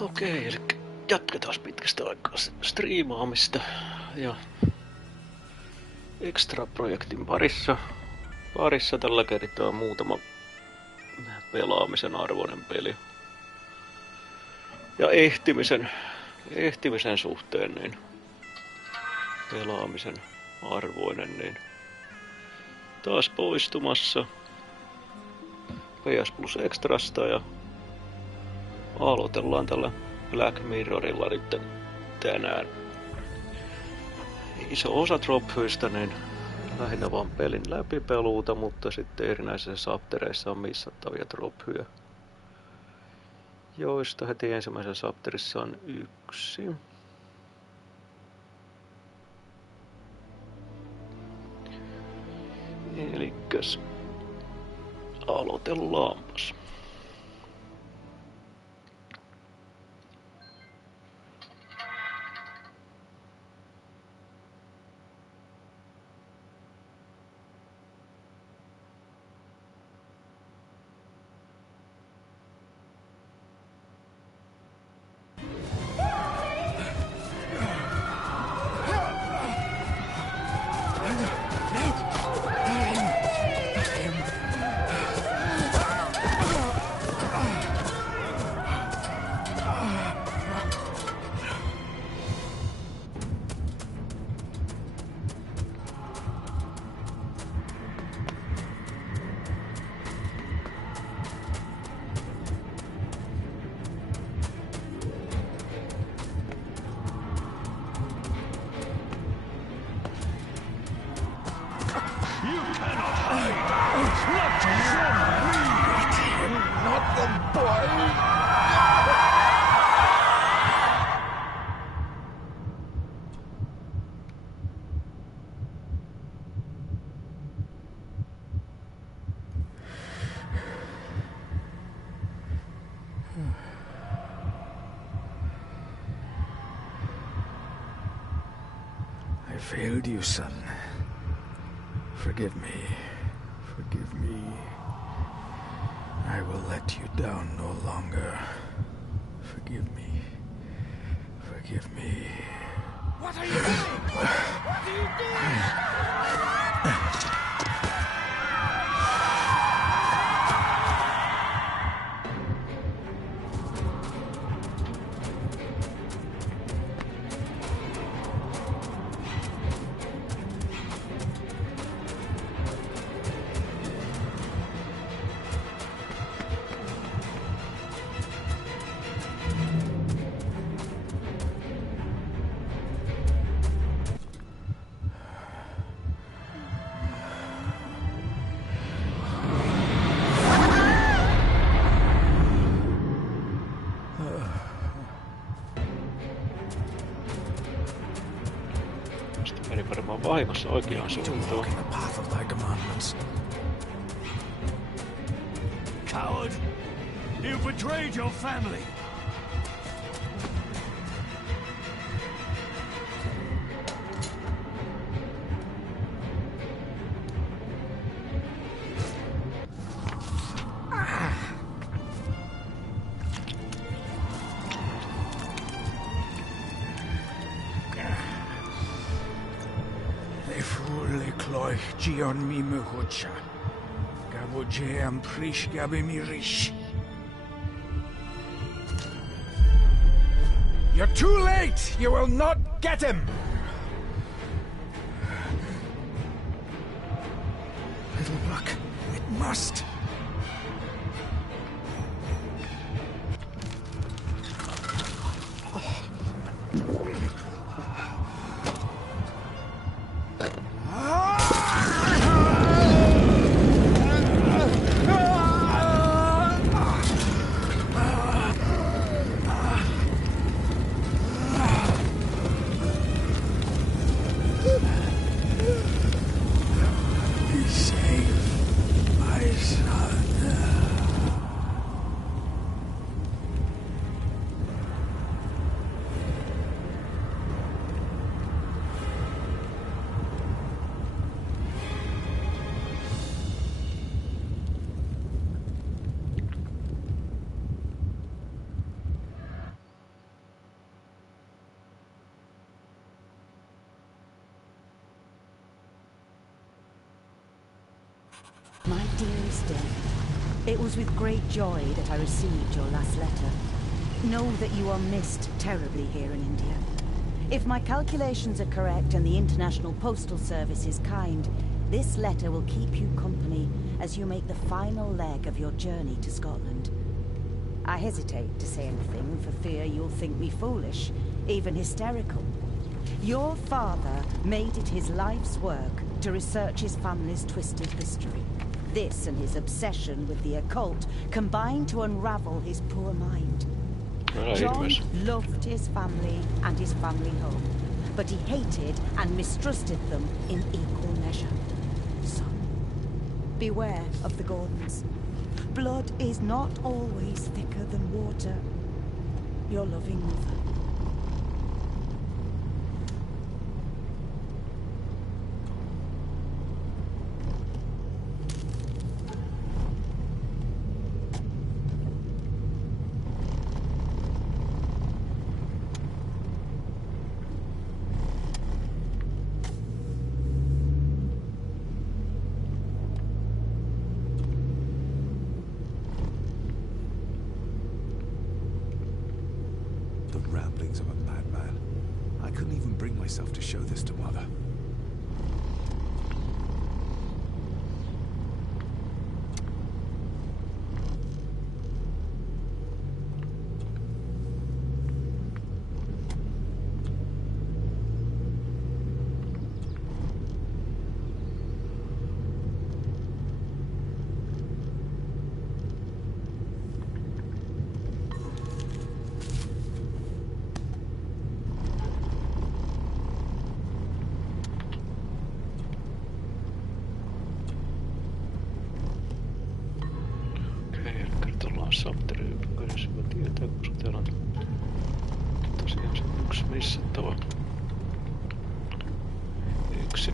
Okei, eli jatketaan pitkästä aikaa striimaamista ja extra-projektin parissa tällä kertaa muutama pelaamisen arvoinen peli. Ja ehtimisen suhteen niin pelaamisen arvoinen niin taas poistumassa PS Plus Extrasta ja aloitellaan tällä Black Mirrorilla nyt tänään. Iso osa trophyistä niin lähinnä vaan pelin läpipeluuta, mutta sitten erinäisissä chaptereissa on missattavia trophyjä, joista heti ensimmäisessä chapterissa on yksi. Elikkäs aloitellaanpas. I failed you, son. Forgive me. Forgive me. I will let you down no longer. Forgive me. Forgive me. What are you doing? What are you doing? Meni varmaan vahingossa oikeaan suuntaan. Walk in the path of thy commandments. Coward! You betrayed your family! Gion mi muhucha. Gaboje am prish gabe mi rish. You're too late! You will not get him! Little buck, it must. Be safe, my son. Dearest Dave, it was with great joy that I received your last letter. Know that you are missed terribly here in India. If my calculations are correct and the International Postal Service is kind, this letter will keep you company as you make the final leg of your journey to Scotland. I hesitate to say anything for fear you'll think me foolish, even hysterical. Your father made it his life's work to research his family's twisted history. This and his obsession with the occult combined to unravel his poor mind. John loved his family and his family home, but he hated and mistrusted them in equal measure. So, beware of the Gordons. Blood is not always thicker than water. Your loving mother. Ramblings of a madman. I couldn't even bring myself to show this to Mother.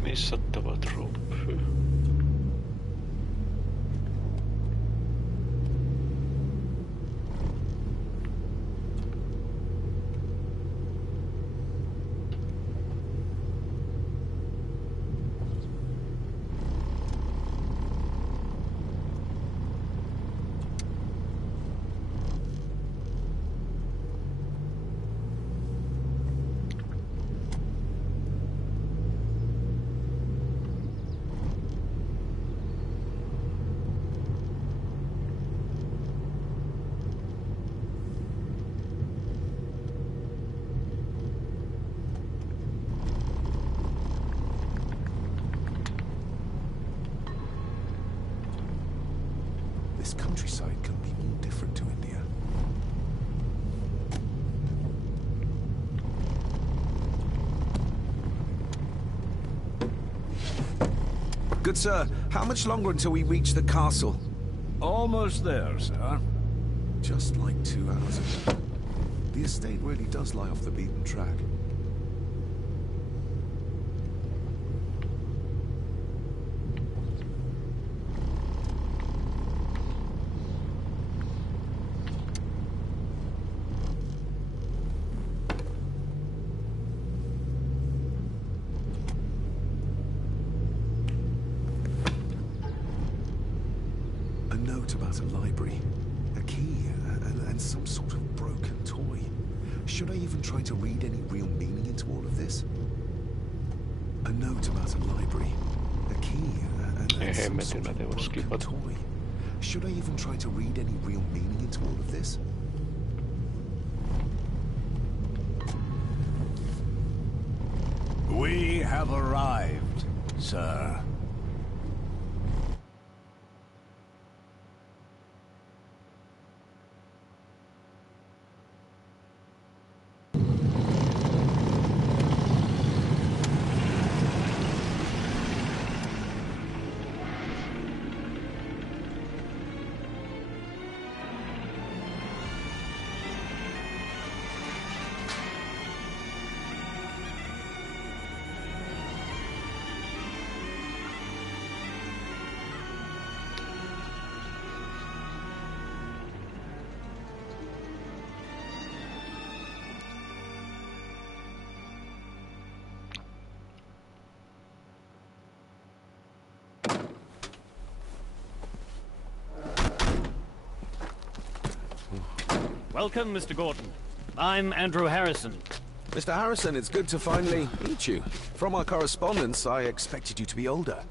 Missattava trophy. This countryside can be all different to India. Good sir, how much longer until we reach the castle? Almost there, sir. Just like 2 hours ago. The estate really does lie off the beaten track. A note about a library, a key, and some sort of broken toy. Should I even try to read any real meaning into all of this? A note about a library, a key, and some sort of broken toy. Should I even try to read any real meaning into all of this? We have arrived, sir. Welcome, Mr. Gordon. I'm Andrew Harrison. Mr. Harrison, it's good to finally meet you. From our correspondence, I expected you to be older.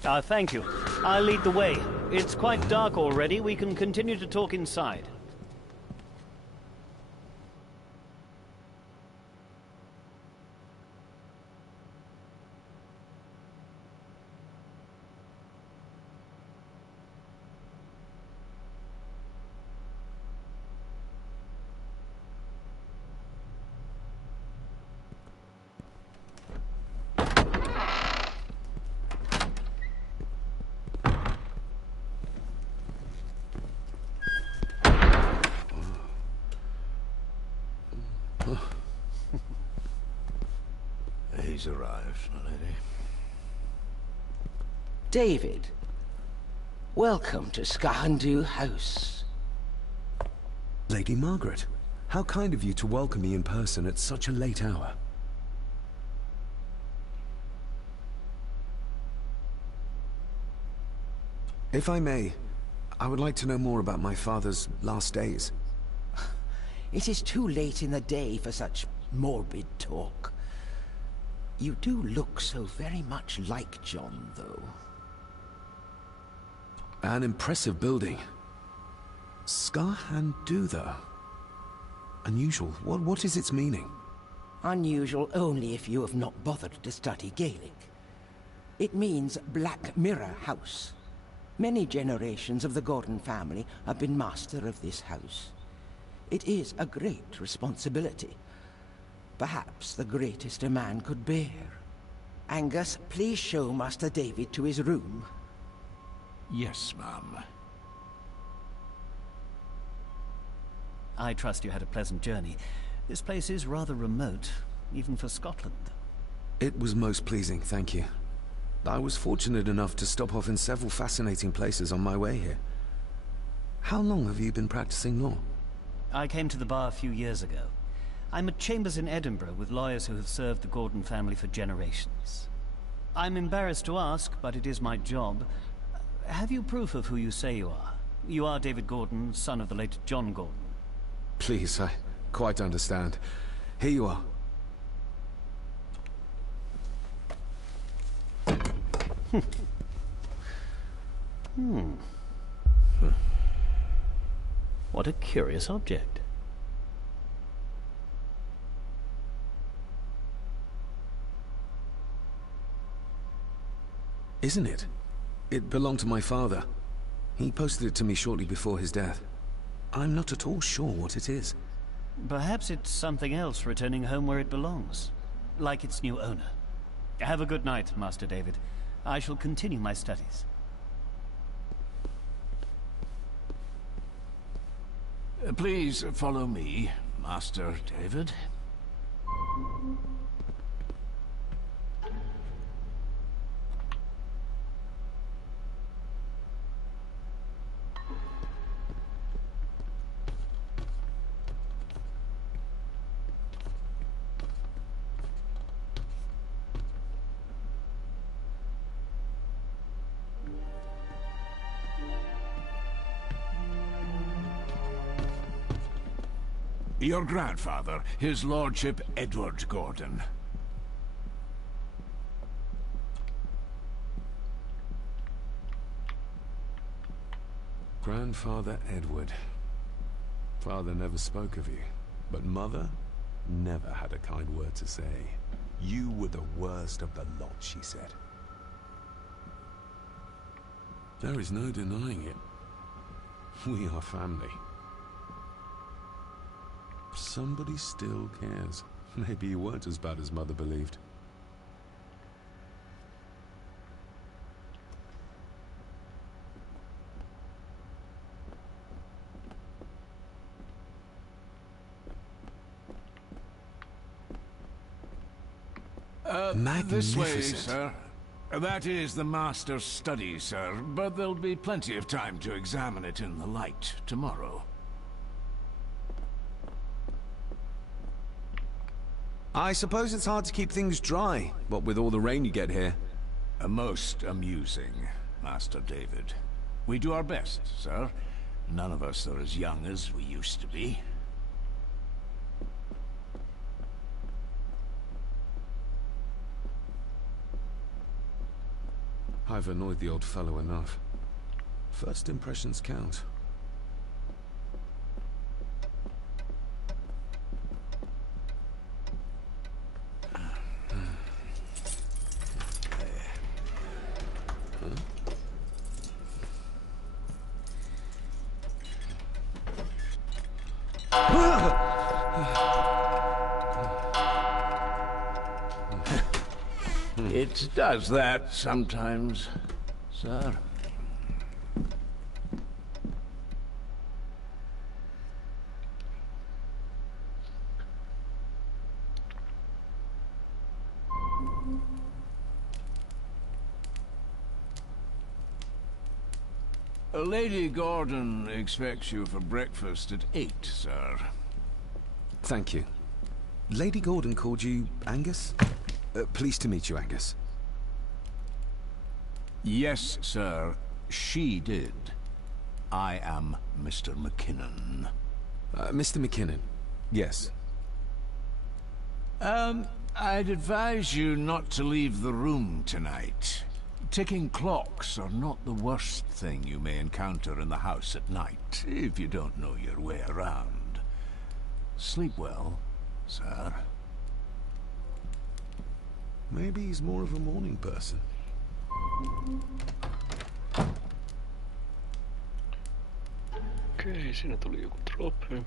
Thank you. I'll lead the way. It's quite dark already. We can continue to talk inside. He's arrived, my lady. David, welcome to Skahandu House. Lady Margaret, how kind of you to welcome me in person at such a late hour. If I may, I would like to know more about my father's last days. It is too late in the day for such morbid talk. You do look so very much like John, though. An impressive building. Skahandu, though. Unusual. What is its meaning? Unusual only if you have not bothered to study Gaelic. It means Black Mirror House. Many generations of the Gordon family have been master of this house. It is a great responsibility. Perhaps the greatest a man could bear. Angus, please show Master David to his room. Yes, ma'am. I trust you had a pleasant journey. This place is rather remote, even for Scotland. It was most pleasing, thank you. I was fortunate enough to stop off in several fascinating places on my way here. How long have you been practicing law? I came to the bar a few years ago. I'm at Chambers in Edinburgh with lawyers who have served the Gordon family for generations. I'm embarrassed to ask, but it is my job. Have you proof of who you say you are? You are David Gordon, son of the late John Gordon. Please, I quite understand. Here you are. What a curious object. Isn't it? It belonged to my father. He posted it to me shortly before his death. I'm not at all sure what it is. Perhaps it's something else returning home where it belongs. Like its new owner. Have a good night, Master David. I shall continue my studies. Please follow me, Master David. Your grandfather, his lordship Edward Gordon. Grandfather Edward. Father never spoke of you, but Mother never had a kind word to say. You were the worst of the lot, she said. There is no denying it. We are family. Somebody still cares. Maybe you weren't as bad as Mother believed. This way, Magnificent. sir. That is the master's study, sir, but there'll be plenty of time to examine it in the light tomorrow. I suppose it's hard to keep things dry, what with all the rain you get here. Most amusing, Master David. We do our best, sir. None of us are as young as we used to be. I've annoyed the old fellow enough. First impressions count. It does that sometimes, sir. Lady Gordon expects you for breakfast at 8, sir. Thank you. Lady Gordon called you Angus? Pleased to meet you, Angus. Yes, sir. She did. I am Mr. McKinnon. Mr. McKinnon. Yes. I'd advise you not to leave the room tonight. Ticking clocks are not the worst thing you may encounter in the house at night, if you don't know your way around. Sleep well, sir. Maybe he's more of a morning person. Okei, siinä tuli joku trophy.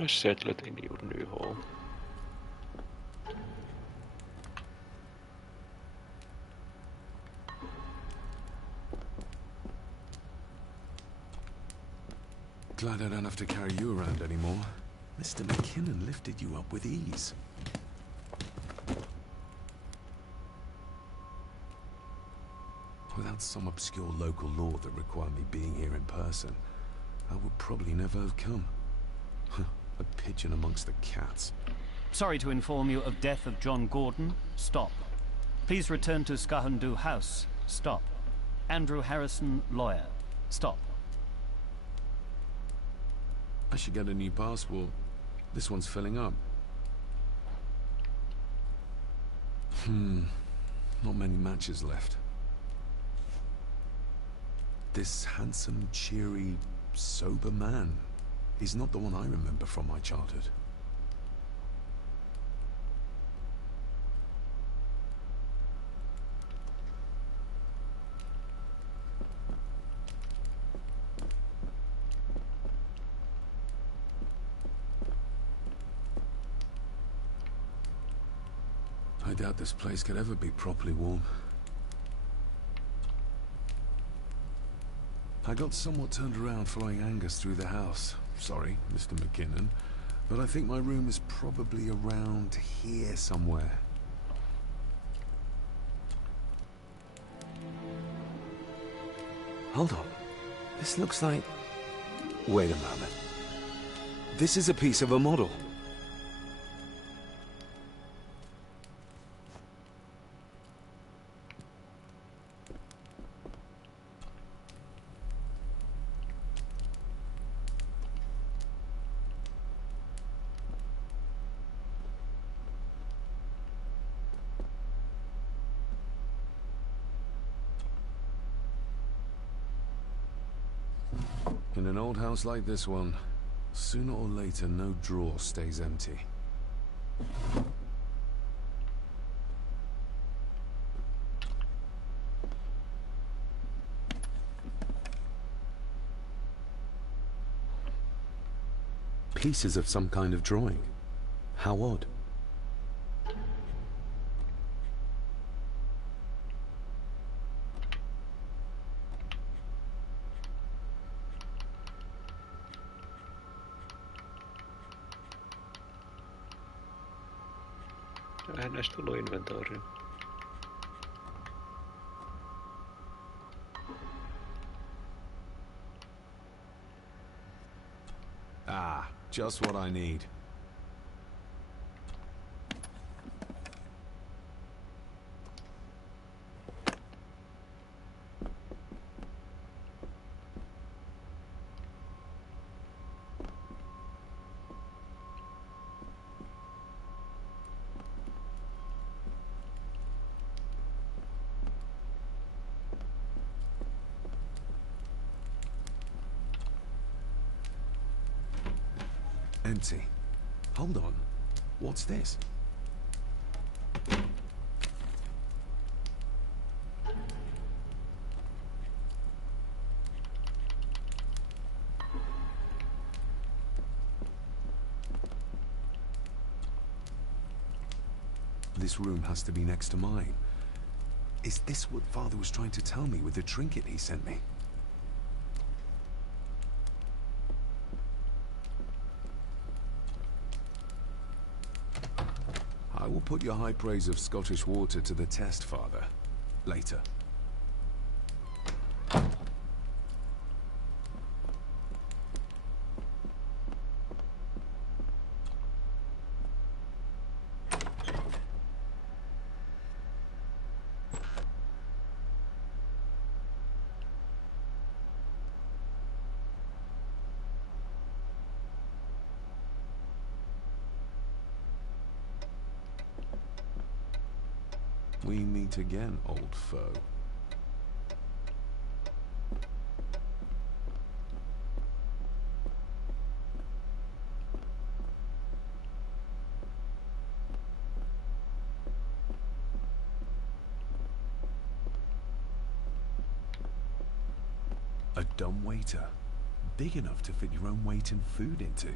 I settled in your new home. Glad I don't have to carry you around anymore. Mr. McKinnon lifted you up with ease. Without some obscure local law that required me being here in person, I would probably never have come. A pigeon amongst the cats. Sorry to inform you of death of John Gordon. Stop. Please return to Skahandu House. Stop. Andrew Harrison, lawyer. Stop. I should get a new passport. This one's filling up. Not many matches left. This handsome, cheery, sober man is not the one I remember from my childhood. I doubt this place could ever be properly warm. I got somewhat turned around following Angus through the house. Sorry, Mr. McKinnon, but I think my room is probably around here somewhere. Hold on. This looks like... Wait a moment. This is a piece of a model. In an old house like this one, sooner or later no drawer stays empty. Pieces of some kind of drawing. How odd. Näistä tullut inventooriin. Ah, just what I need. Empty. Hold on. What's this? This room has to be next to mine. Is this what Father was trying to tell me with the trinket he sent me? I will put your high praise of Scottish water to the test, Father. Later. We meet again, old foe. A dumb waiter. Big enough to fit your own weight and food into.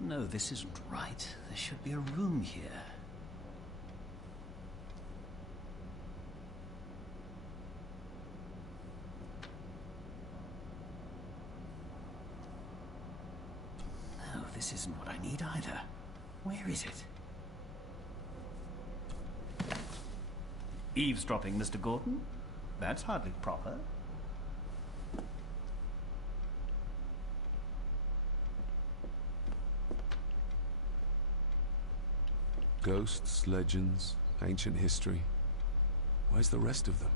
No, this isn't right. There should be a room here. No, this isn't what I need either. Where is it? Eavesdropping, Mr. Gordon? That's hardly proper. Ghosts, legends, ancient history. Where's the rest of them?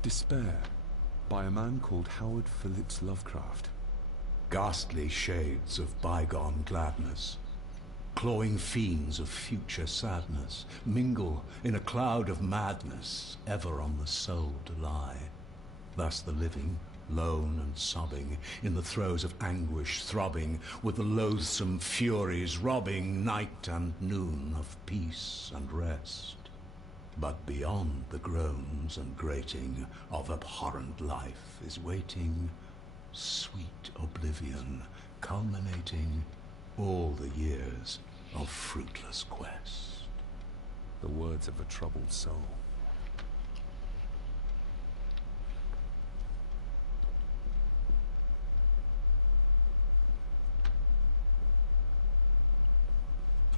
Despair, by a man called Howard Phillips Lovecraft. Ghastly shades of bygone gladness, clawing fiends of future sadness, mingle in a cloud of madness, ever on the soul to lie. Thus the living, lone and sobbing, in the throes of anguish throbbing, with the loathsome furies robbing night and noon of peace and rest. But beyond the groans and grating of abhorrent life is waiting sweet oblivion, culminating all the years of fruitless quest. The words of a troubled soul.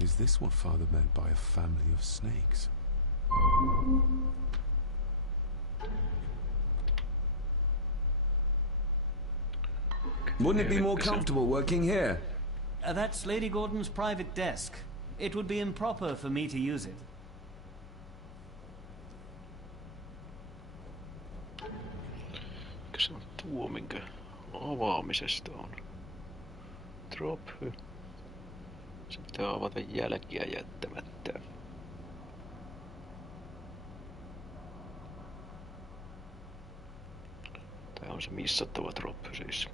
Is this what Father meant by a family of snakes? Wouldn't it be more comfortable working here? That's Lady Gordon's private desk. It would be improper for me to use it. Mikä se on tuo, minkä avaamisesta on? Trophy. Se pitää avata jälkiä jättämättä. Tää on se missattava trophy siis.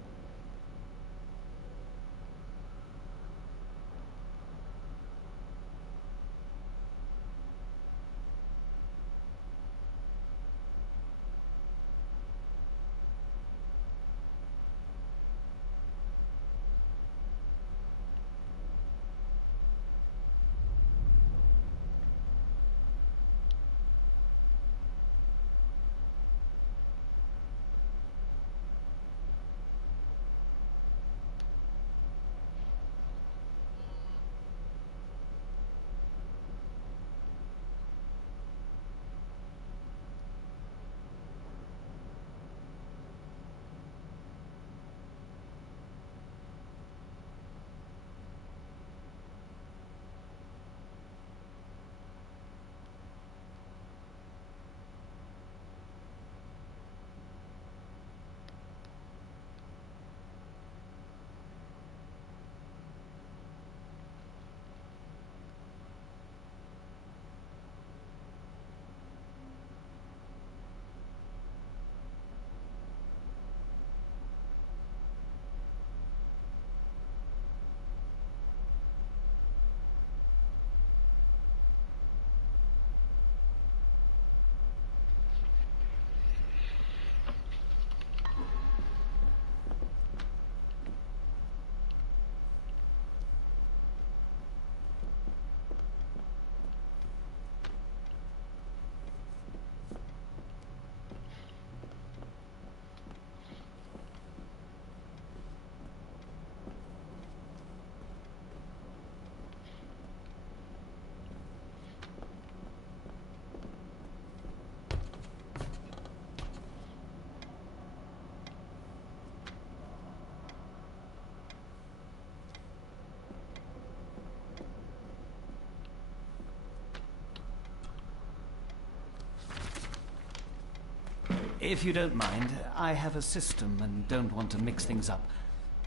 If you don't mind, I have a system and don't want to mix things up.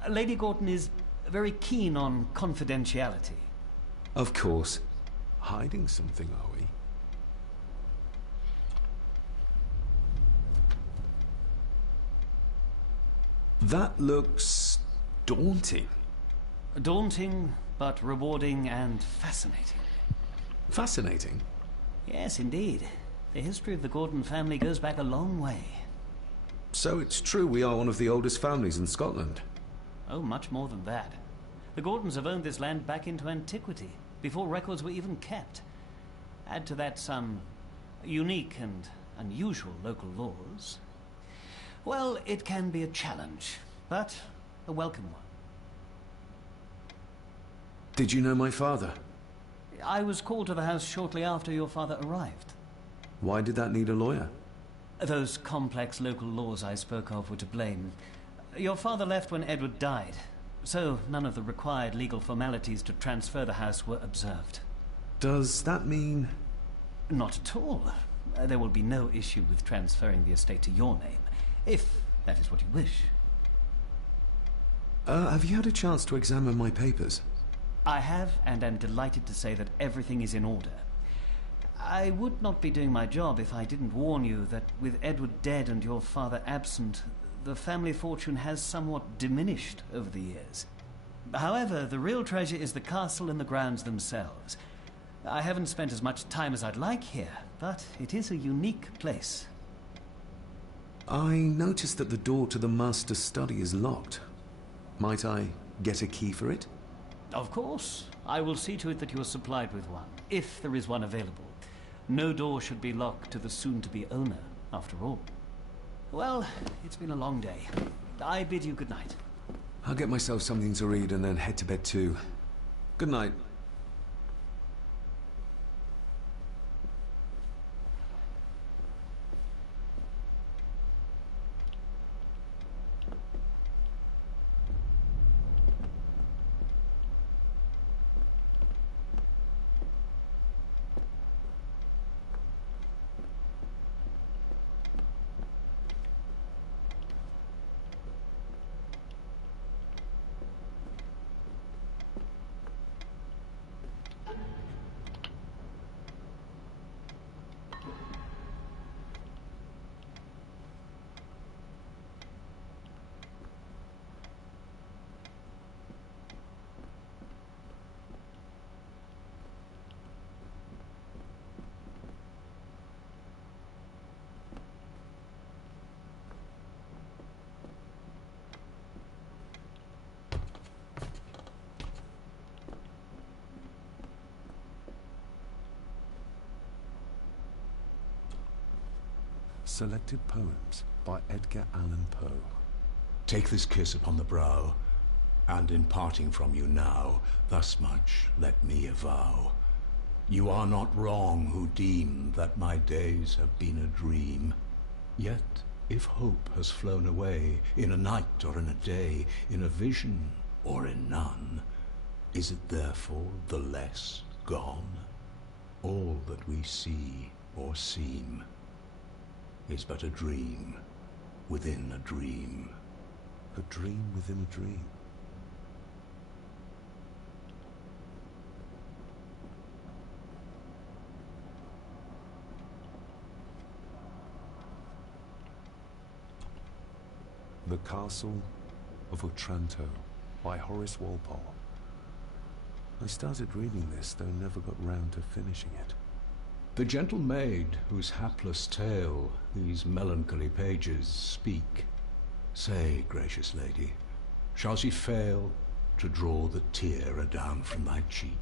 Lady Gordon is very keen on confidentiality. Of course. Hiding something, are we? That looks daunting. Daunting, but rewarding and fascinating. Fascinating? Yes, indeed. The history of the Gordon family goes back a long way. So it's true we are one of the oldest families in Scotland? Oh, much more than that. The Gordons have owned this land back into antiquity, before records were even kept. Add to that some unique and unusual local laws. Well, it can be a challenge, but a welcome one. Did you know my father? I was called to the house shortly after your father arrived. Why did that need a lawyer? Those complex local laws I spoke of were to blame. Your father left when Edward died, so none of the required legal formalities to transfer the house were observed. Does that mean... Not at all. There will be no issue with transferring the estate to your name, if that is what you wish. Have you had a chance to examine my papers? I have, and am delighted to say that everything is in order. I would not be doing my job if I didn't warn you that with Edward dead and your father absent, the family fortune has somewhat diminished over the years. However, the real treasure is the castle and the grounds themselves. I haven't spent as much time as I'd like here, but it is a unique place. I noticed that the door to the master's study is locked. Might I get a key for it? Of course. I will see to it that you are supplied with one, if there is one available. No door should be locked to the soon-to-be owner, after all. Well, it's been a long day. I bid you good night. I'll get myself something to read and then head to bed too. Good night. Selected poems by Edgar Allan Poe. Take this kiss upon the brow, and in parting from you now, thus much let me avow. You are not wrong who deem that my days have been a dream. Yet, if hope has flown away, in a night or in a day, in a vision or in none, is it therefore the less gone? All that we see or seem is but a dream within a dream. A dream within a dream. The Castle of Otranto by Horace Walpole. I started reading this, though never got round to finishing it. The gentle maid whose hapless tale these melancholy pages speak, say, gracious lady, shall she fail to draw the tear adown from thy cheek?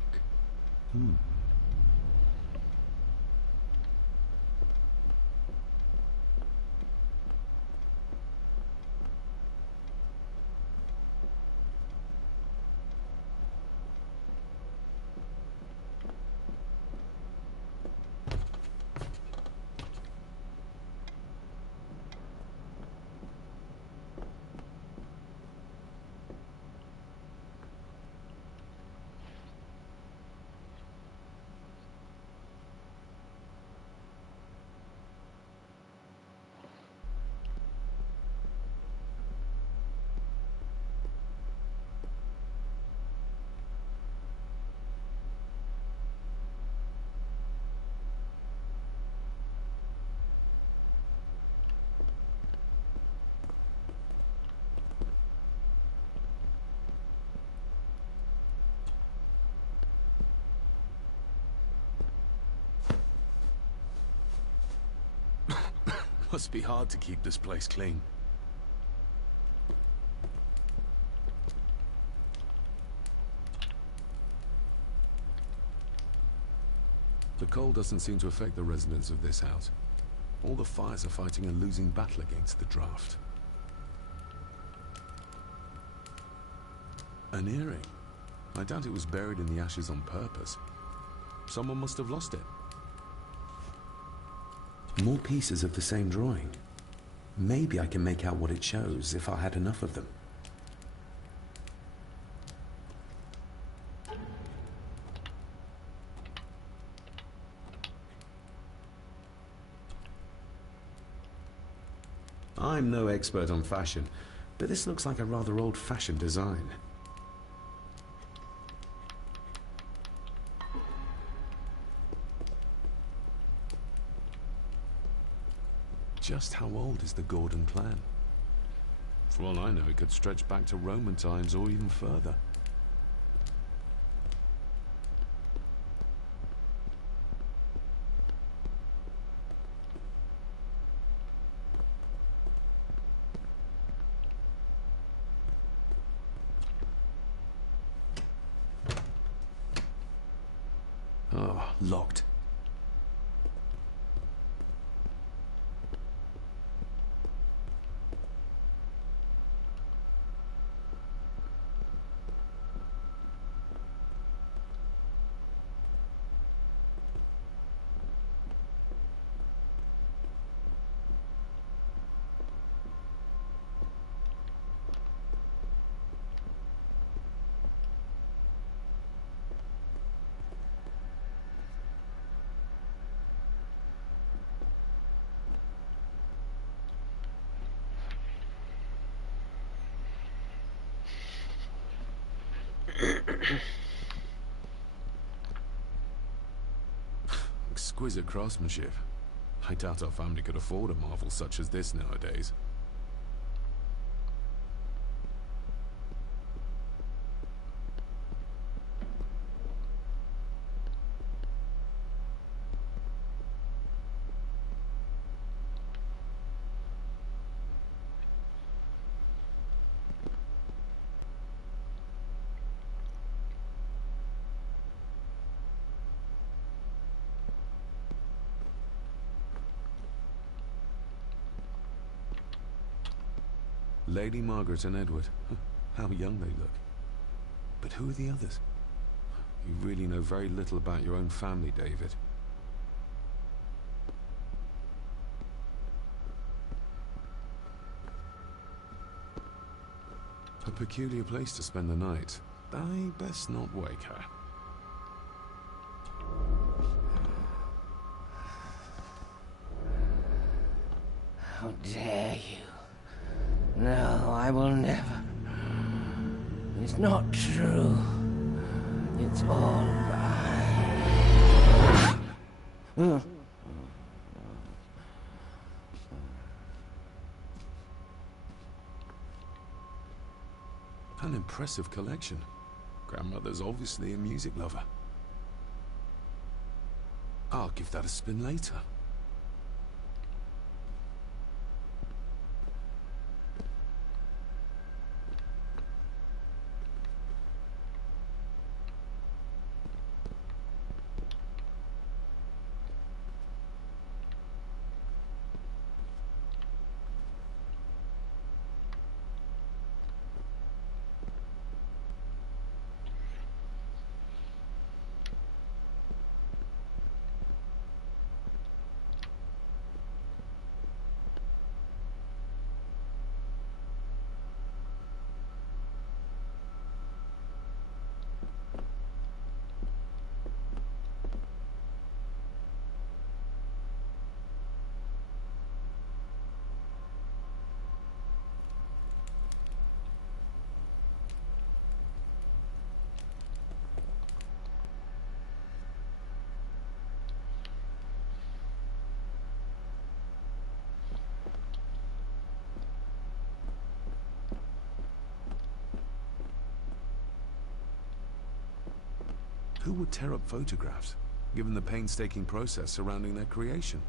Must be hard to keep this place clean. The cold doesn't seem to affect the residents of this house. All the fires are fighting a losing battle against the draft. An earring. I doubt it was buried in the ashes on purpose. Someone must have lost it. More pieces of the same drawing. Maybe I can make out what it shows if I had enough of them. I'm no expert on fashion, but this looks like a rather old-fashioned design. Just how old is the Gordon clan? For all I know, it could stretch back to Roman times or even further. Oh, locked. Exquisite craftsmanship. I doubt our family could afford a marvel such as this nowadays. Lady Margaret and Edward. How young they look. But who are the others? You really know very little about your own family, David. A peculiar place to spend the night. I best not wake her. How dare you? No, I will never. It's not true. It's all right. An impressive collection. Grandmother's obviously a music lover. I'll give that a spin later. Who would tear up photographs, given the painstaking process surrounding their creation?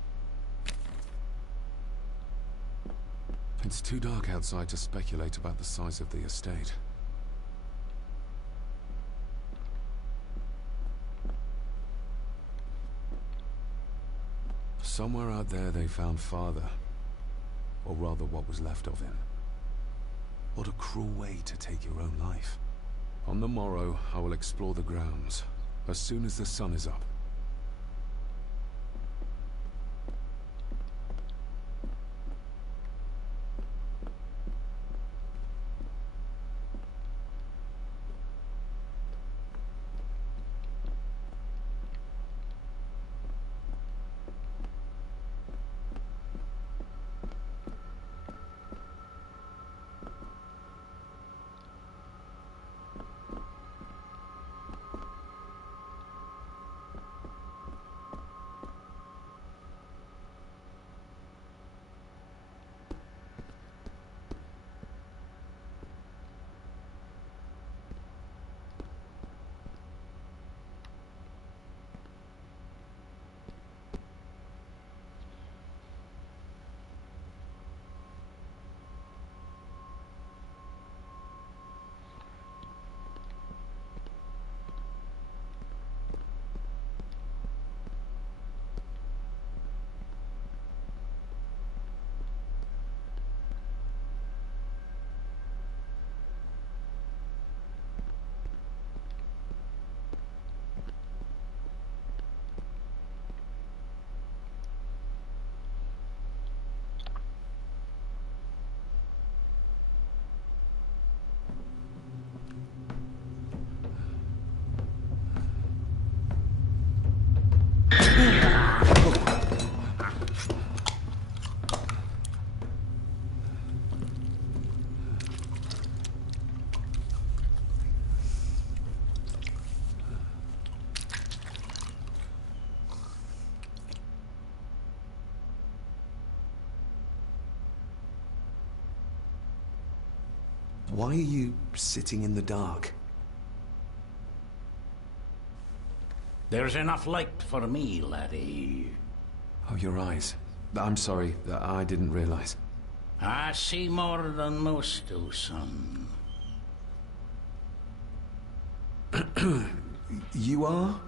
It's too dark outside to speculate about the size of the estate. Somewhere out there they found Father. Or rather what was left of him. What a cruel way to take your own life. On the morrow, I will explore the grounds, as soon as the sun is up. Why are you sitting in the dark? There's enough light for me, laddie. Oh, your eyes. I'm sorry, I didn't realize. I see more than most do, son. You are?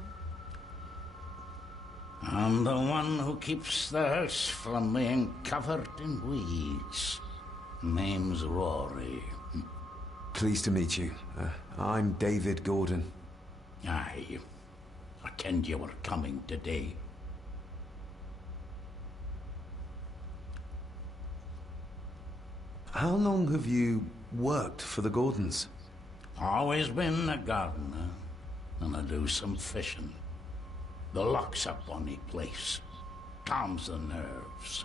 I'm the one who keeps the house from being covered in weeds. Name's Rory. Pleased to meet you. I'm David Gordon. Aye. I kenned you were coming today. How long have you worked for the Gordons? Always been a gardener, and I do some fishing. The lock's a bonny place. Calms the nerves.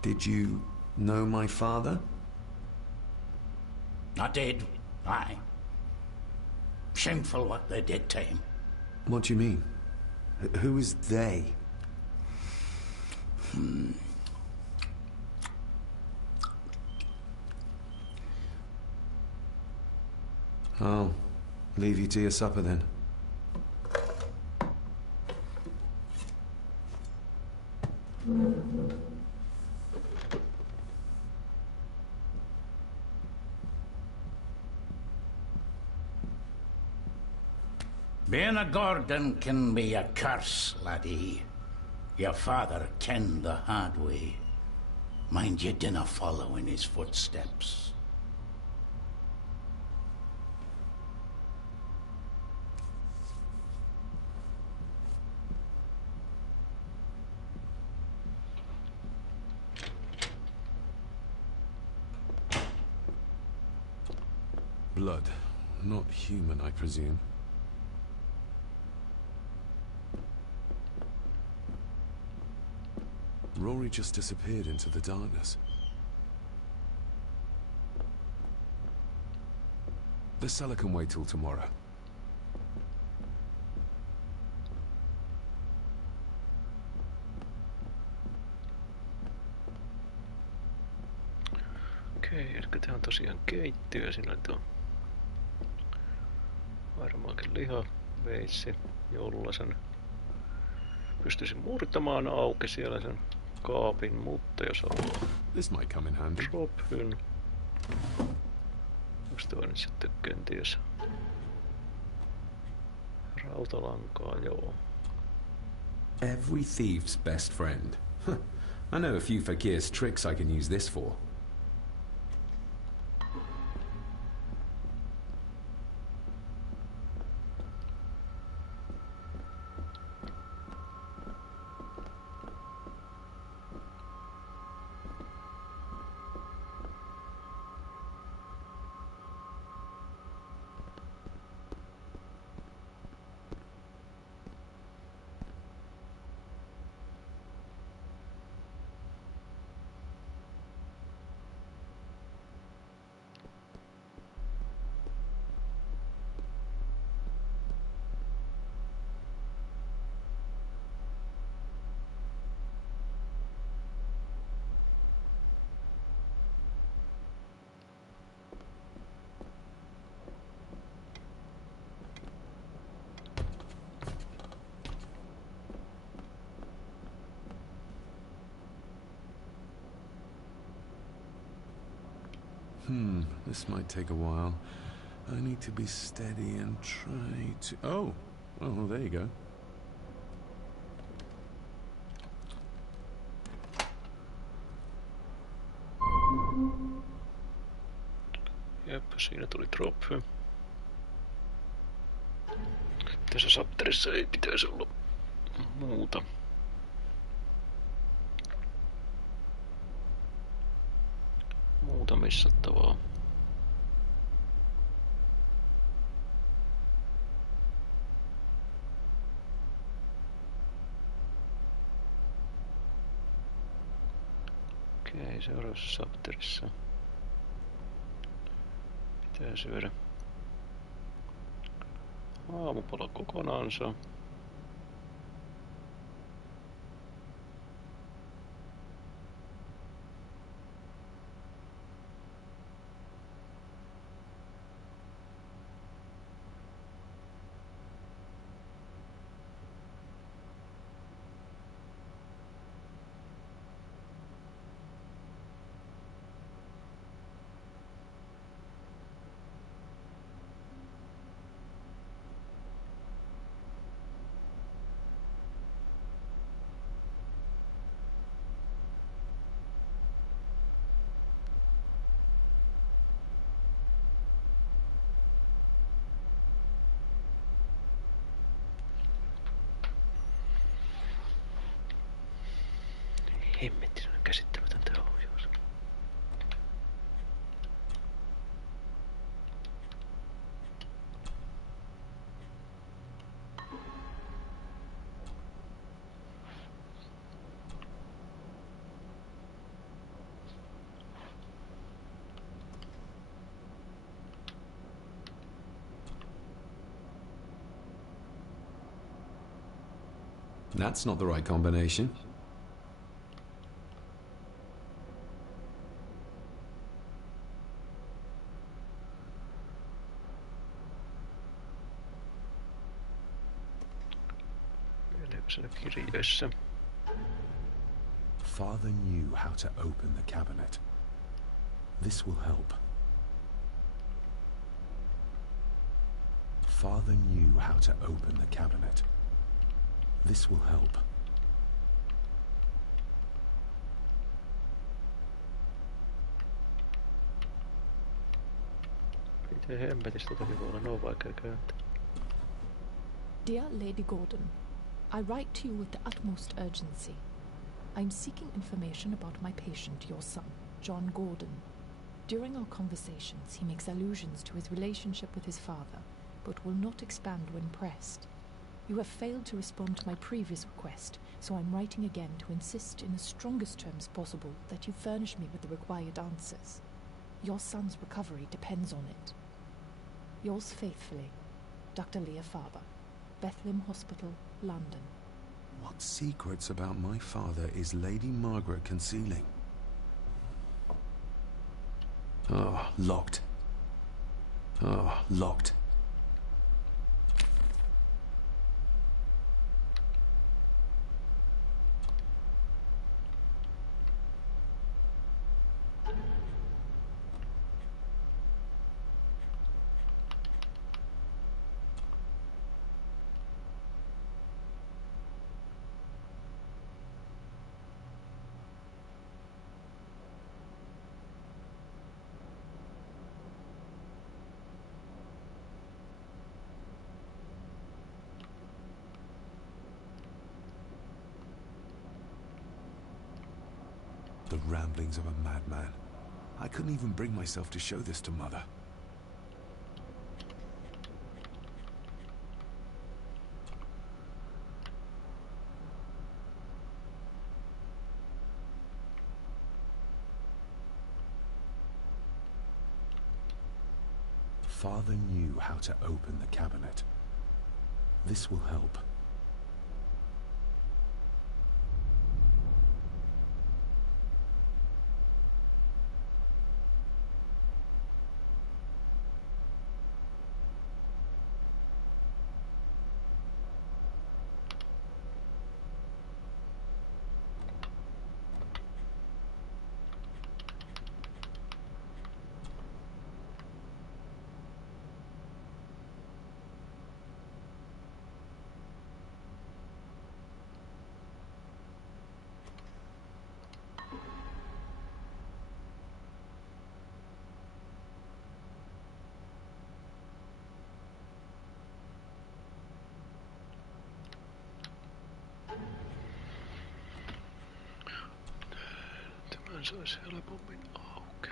Did you know my father? I did, aye. Shameful what they did to him. What do you mean? Who is they? I'll leave you to your supper then. Being a Gordon can be a curse, laddie. Your father kenned the hard way. Mind you dinna follow in his footsteps. Blood. Not human, I presume. Rory just disappeared into the darkness. The cellar can wait till tomorrow. Okei, eli tää on tosiaan keittiö. Siinä on tuo varmaankin lihaveitsi, jolla sen pystyisin murtamaan auki siellä sen kaapin, mutta jos haluaa This might come in handy. tropyn. Onks toi nyt sitten kenties rautalankaa, joo. Every thief's best friend. I know a few fakir's tricks I can use this for. This might take a while. I need to be steady and try to... Oh! Oh, there you go. Jep, siinä tuli trophy. Tässä sapterissa ei pitäisi olla muuta. Muuta missattavaa. Okei, seuraavassa sapterissa pitää syödä aamupala kokonaansa. Hemmetti, se on käsittämätön tää ohjaus. That's not the right combination. Kirjeessä. Father knew how to open the cabinet. This will help. Father knew how to open the cabinet. This will help. Miten hemmetissä totakin voi olla noin vaikea kääntää? Dear Lady Gordon, I write to you with the utmost urgency. I'm seeking information about my patient, your son, John Gordon. During our conversations, he makes allusions to his relationship with his father, but will not expand when pressed. You have failed to respond to my previous request, so I'm writing again to insist in the strongest terms possible that you furnish me with the required answers. Your son's recovery depends on it. Yours faithfully, Dr. Leah Farber, Bethlehem Hospital, London. What secrets about my father is Lady Margaret concealing? Oh, locked. Oh, locked. The ramblings of a madman. I couldn't even bring myself to show this to Mother. Father knew how to open the cabinet. This will help. Tämän saisi helpommin auki.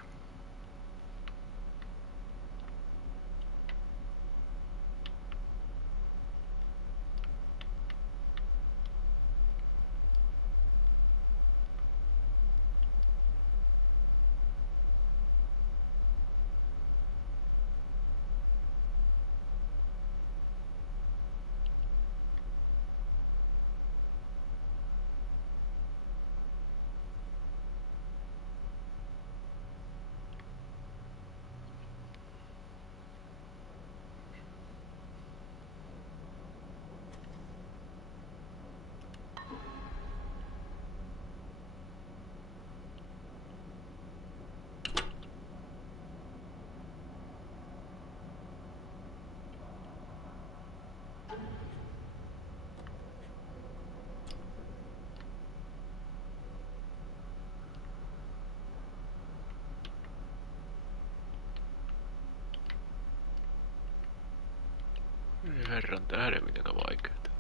Ei herran tähden mitenkään vaikeeta.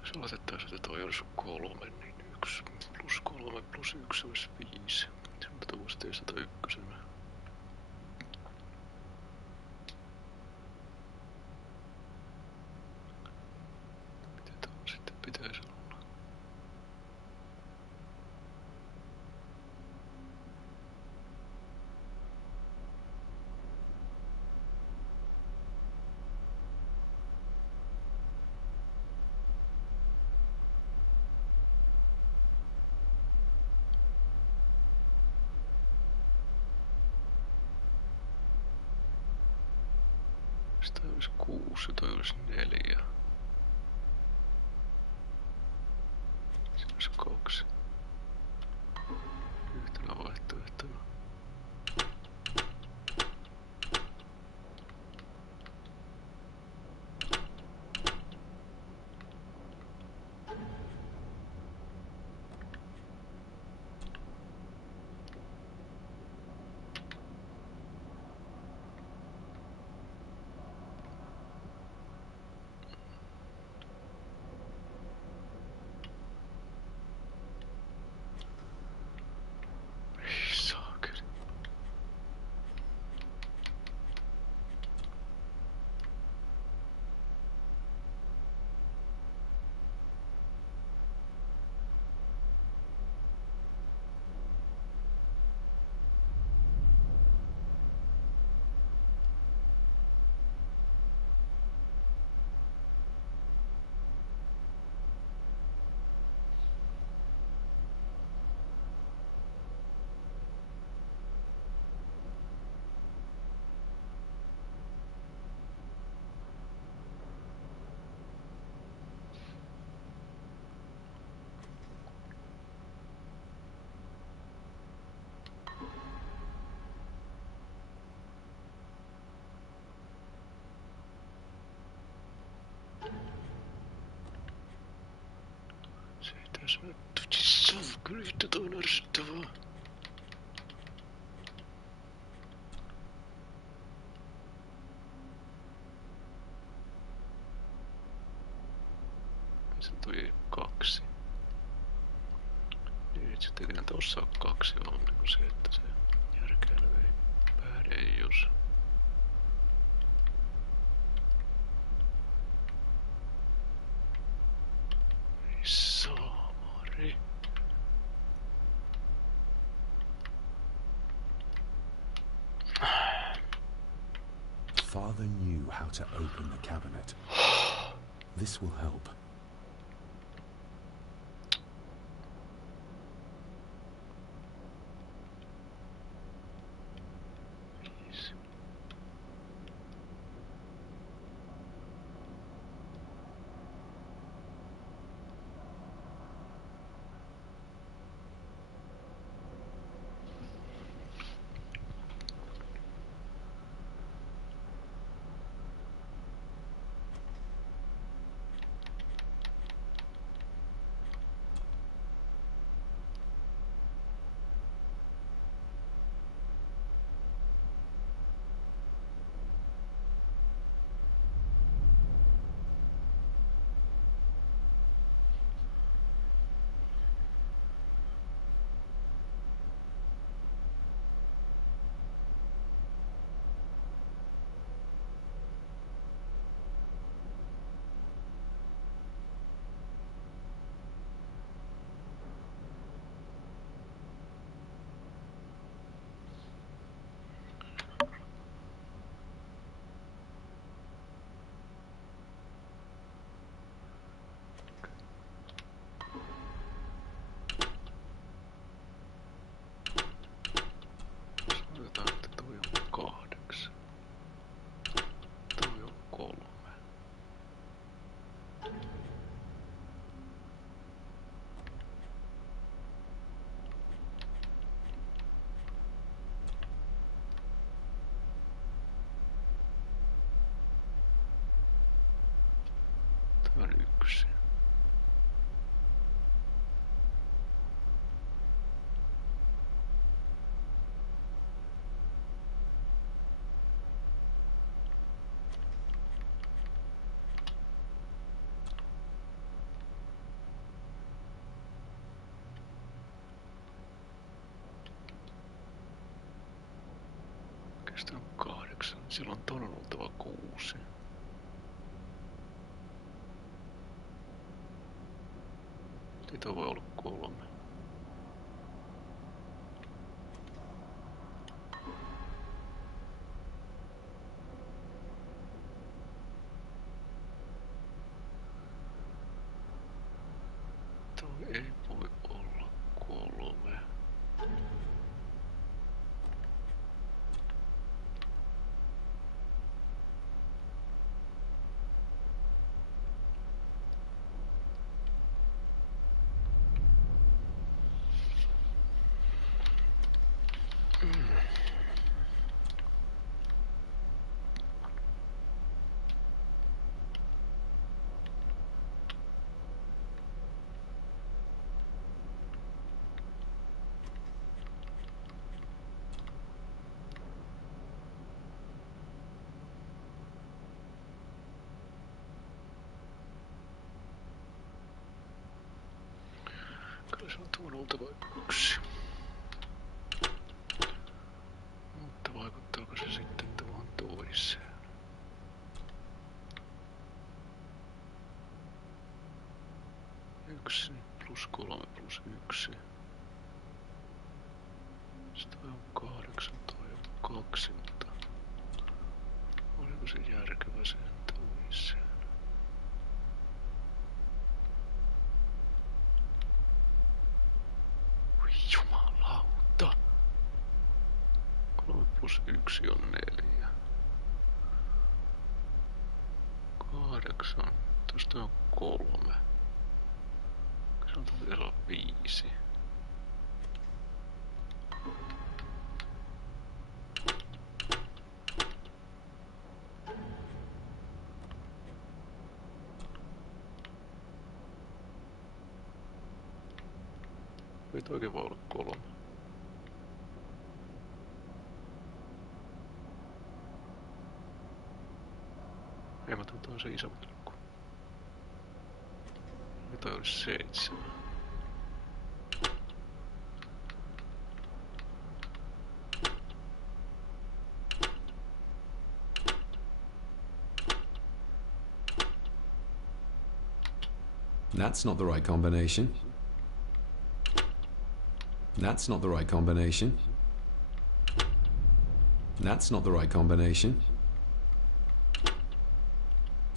Jos oletettaisiin, että toi olisi 3, niin 1 plus 3 plus 1 olisi 5. Mutta voisi testata ykkösenä. Mitä tuo sitten pitäisi olla? Sitä olisi 6 ja toi olisi 4. Se olisi 2. Yhtenä vaihtoehtona. Tässä nyt se on kyllä yhtä toinen ärsyttävää. Se toi 2. Niin, et se tekee tossa 2 on niinku se, että se järkeily ei päde, jos... Ei saamari. Father knew how to open the cabinet. This will help. Tämä on 1. Oikeastaan 8. Silloin ton on oltava 6. Siitä voi olla 3. Toi ei voi olla 3. Kyllä se on tuon oltava 1. Mutta vaikuttaako se sitten tuohon toiseen? Yksi plus 3 plus 1. Sitten on 8, toi on 2, mutta oliko se järkevä sen toiseen? Jumalauta! 3 plus 1 on 4. 8. Tuosta on 3. Se on vielä 5. Ei toikin voi olla 3. Ei mä tuon se isompi luku. Ja toi olisi 7. That's not the right combination. That's not the right combination. That's not the right combination.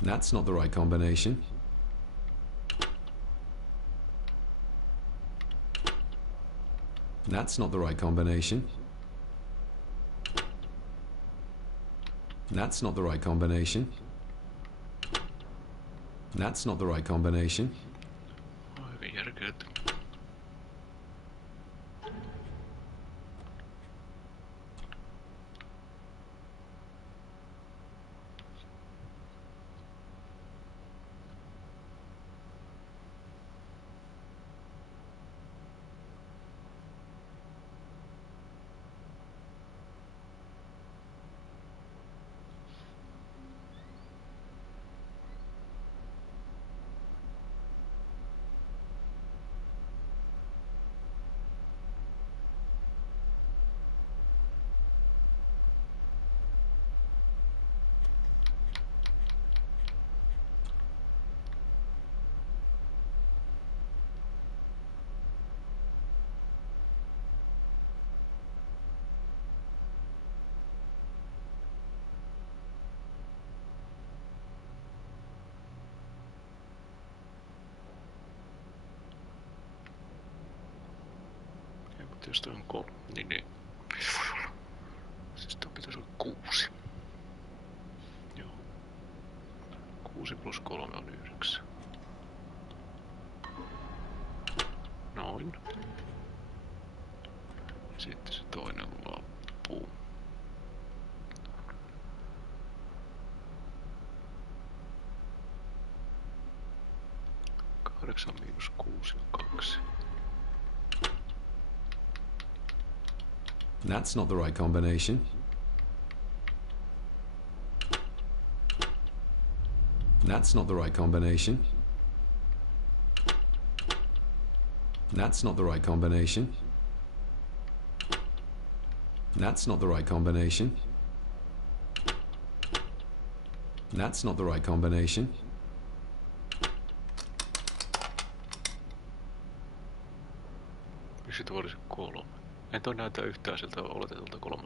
That's not the right combination. That's not the right combination. That's not the right combination. That's not the right combination. Hyvin järkeet. Jos toi on 3, niin. Siis toi pitäisi olla 6. Joo. 6 plus 3 on 9. Noin. Ja sitten se toinen loppuu. 8 miinus 6 on 2. That's not the right combination. That's not the right combination. That's not the right combination. That's not the right combination. That's not the right combination. Miksi tuo olisi 3? En toi näytä yhtään siltä oletetulta 3.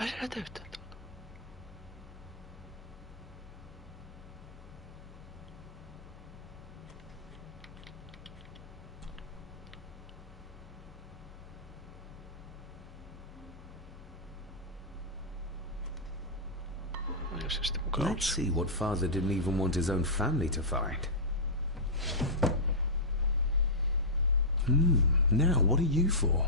Ei se näytä yhtään tuolta. Let's see what father didn't even want his own family to find. Now what are you for?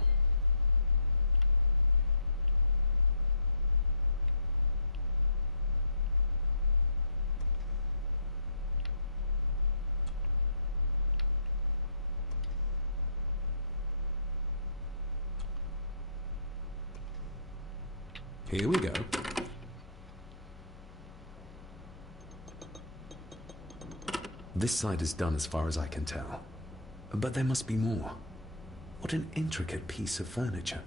Here we go. This side is done as far as I can tell. But there must be more. What an intricate piece of furniture.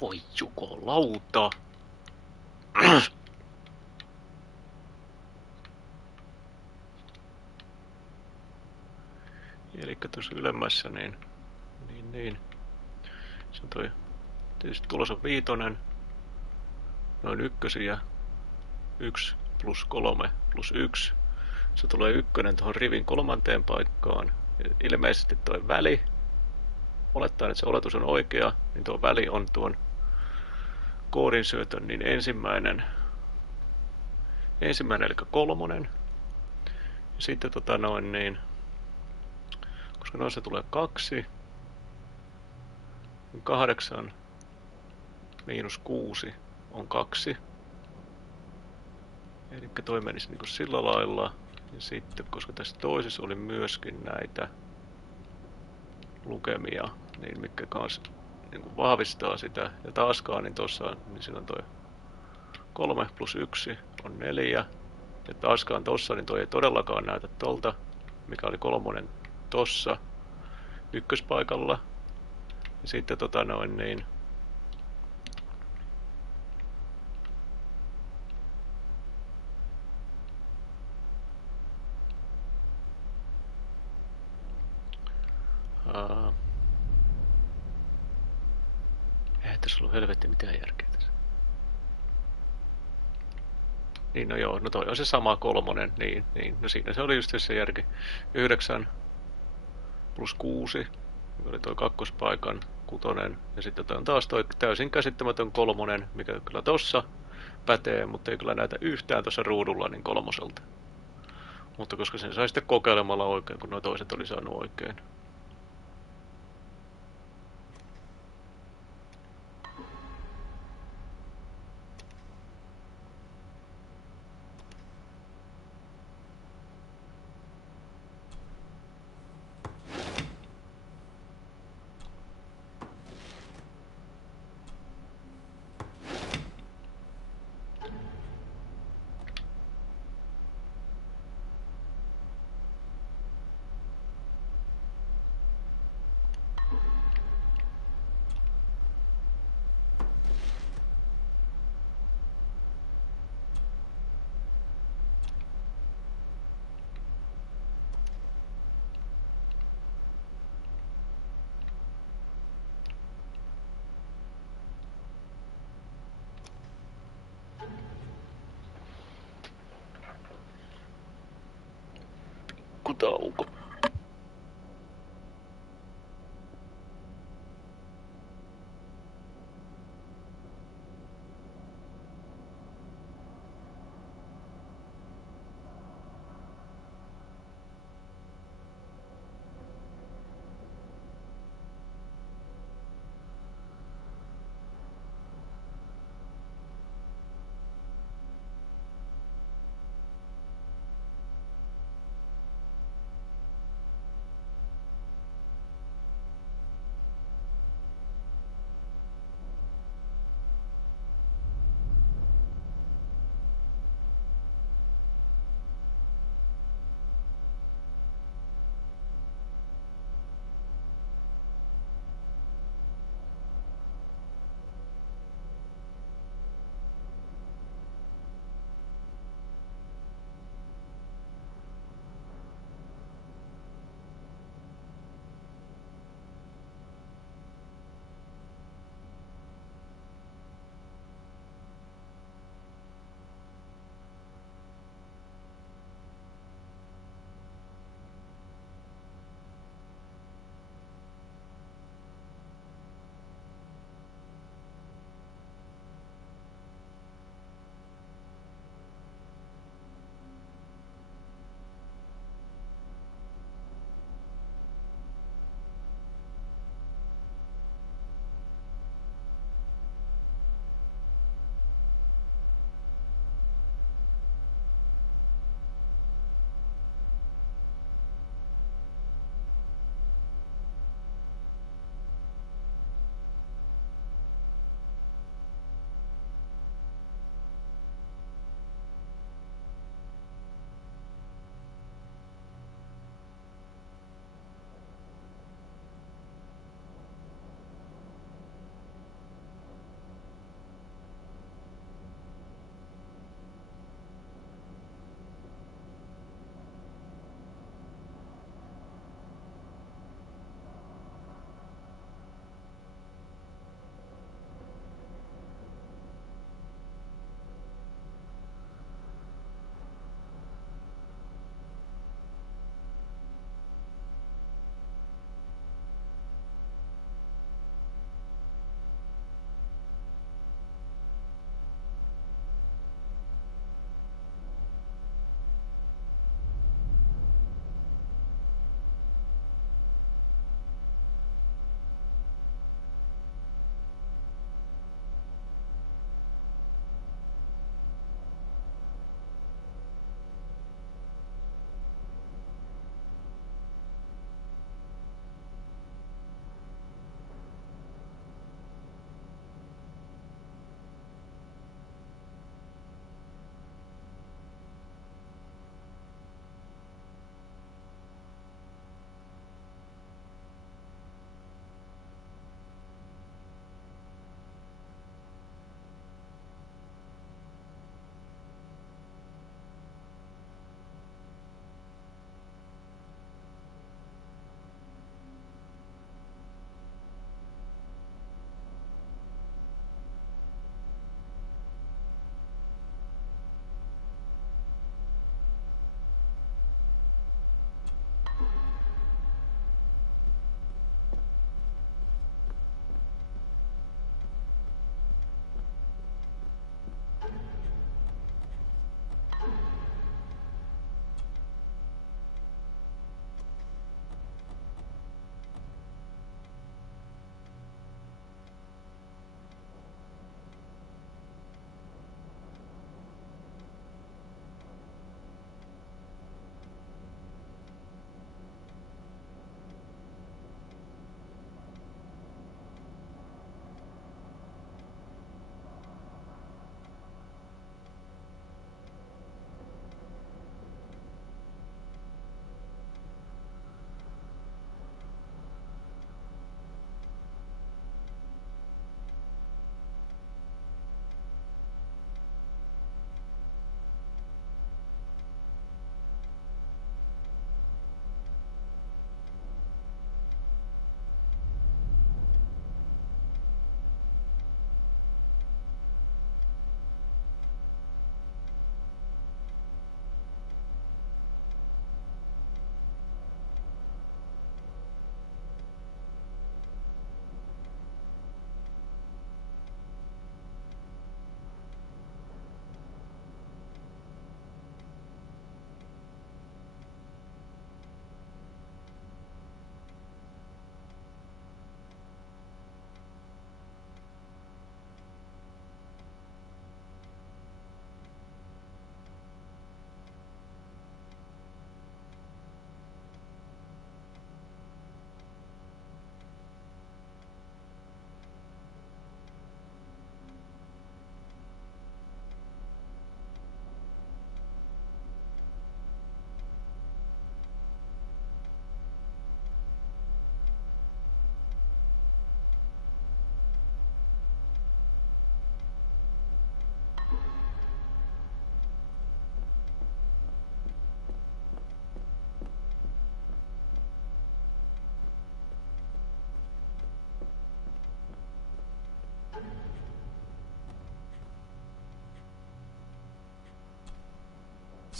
Voi jukolauta. Elikkä tuossa ylemmässä niin. Se on toi, tietysti tulos on 5, noin 1 ja 1 plus 3 plus 1. Se tulee 1 tuohon rivin 3. paikkaan. Ja ilmeisesti toi väli, olettaen että se oletus on oikea, niin tuo väli on tuon koodin syötön niin ensimmäinen eli 3. Ja sitten koska noissa tulee 2, 8 miinus 6 on 2. Eli toi menisi niinku sillä lailla. Ja sitten, koska tässä toisessa oli myöskin näitä lukemia, niin mitkä kans niinku vahvistaa sitä. Ja taaskaan, niin tossa niin siinä on toi 3 plus 1 on 4. Ja taaskaan tossa, niin toi ei todellakaan näytä tolta, mikä oli 3 tossa ykköspaikalla. Ja sitten eihän tässä ollut helvetti mitään järkeä tässä. Niin, no joo, no toi on se sama 3, niin. No siinä se oli just se järki. 9 plus 6, mikä oli toi kakkospaikan 6, ja sitten on taas toi täysin käsittämätön 3, mikä kyllä tossa pätee, mutta ei kyllä näytä yhtään tuossa ruudulla niin 3. Mutta koska sen sai sitten kokeilemalla oikein, kun nuo toiset oli saanut oikein. Tauko.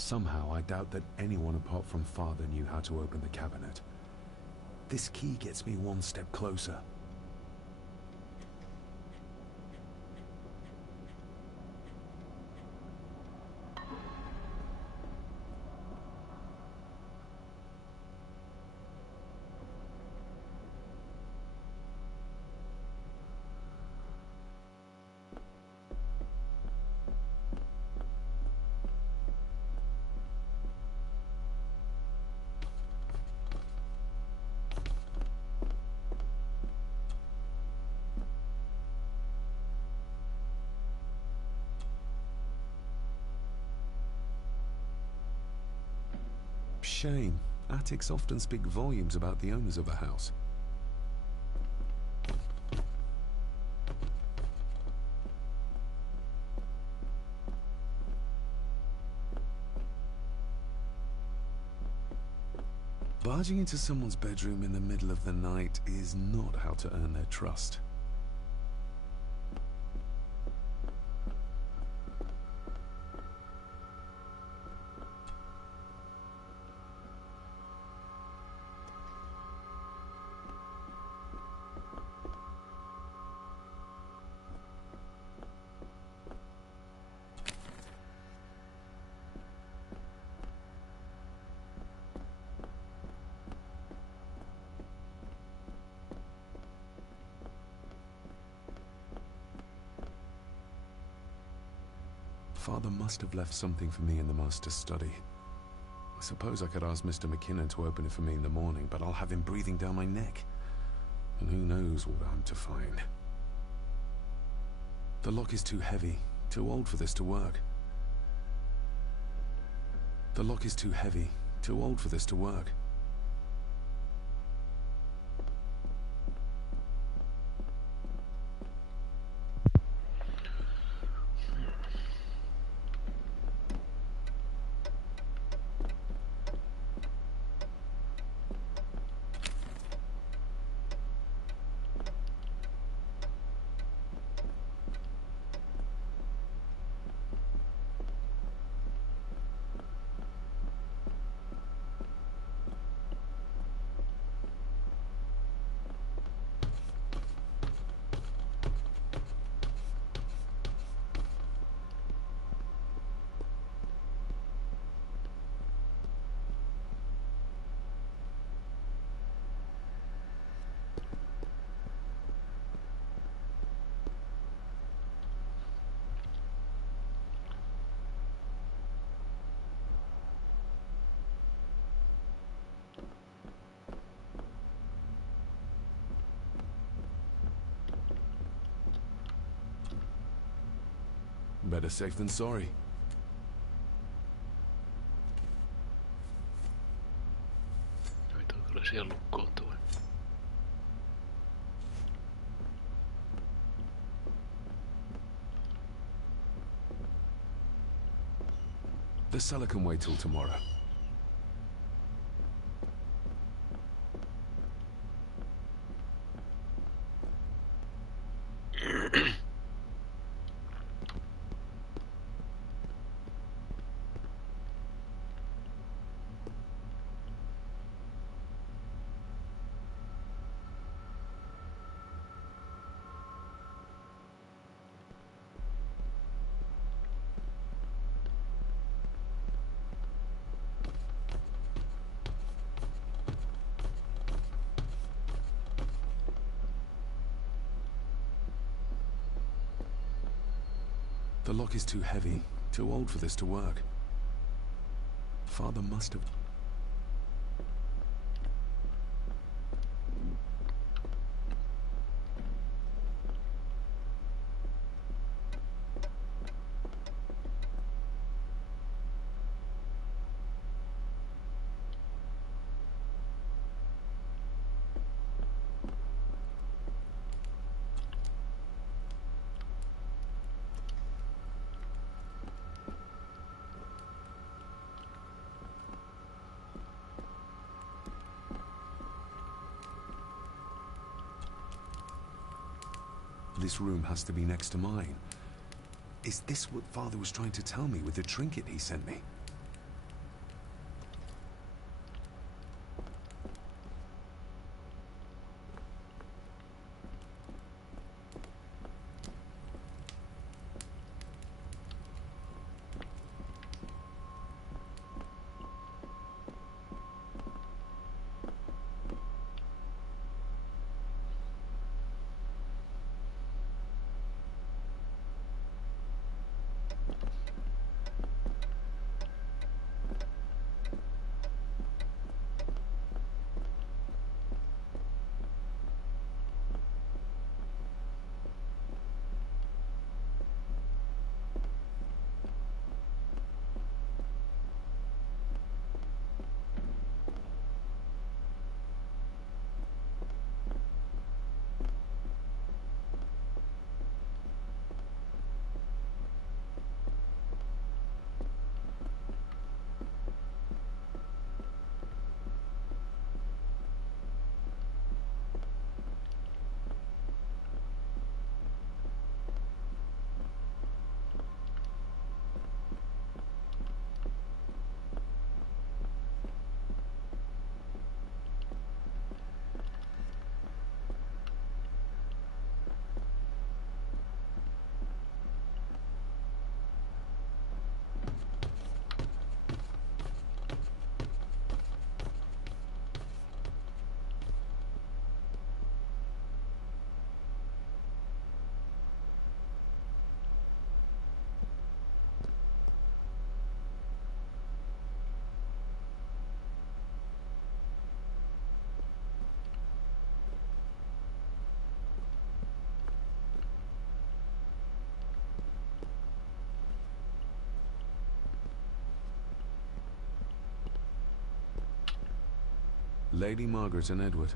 Somehow, I doubt that anyone apart from Father knew how to open the cabinet. This key gets me one step closer. Shame. Attics often speak volumes about the owners of a house. Barging into someone's bedroom in the middle of the night is not how to earn their trust. Father must have left something for me in the Master's study. I suppose I could ask Mr. McKinnon to open it for me in the morning, but I'll have him breathing down my neck. And who knows what I'm to find. The lock is too heavy, too old for this to work. The lock is too heavy, too old for this to work. Better safe than sorry. Taitaa kyllä siellä lukkoutua. The cellar can wait till tomorrow. The lock is too heavy, too old for this to work. Father must have... This room has to be next to mine. Is this what Father was trying to tell me with the trinket he sent me? Lady Margaret and Edward.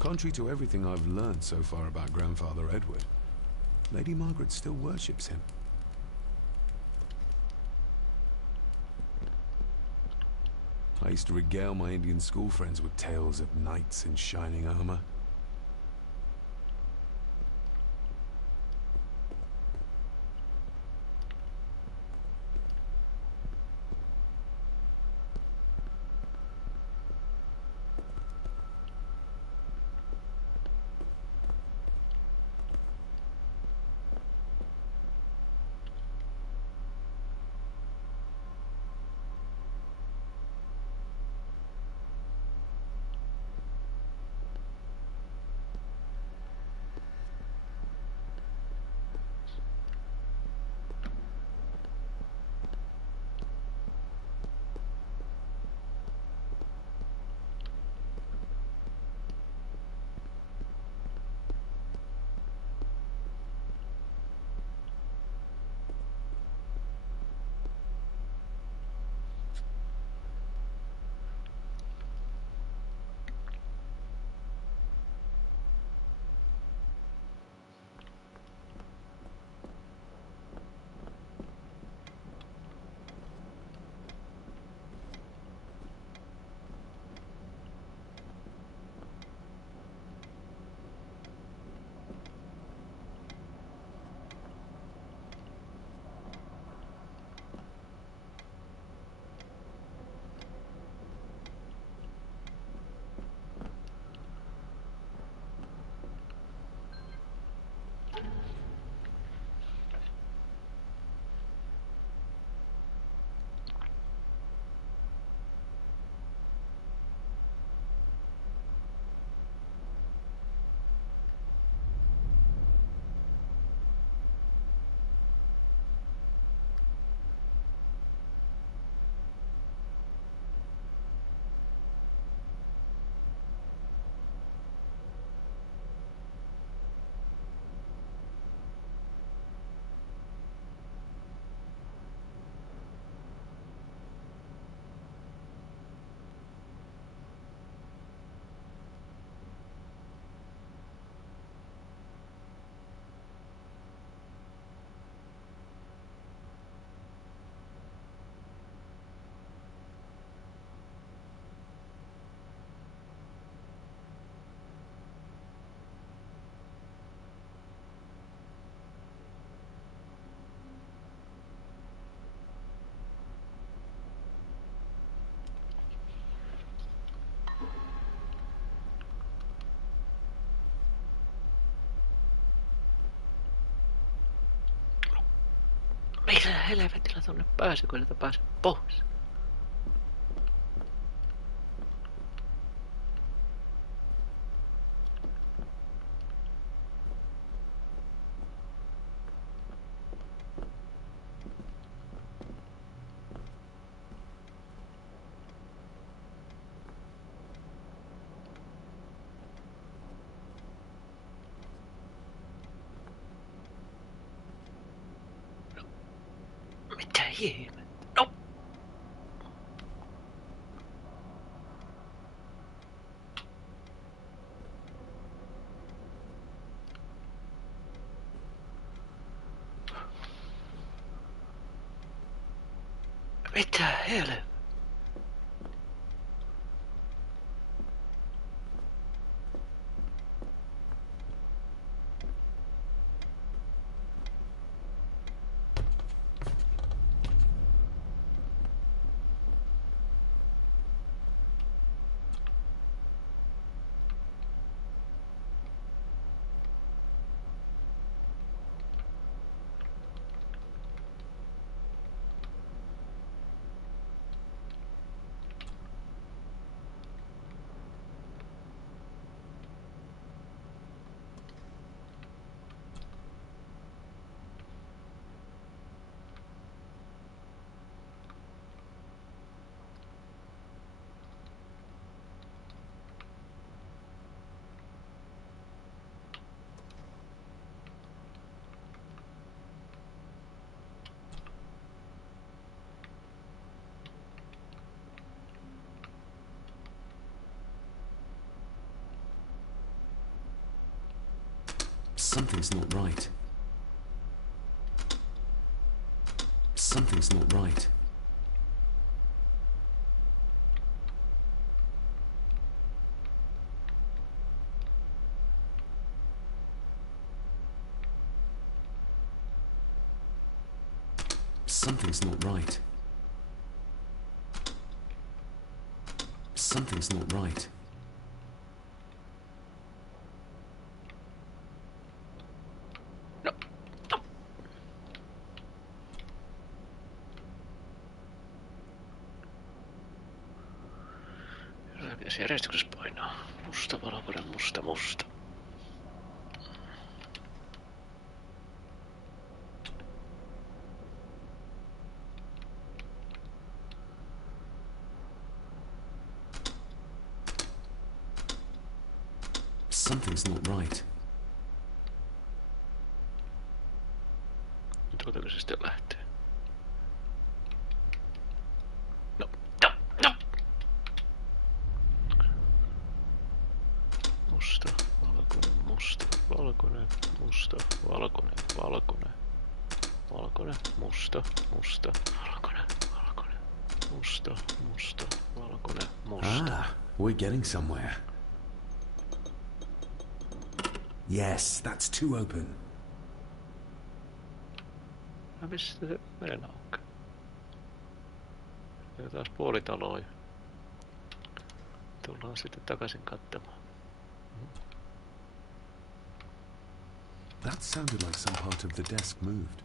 Contrary to everything I've learned so far about Grandfather Edward, Lady Margaret still worships him. I used to regale my Indian school friends with tales of knights in shining armor. Millä helvetillä tonne pääsi, kun niitä pääsi pois? Mitä ihmettä? No! Mitä helvettiä? Something's not right. Something's not right. Something's not right. Something's not right. Pitäisi järjestyksessä painaa. Musta, valkoinen, musta, musta. Something's not right. Tuotako se sitten lähtee? Musta, valkoinen, musta, valkoinen, musta, valkoinen, valkoinen, valkoinen, musta, musta, valkoinen, valkoinen, musta, musta, valkoinen, musta. Ah, we're getting somewhere. Yes, that's two open. Missä se menen auki? Ja taas puolitaloja. Tullaan sitten takaisin katsomaan. That sounded like some part of the desk moved.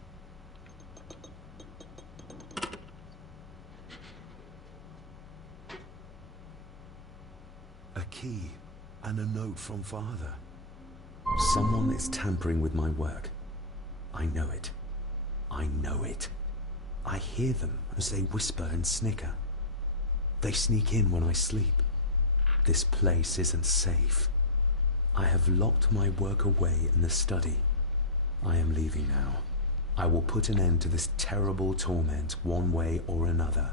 A key and a note from Father. Someone is tampering with my work. I know it. I know it. I hear them as they whisper and snicker. They sneak in when I sleep. This place isn't safe. I have locked my work away in the study. I am leaving now. I will put an end to this terrible torment one way or another.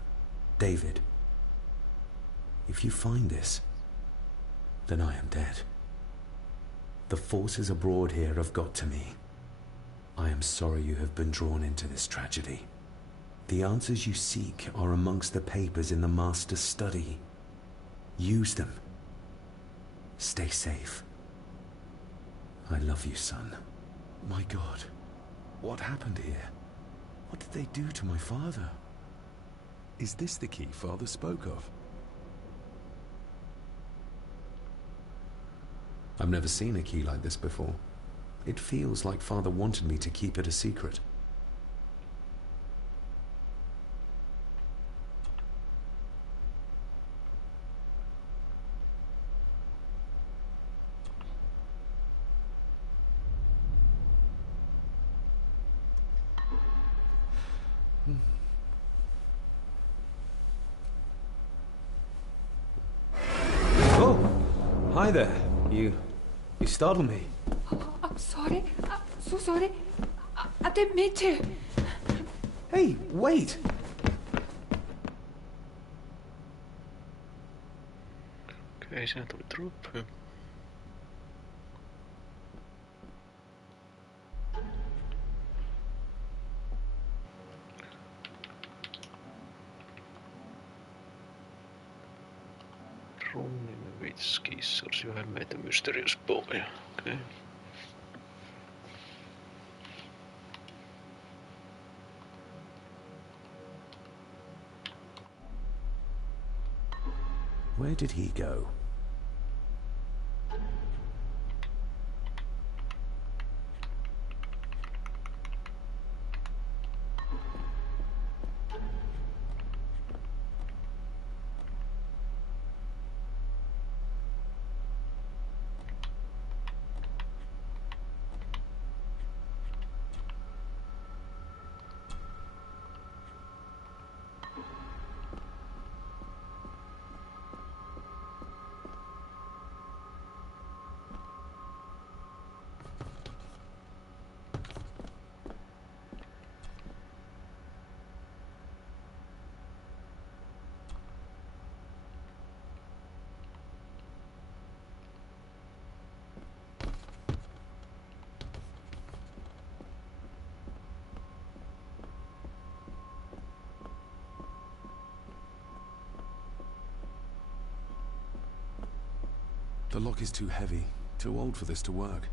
David, if you find this, then I am dead. The forces abroad here have got to me. I am sorry you have been drawn into this tragedy. The answers you seek are amongst the papers in the Master's study. Use them. Stay safe. I love you, son. My God, what happened here? What did they do to my father? Is this the key Father spoke of? I've never seen a key like this before. It feels like Father wanted me to keep it a secret. Oh, hi there. You startled me. Oh, I'm sorry. I'm so sorry. I didn't mean to. Hey, wait. Okei, siinä tuli trophy. Skissors, you have made a mysterious boy. Okay. Where did he go? The lock is too heavy, too old for this to work.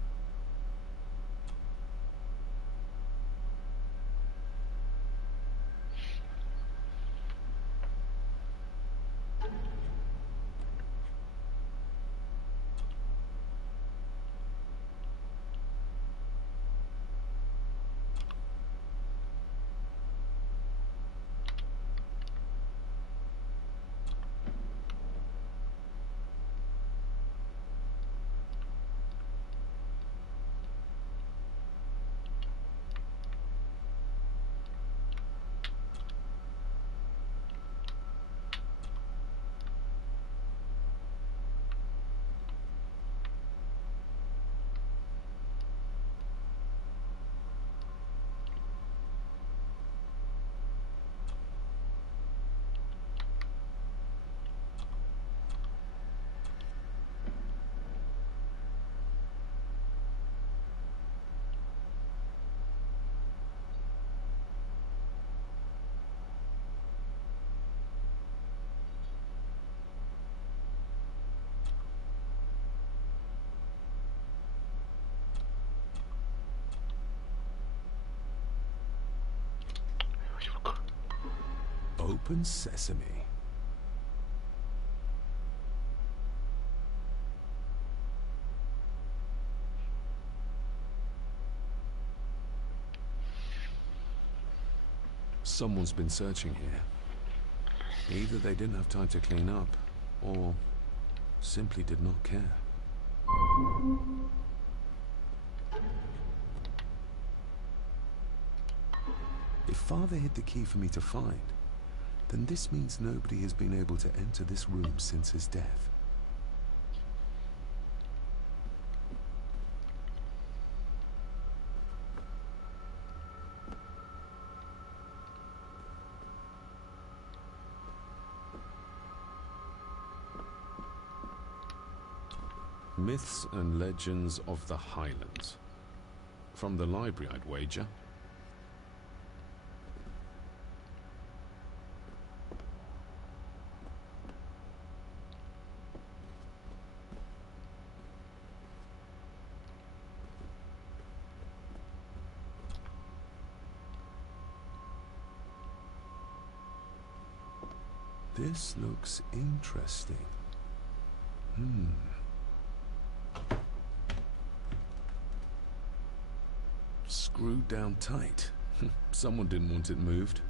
Open sesame. Someone's been searching here. Either they didn't have time to clean up, or simply did not care. If Father hid the key for me to find, then this means nobody has been able to enter this room since his death. Myths and Legends of the Highlands. From the library, I'd wager. This looks interesting. Screwed down tight. Someone didn't want it moved.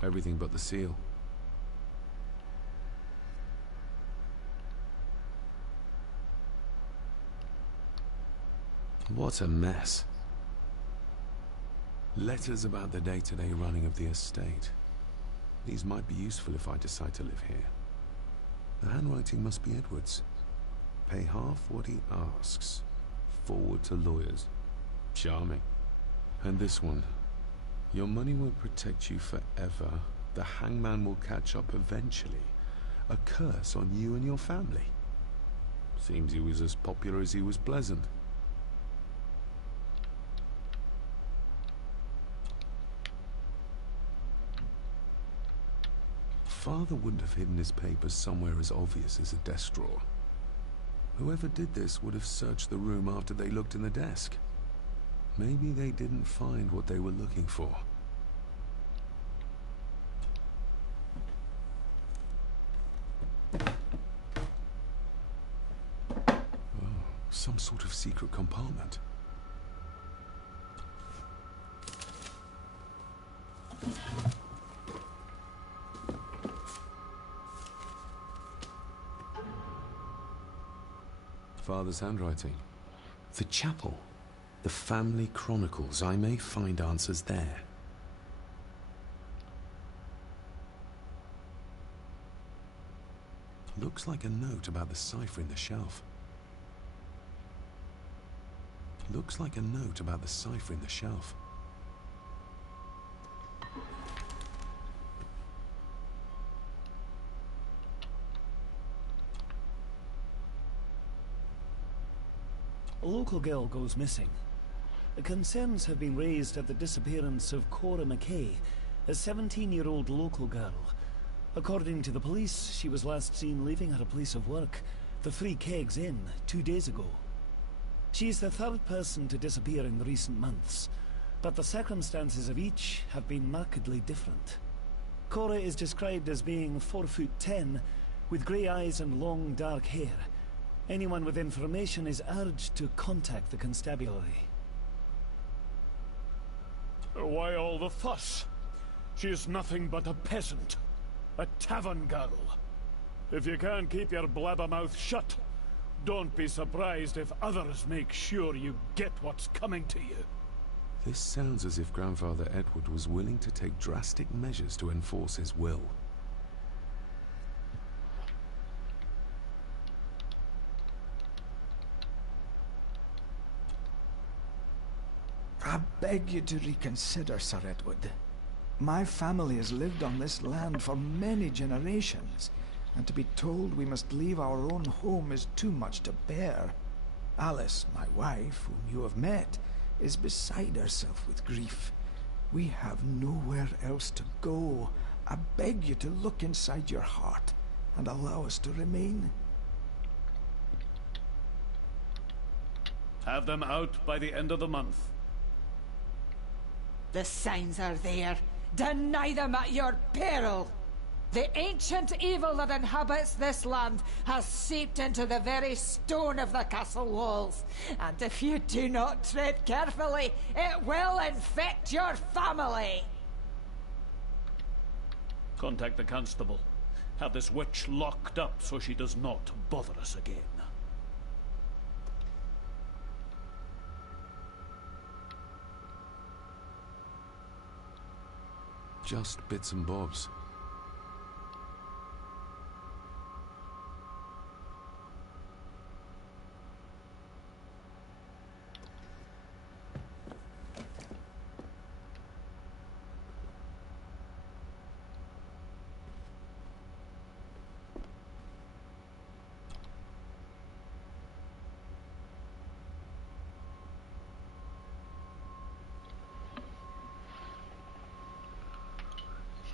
Everything but the seal. What a mess. Letters about the day-to-day running of the estate. These might be useful if I decide to live here. The handwriting must be Edward's. Pay half what he asks. Forward to lawyers. Charming. And this one. Your money will protect you forever. The hangman will catch up eventually. A curse on you and your family. Seems he was as popular as he was pleasant. Father wouldn't have hidden his papers somewhere as obvious as a desk drawer. Whoever did this would have searched the room after they looked in the desk. Maybe they didn't find what they were looking for. Oh, some sort of secret compartment. Father's handwriting. The chapel. The family chronicles. I may find answers there. Looks like a note about the cipher in the shelf. Looks like a note about the cipher in the shelf. A local girl goes missing. Concerns have been raised at the disappearance of Cora McKay, a 17-year-old local girl. According to the police, she was last seen leaving her place of work, the Three Kegs Inn, 2 days ago. She is the third person to disappear in recent months, but the circumstances of each have been markedly different. Cora is described as being 4'10", with grey eyes and long dark hair. Anyone with information is urged to contact the constabulary. Why all the fuss? She is nothing but a peasant. A tavern girl. If you can't keep your blabbermouth shut, don't be surprised if others make sure you get what's coming to you. This sounds as if Grandfather Edward was willing to take drastic measures to enforce his will. I beg you to reconsider, Sir Edward. My family has lived on this land for many generations, and to be told we must leave our own home is too much to bear. Alice, my wife, whom you have met, is beside herself with grief. We have nowhere else to go. I beg you to look inside your heart and allow us to remain. Have them out by the end of the month. The signs are there. Deny them at your peril. The ancient evil that inhabits this land has seeped into the very stone of the castle walls. And if you do not tread carefully, it will infect your family. Contact the constable. Have this witch locked up so she does not bother us again. Just bits and bobs.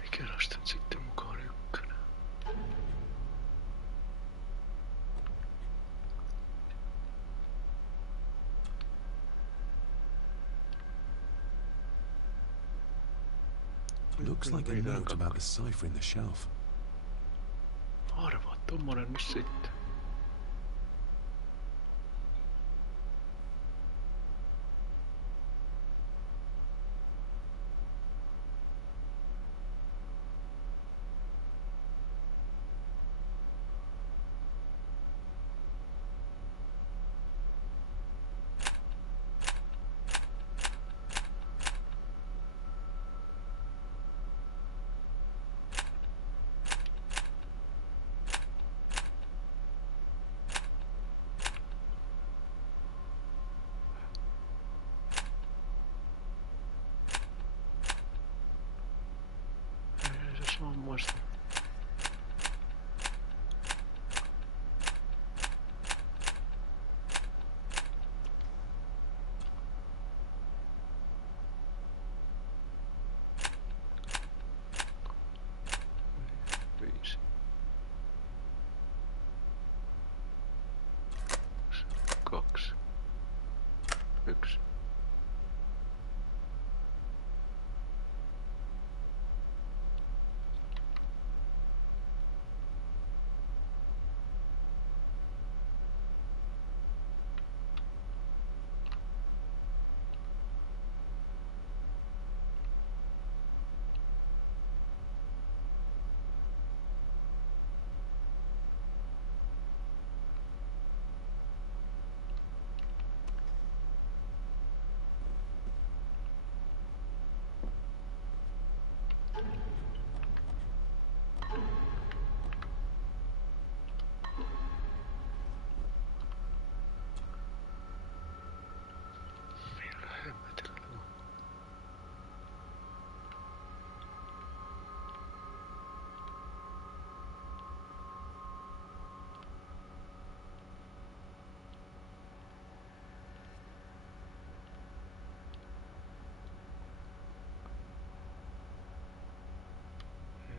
Mikä nostan sitten mukaan ykkönen? Looks like a note about the cipher in the shelf. Arvaa tommonen nyt sitten. 1.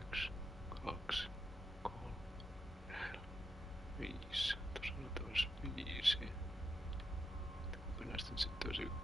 Yksi, kaksi, kolme, 4, 5. Tuossa on taas 5. Kuinka näistä nyt sitten olisi 1?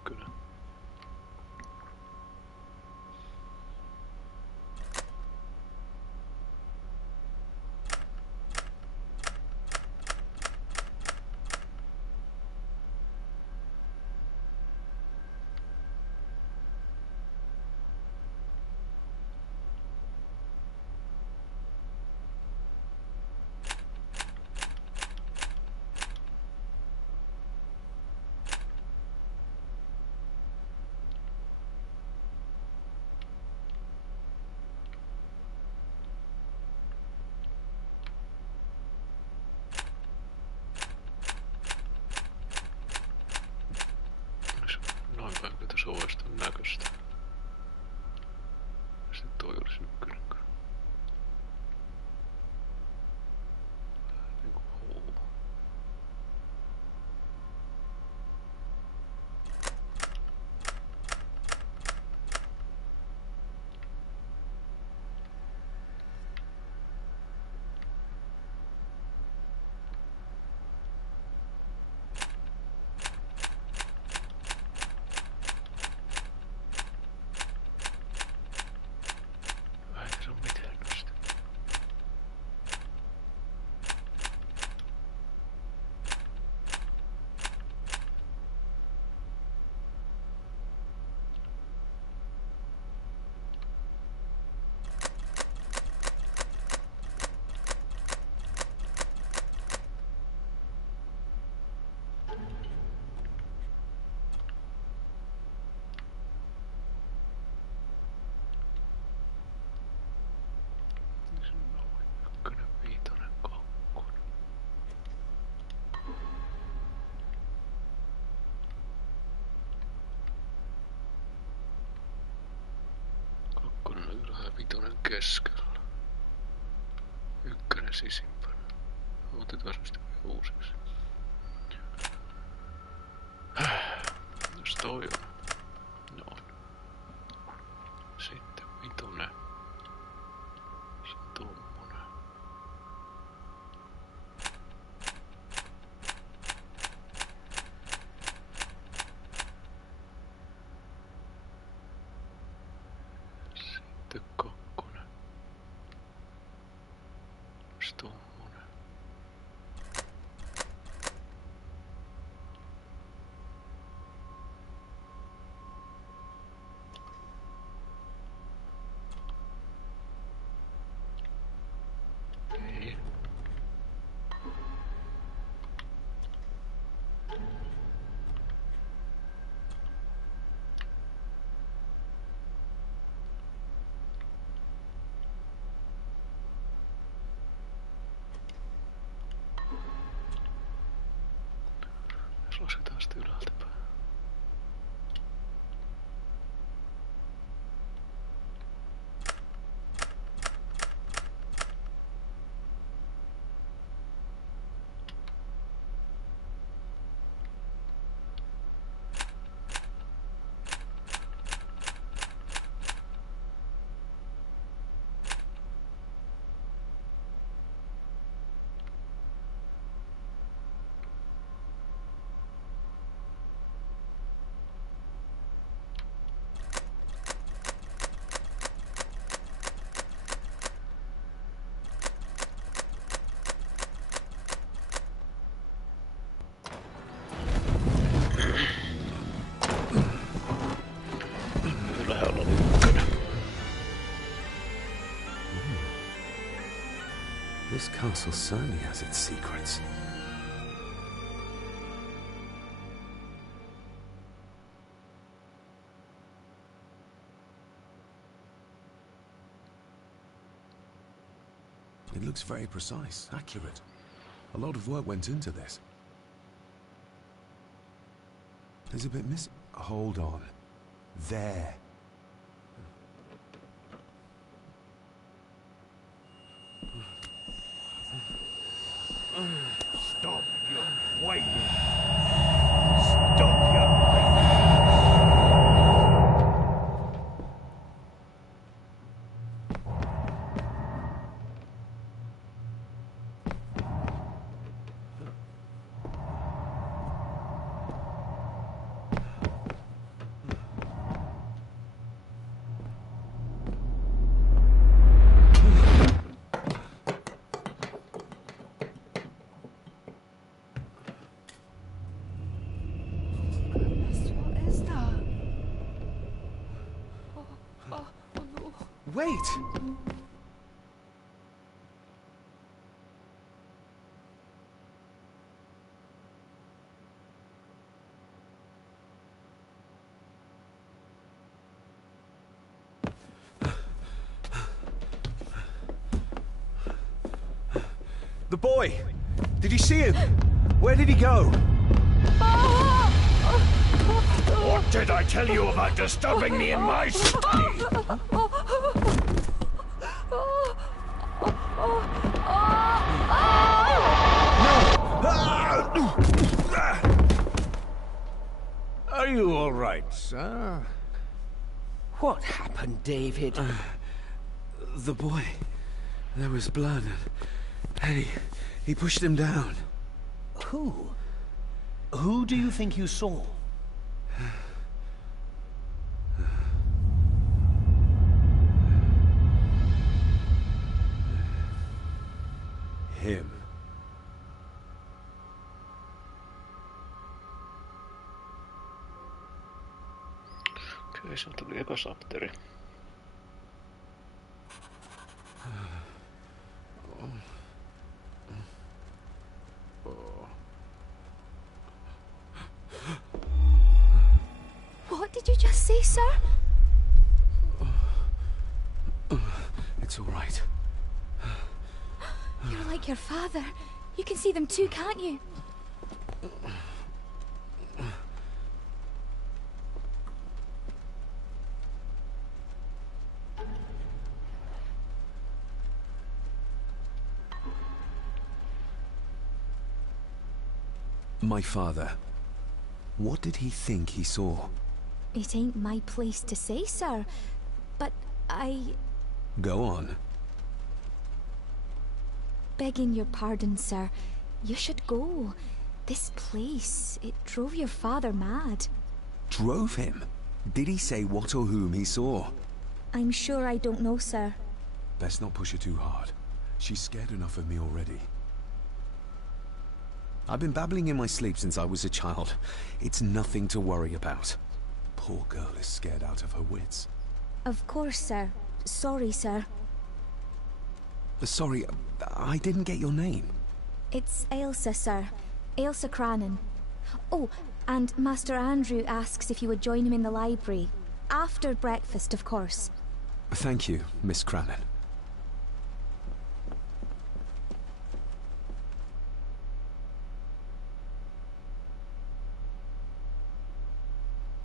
Noin päin kyllä tässä ovesta on näköistä. Sitten toi olisi 1. Niinku houva. Ai tässä on mitään noista. Se on noin 1, 5, 2. 2 ylhäällä, 5 keskellä. 1 sisimpänä. Otetaan sitä vielä uusiksi. Jos toi on. Noin. Sitten 5. Se on tommonen. Sitten 2. Se tommonen. This castle certainly has its secrets. It looks very precise, accurate. A lot of work went into this. There's a bit missing. Hold on. There. Stop your whining! Stop your whining! Wait! The boy! Did you see him? Where did he go? What did I tell you about disturbing me in my study? Are you all right, sir? What happened, David? The boy. There was blood, and he pushed him down. Who? Who do you think you saw? Him. Okei, se tuli eka sapteri. What did you just say, sir? It's all right. You're like your father. You can see them too, can't you? My father. What did he think he saw? It ain't my place to say, sir. But I... Go on. Begging your pardon, sir. You should go. This place, it drove your father mad. Drove him? Did he say what or whom he saw? I'm sure I don't know, sir. Best not push her too hard. She's scared enough of me already. I've been babbling in my sleep since I was a child. It's nothing to worry about. Poor girl is scared out of her wits. Of course, sir. Sorry, sir. Sorry, I didn't get your name. It's Ailsa, sir. Ailsa Cranon. Oh, and Master Andrew asks if you would join him in the library. After breakfast, of course. Thank you, Miss Cranon.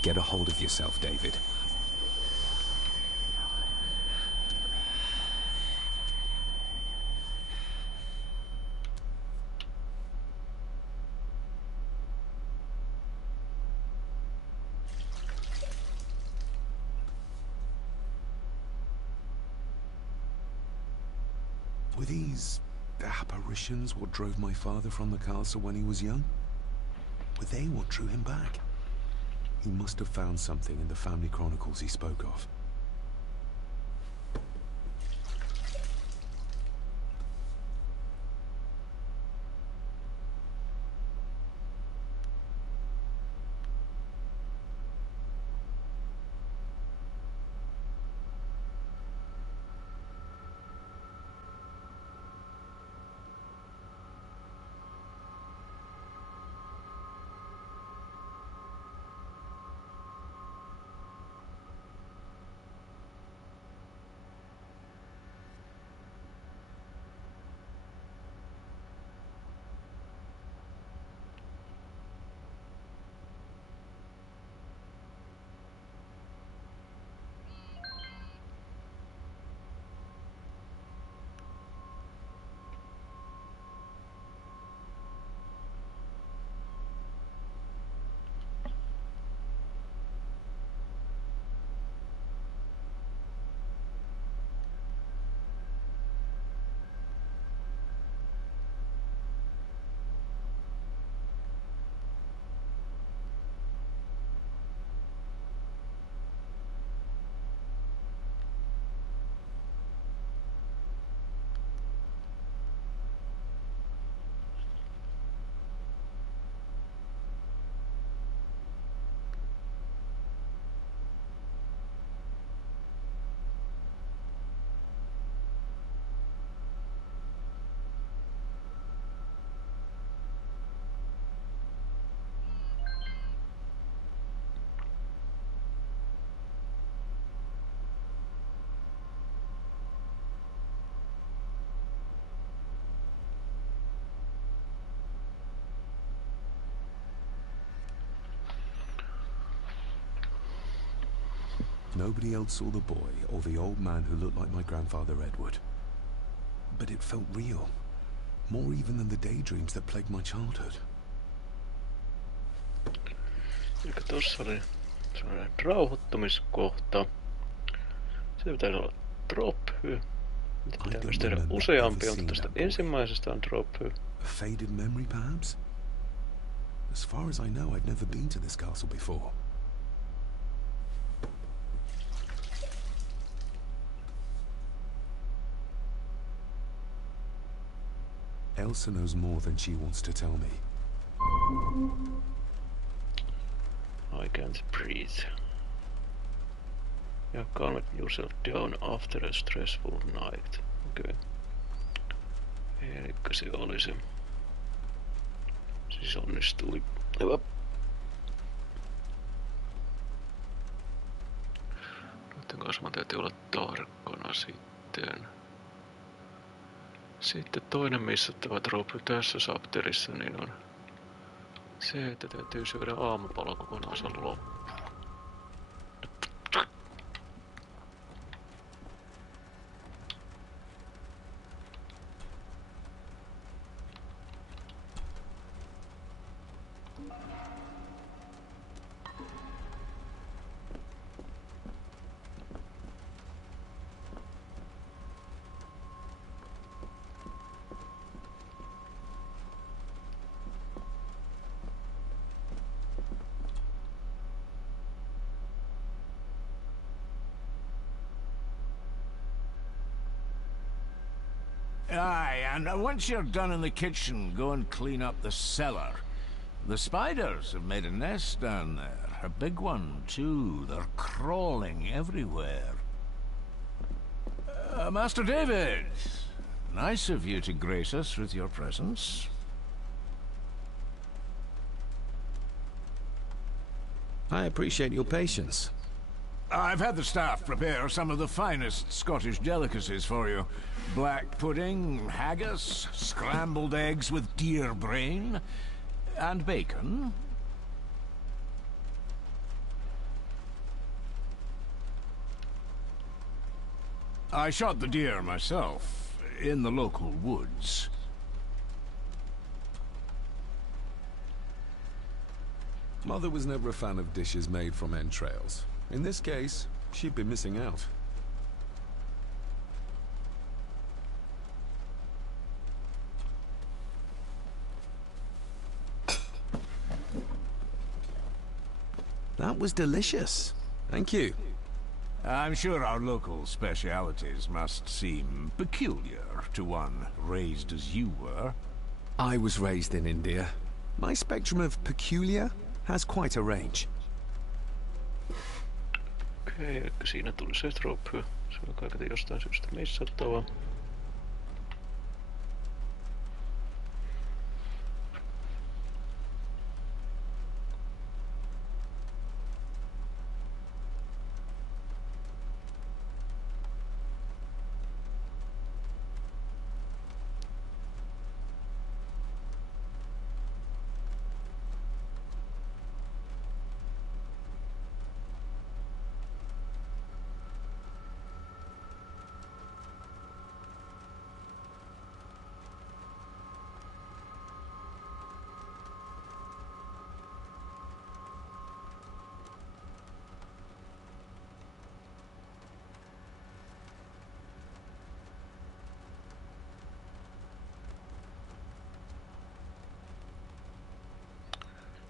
Get a hold of yourself, David. Were these apparitions what drove my father from the castle when he was young? Were they what drew him back? He must have found something in the family chronicles he spoke of. nobody else saw the boy or the old man who looked like my grandfather Edward. But it felt real. More even than the daydreams that plagued my childhood. Elikkä tossa oli sellainen rauhoittumiskohta. Se pitäisi olla trophy. Niitä pitää myös tehdä useampia, mutta tästä ensimmäisestä on trophy. A faded memory, perhaps? As far as I know, I've never been to this castle before. Elsa knows more than she wants to tell me. I can't breathe. You have calmed yourself down after a stressful night. Okei. Elikkä se oli se. Siis onnistui. Hyvä. Noiden kanssa mä täytyy olla tarkkana sitten. Sitten toinen missattava trophy tässä chapterissa niin on se, että täytyy syödä aamupala kokonaan sen loppuun. Aye, and once you're done in the kitchen, go and clean up the cellar. The spiders have made a nest down there. A big one, too. They're crawling everywhere. Master David, nice of you to grace us with your presence. I appreciate your patience. I've had the staff prepare some of the finest Scottish delicacies for you. Black pudding, haggis, scrambled eggs with deer brain, and bacon. I shot the deer myself, in the local woods. Mother was never a fan of dishes made from entrails. In this case, she'd be missing out. That was delicious. Thank you. I'm sure our local specialities must seem peculiar to one raised as you were. I was raised in India. My spectrum of peculiar has quite a range. Okei, eli siinä tuli se trophy. Se on kaiketi jostain syystä missattava.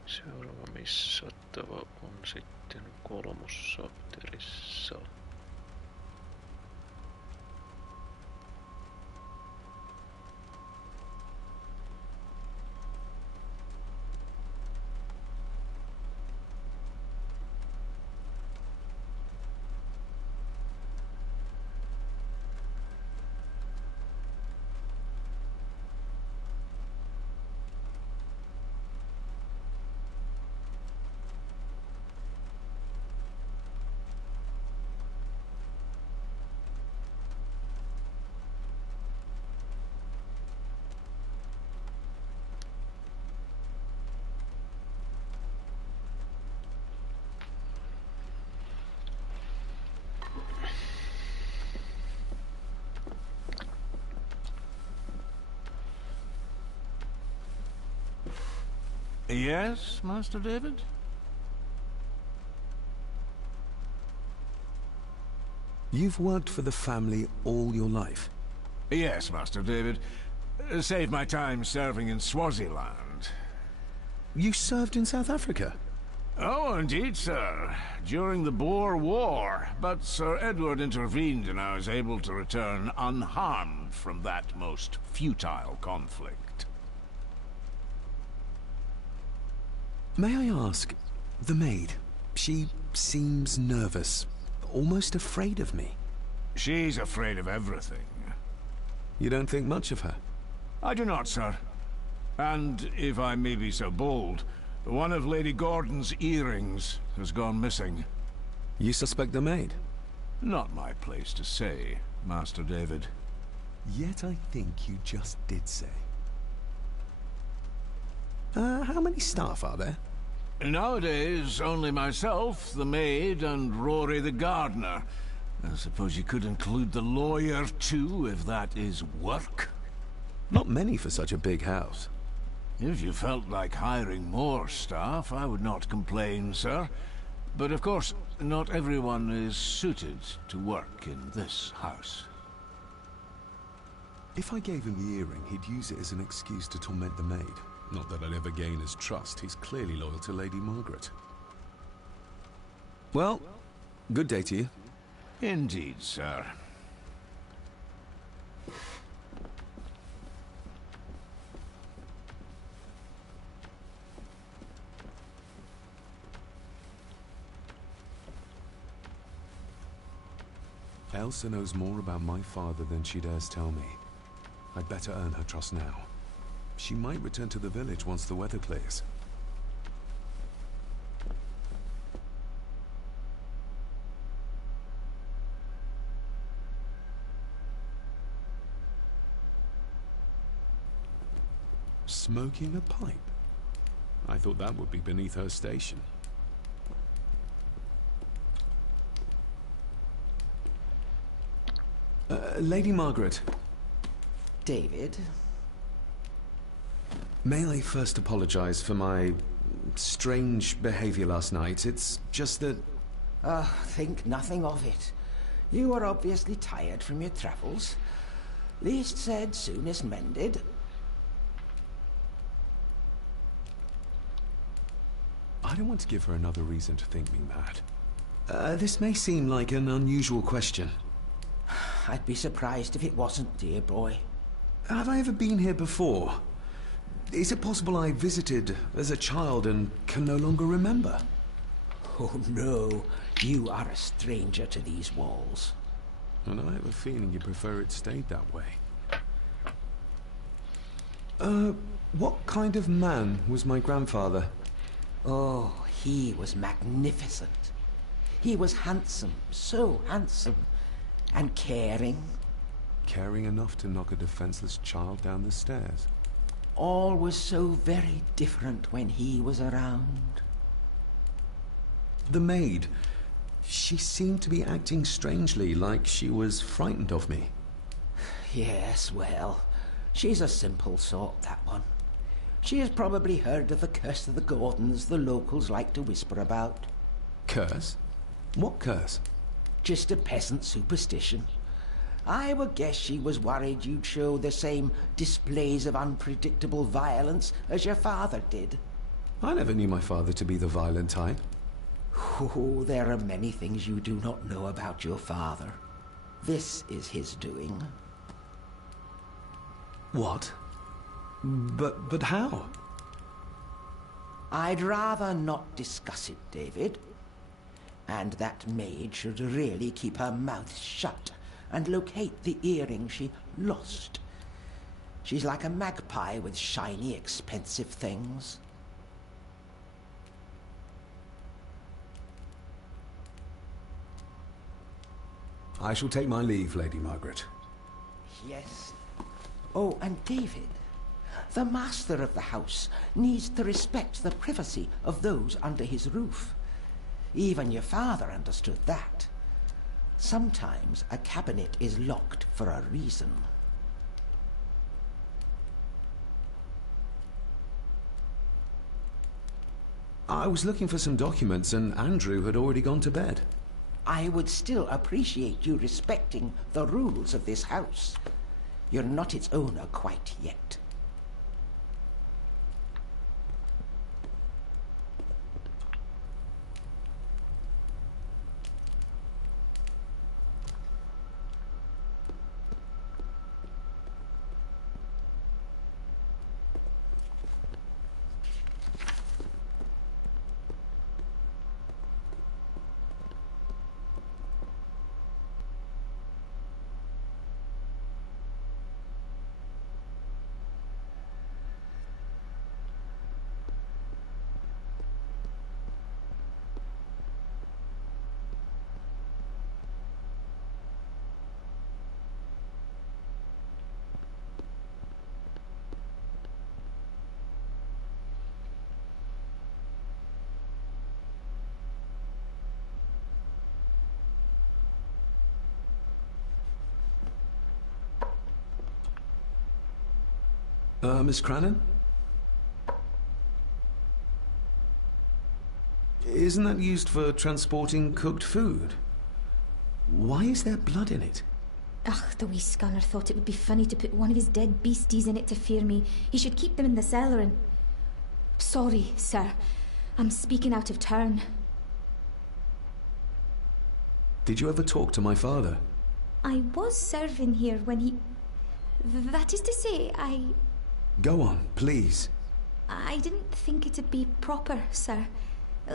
Seuraava missattava on sitten kolmossapterissa. Yes, Master David? You've worked for the family all your life? Yes, Master David. Saved my time serving in Swaziland. You served in South Africa? Oh, indeed, sir. During the Boer War. But Sir Edward intervened and I was able to return unharmed from that most futile conflict. May I ask, the maid, she seems nervous, almost afraid of me. She's afraid of everything. You don't think much of her? I do not, sir. And, if I may be so bold, one of Lady Gordon's earrings has gone missing. You suspect the maid? Not my place to say, Master David. Yet I think you just did say. How many staff are there? Nowadays, only myself, the maid, and Rory the gardener. I suppose you could include the lawyer, too, if that is work. Not many for such a big house. If you felt like hiring more staff, I would not complain, sir. But of course, not everyone is suited to work in this house. If I gave him the earring, he'd use it as an excuse to torment the maid. Not that I'd ever gain his trust. He's clearly loyal to Lady Margaret. Well, good day to you. Indeed, sir. Elsa knows more about my father than she dares tell me. I'd better earn her trust now. She might return to the village once the weather clears. Smoking a pipe? I thought that would be beneath her station. Lady Margaret. David? May I first apologize for my strange behavior last night? It's just that... Think nothing of it. You are obviously tired from your travels. Least said, soonest mended. I don't want to give her another reason to think me mad. This may seem like an unusual question. I'd be surprised if it wasn't, dear boy. Have I ever been here before? Is it possible I visited as a child and can no longer remember? Oh no, you are a stranger to these walls. And I have a feeling you prefer it stayed that way. What kind of man was my grandfather? Oh, he was magnificent. He was handsome, so handsome. And caring. Caring enough to knock a defenseless child down the stairs. All was so very different when he was around. The maid. She seemed to be acting strangely, like she was frightened of me. Yes, well, she's a simple sort, that one. She has probably heard of the curse of the Gordons the locals like to whisper about. Curse? What curse? Just a peasant superstition. I would guess she was worried you'd show the same displays of unpredictable violence as your father did. I never knew my father to be the violent type. Oh, there are many things you do not know about your father. This is his doing. What? But how? I'd rather not discuss it, David. And that maid should really keep her mouth shut and locate the earring she lost. She's like a magpie with shiny, expensive things. I shall take my leave, Lady Margaret. Yes. Oh, and David, the master of the house needs to respect the privacy of those under his roof. Even your father understood that. Sometimes a cabinet is locked for a reason. I was looking for some documents and Andrew had already gone to bed. I would still appreciate you respecting the rules of this house. You're not its owner quite yet. Miss Crannan? Isn't that used for transporting cooked food? Why is there blood in it? Ugh, the wee scunner thought it would be funny to put one of his dead beasties in it to fear me. He should keep them in the cellar and... Sorry, sir. I'm speaking out of turn. Did you ever talk to my father? I was serving here when he... That is to say, Go on, please. I didn't think it'd be proper, sir.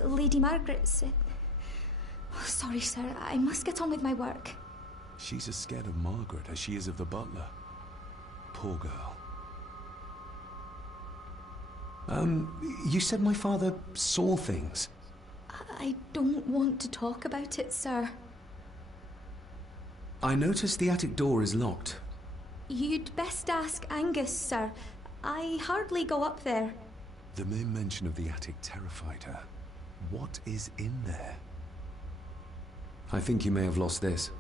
Lady Margaret said... Oh, sorry, sir. I must get on with my work. She's as scared of Margaret as she is of the butler. Poor girl. You said my father saw things. I don't want to talk about it, sir. I noticed the attic door is locked. You'd best ask Angus, sir. I hardly go up there. The mere mention of the attic terrified her. What is in there? I think you may have lost this.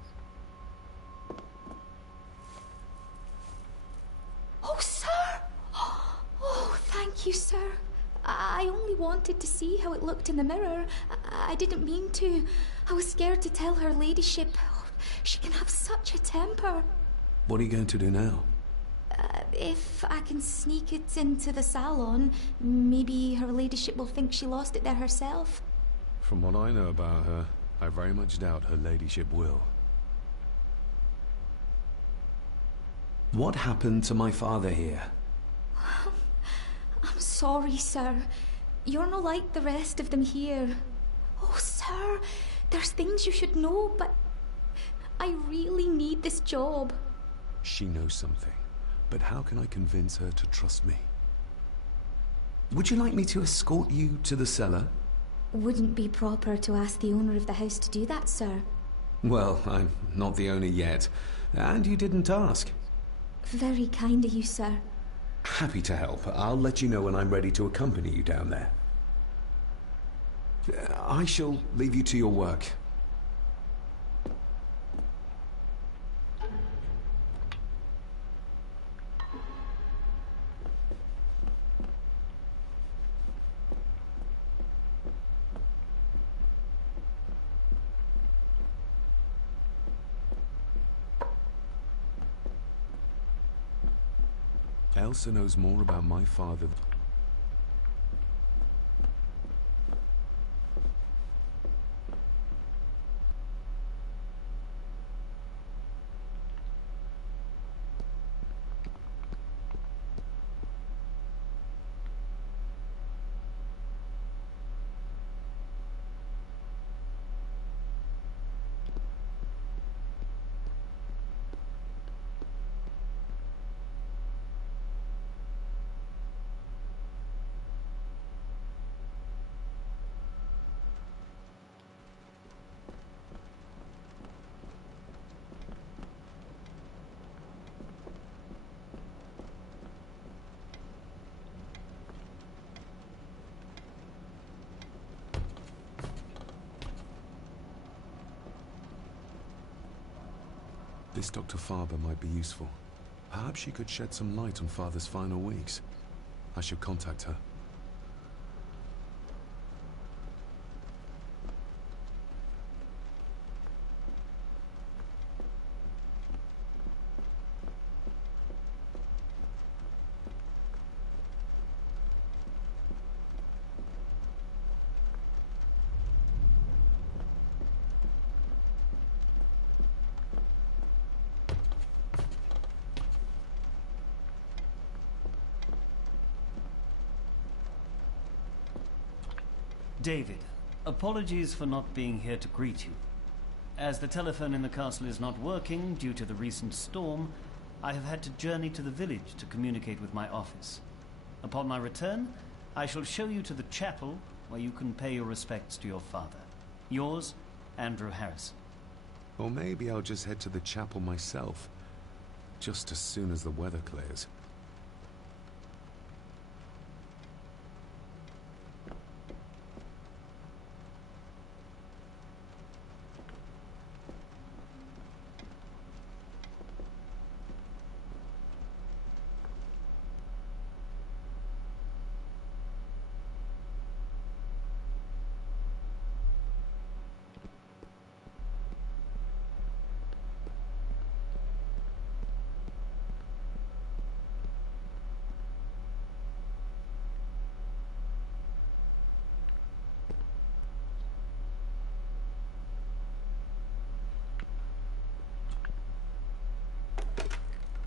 Oh, sir! Oh, thank you, sir. I only wanted to see how it looked in the mirror. I didn't mean to. I was scared to tell her ladyship. Oh, she can have such a temper. What are you going to do now? If I can sneak it into the salon, maybe her ladyship will think she lost it there herself. From what I know about her, I very much doubt her ladyship will. What happened to my father here? I'm sorry, sir. You're not like the rest of them here. Oh, sir, there's things you should know, but I really need this job. She knows something, but how can I convince her to trust me? Would you like me to escort you to the cellar? Wouldn't be proper to ask the owner of the house to do that, sir. Well, I'm not the owner yet, and you didn't ask. Very kind of you, sir. Happy to help. I'll let you know when I'm ready to accompany you down there. I shall leave you to your work. Elsa knows more about my father. This Dr. Farber might be useful. Perhaps she could shed some light on Father's final weeks. I should contact her. David, apologies for not being here to greet you. As the telephone in the castle is not working due to the recent storm, I have had to journey to the village to communicate with my office. Upon my return, I shall show you to the chapel where you can pay your respects to your father. Yours, Andrew Harrison. Or maybe I'll just head to the chapel myself, just as soon as the weather clears.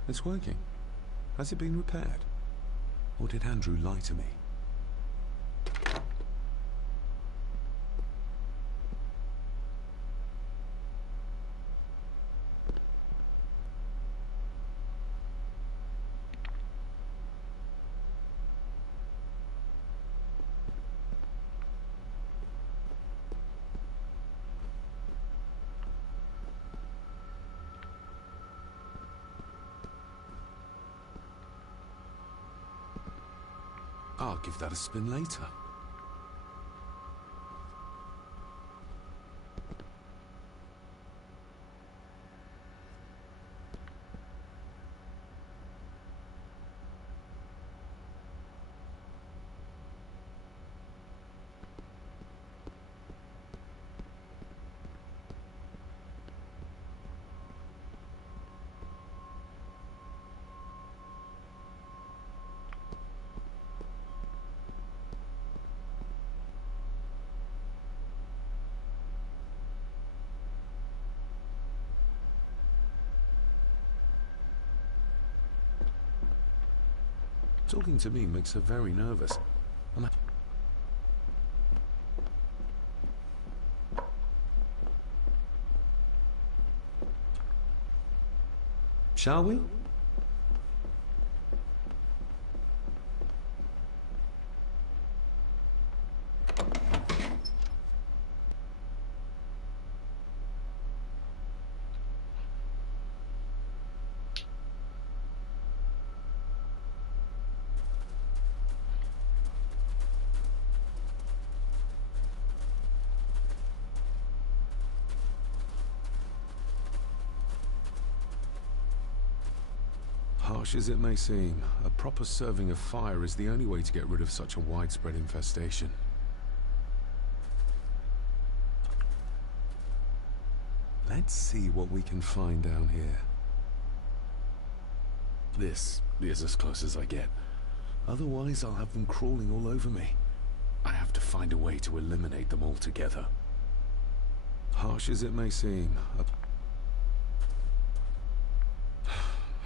It's working. Has it been repaired? Or did Andrew lie to me? I'll give that a spin later. Talking to me makes her very nervous. Shall we? Harsh as it may seem, a proper serving of fire is the only way to get rid of such a widespread infestation. Let's see what we can find down here. This is as close as I get. Otherwise, I'll have them crawling all over me. I have to find a way to eliminate them altogether. Harsh as it may seem,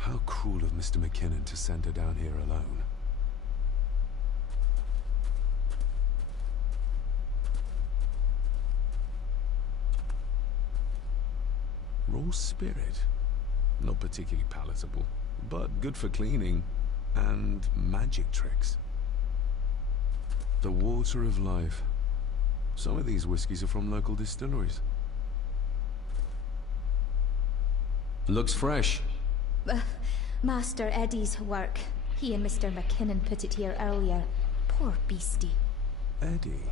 how cruel of Mr. McKinnon to send her down here alone. Raw spirit. Not particularly palatable, but good for cleaning and magic tricks. The water of life. Some of these whiskies are from local distilleries. Looks fresh. Master Eddie's work. He and Mr. McKinnon put it here earlier. Poor beastie. Eddie?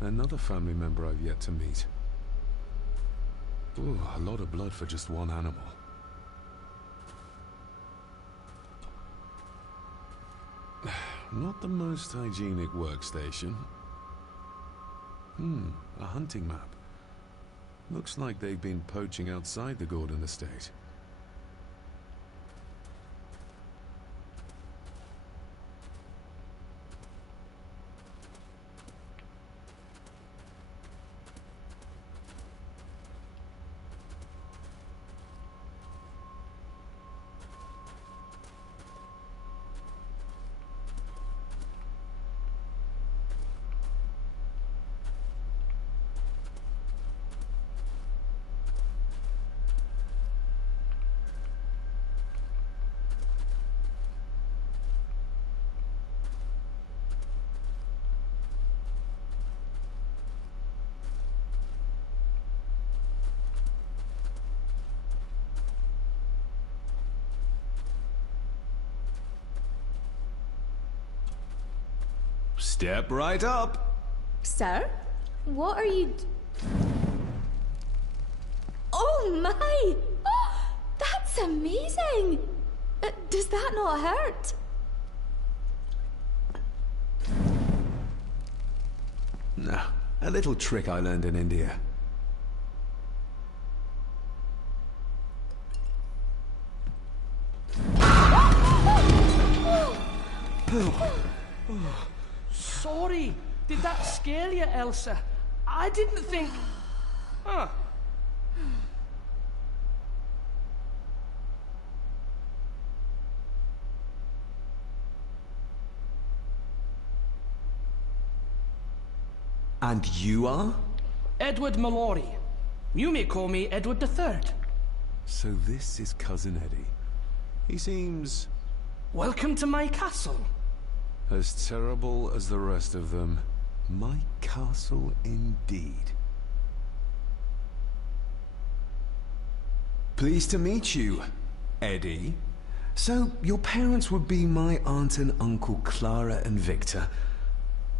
Another family member I've yet to meet. Ooh, a lot of blood for just one animal. Not the most hygienic workstation. A hunting map. Looks like they've been poaching outside the Gordon estate. Step right up. Sir? What are you... Oh my! Oh, that's amazing! Does that not hurt? No, a little trick I learned in India. Sorry. Did that scare you, Elsa? I didn't think... Huh. And you are? Edward Mallory. You may call me Edward III. So this is Cousin Eddie. He seems... Welcome to my castle. as terrible as the rest of them. My castle indeed. Pleased to meet you, Eddie. So, your parents would be my aunt and uncle Clara and Victor.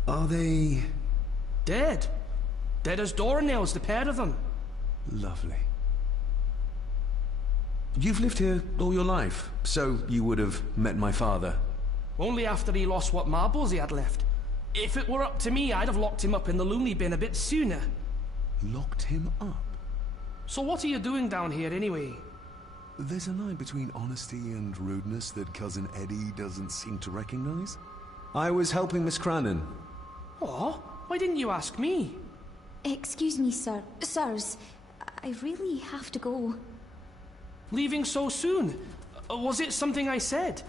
Are they... Dead. Dead as doornails, the pair of them. Lovely. You've lived here all your life, so you would have met my father. Only after he lost what marbles he had left. If it were up to me, I'd have locked him up in the loony bin a bit sooner. Locked him up? So what are you doing down here anyway? There's a line between honesty and rudeness that Cousin Eddie doesn't seem to recognize. I was helping Miss Cranon. Oh, why didn't you ask me? Excuse me, sir. Sirs, I really have to go. Leaving so soon? Was it something I said?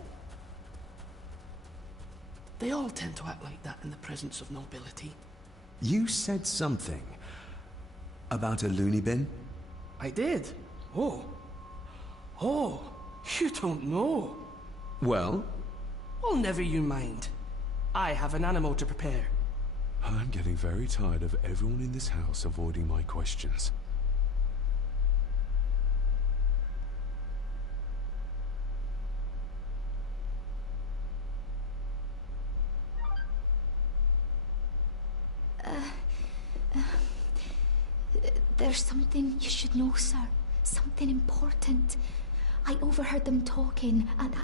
They all tend to act like that in the presence of nobility. You said something about a loony bin? I did. Oh. Oh, you don't know. Well? Well, never you mind. I have an animal to prepare. I'm getting very tired of everyone in this house avoiding my questions. There's something you should know, sir. Something important. I overheard them talking, and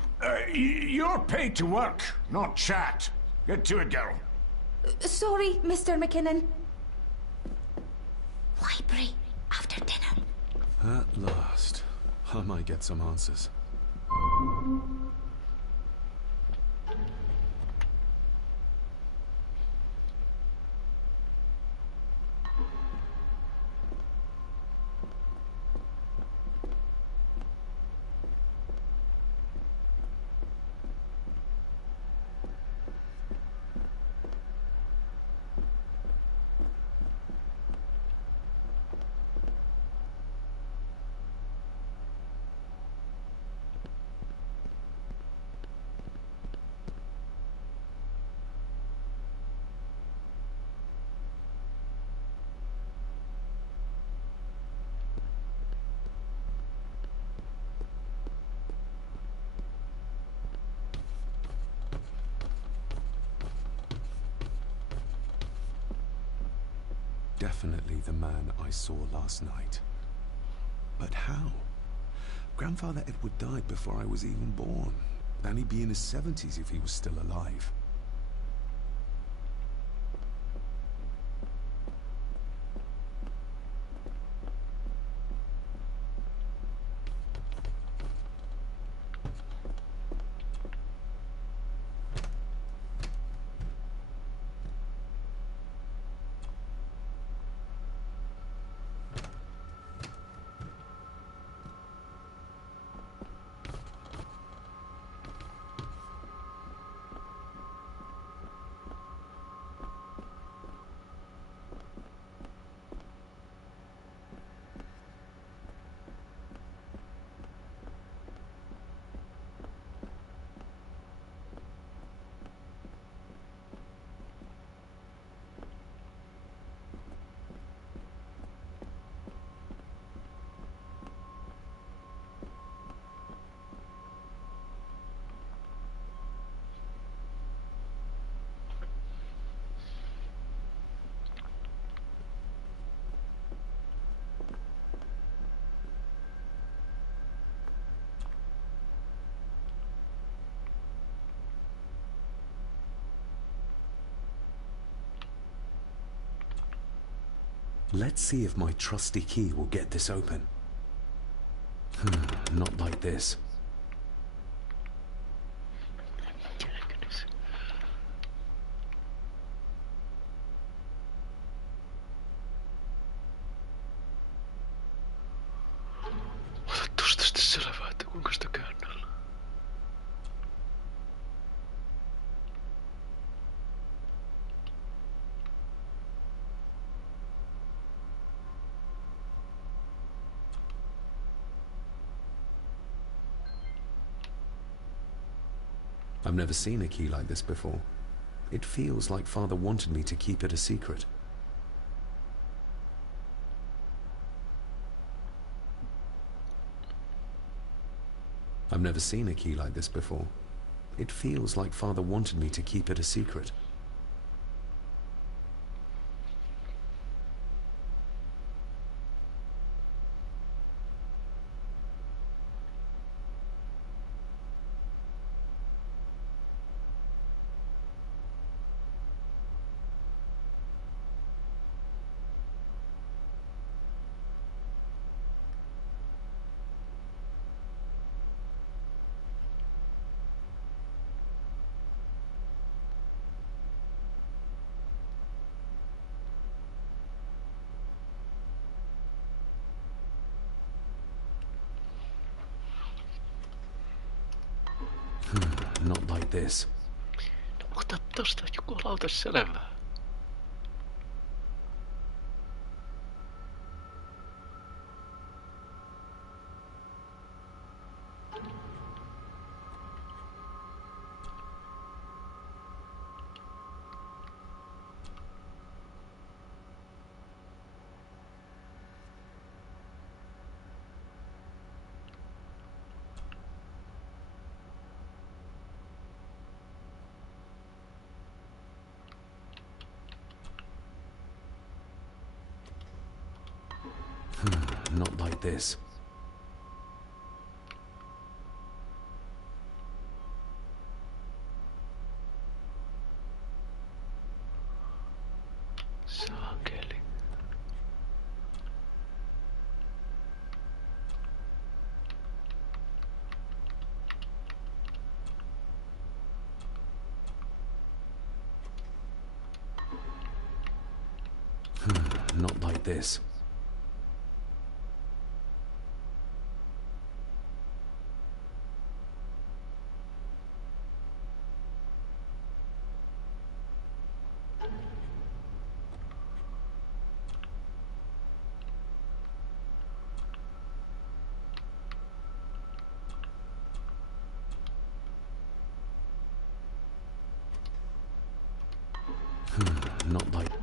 You're paid to work, not chat. Get to it, girl. Sorry, Mr. McKinnon. Library, after dinner. At last. I might get some answers. Definitely the man I saw last night. But how? Grandfather Edward died before I was even born. And he'd be in his 70s if he was still alive. Let's see if my trusty key will get this open. Not like this. Tuosta sitten selvää, että kuinka sitä käännellä. I've never seen a key like this before. It feels like Father wanted me to keep it a secret. I've never seen a key like this before. It feels like Father wanted me to keep it a secret. Not like this. No, ota tosta joku lauta selvää. Not like this. Saakeli. Not like this. Not like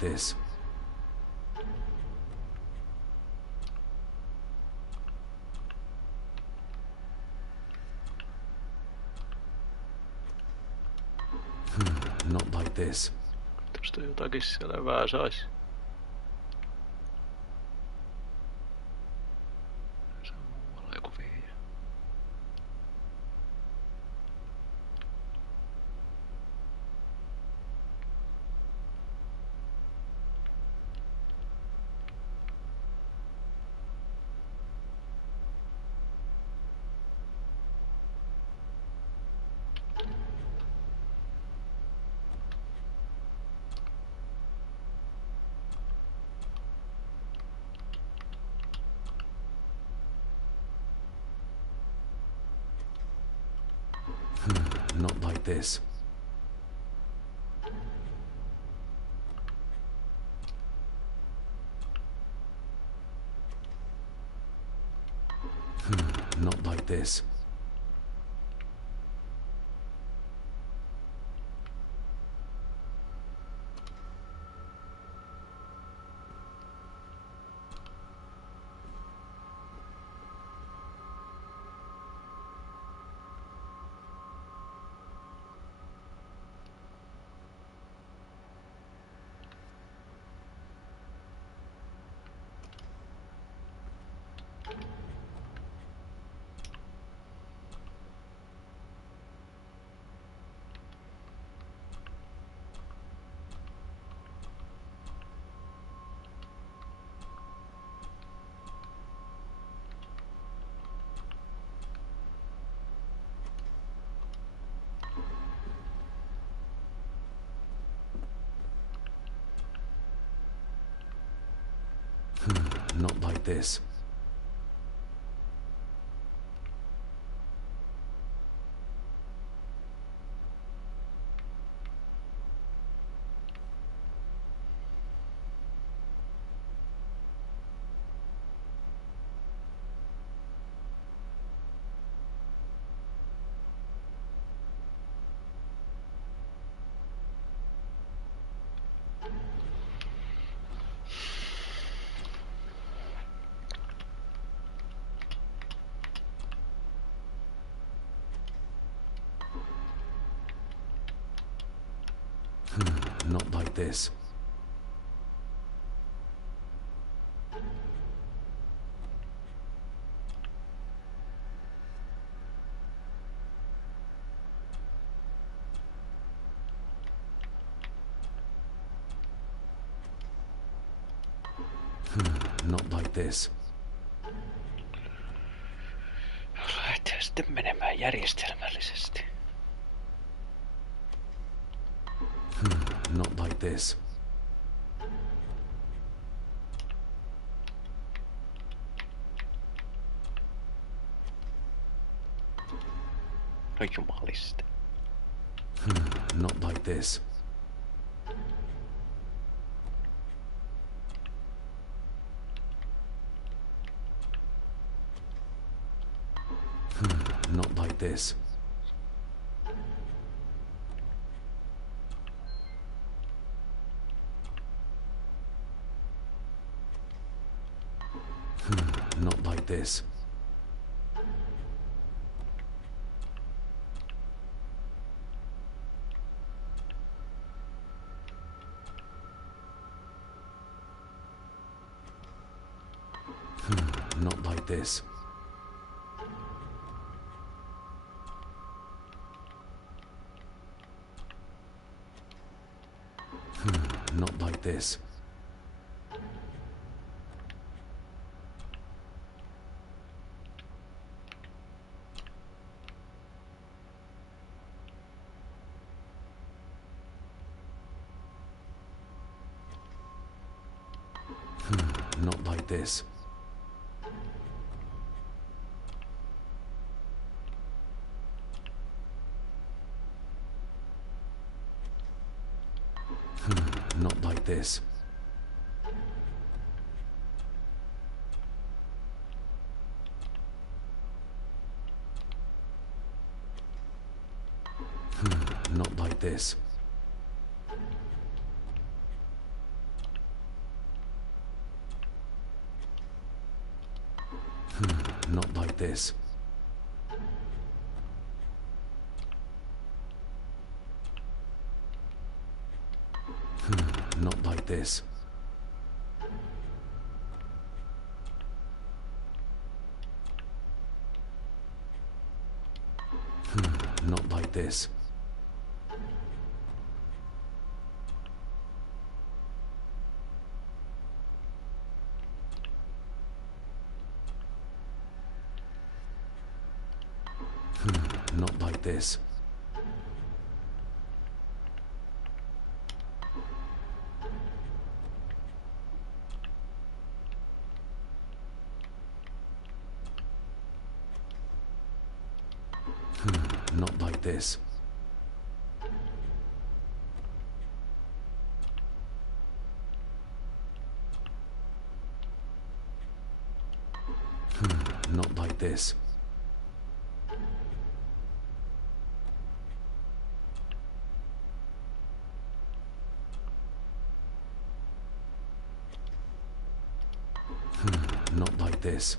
this. Not like this. Tuosta jotakin selvää sais. Se on muualla joku vihje. Not like this. Not like this. Not like this. Not like this. Not like this. Lähtee sitten menemään järjestelmällisesti. Not like this. No jumaliste. Not like this. Not like this. Not like this. Not like this. Not like this. Not like this. Not like this. Not like this. Not like this. Not like this. Not like this. Not like this. Not like this. Not like this. Not like this.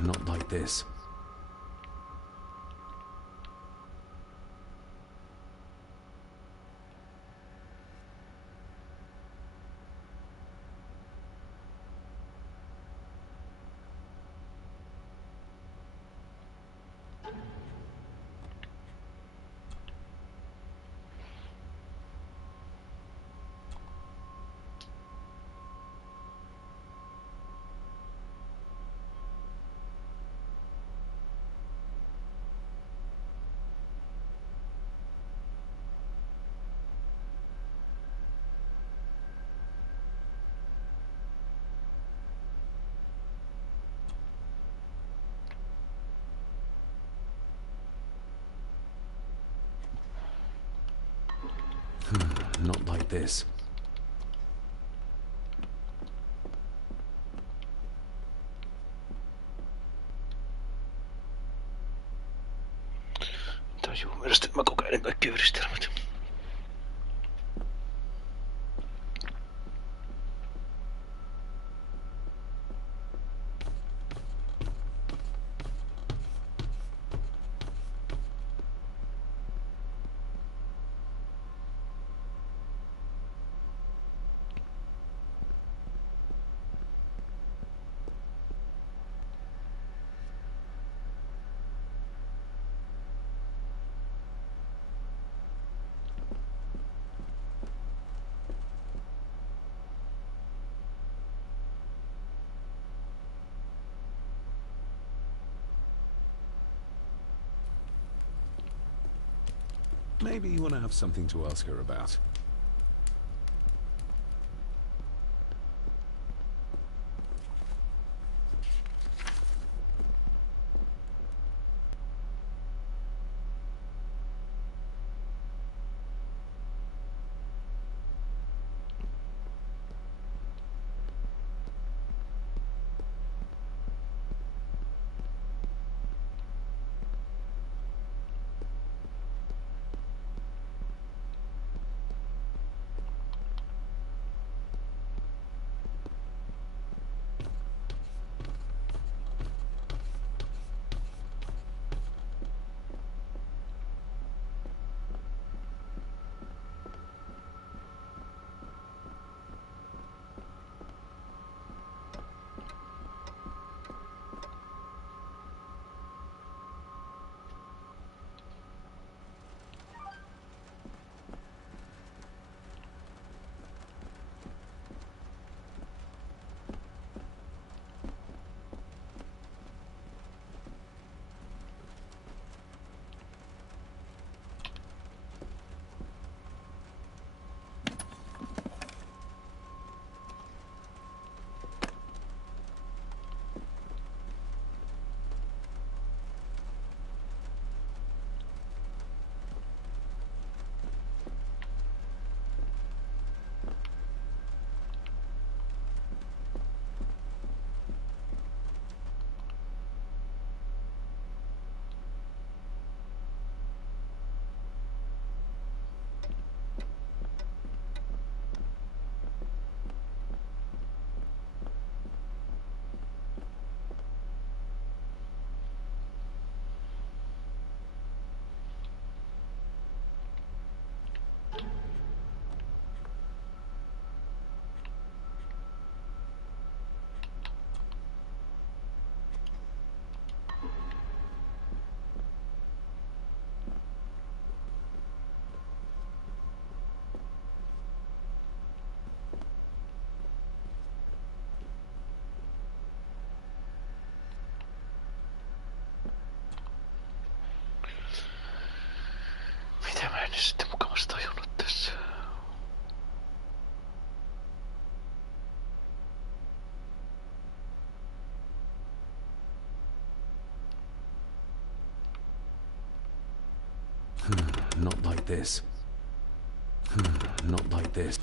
Not like this. Not like this. Tajuu mielestäni, että mä kokeilin kaikki yhdistelmät. Maybe you want to have something to ask her about. Mitä mä en sitten mukavasti tajunnut tässä? Not like this. Not like this.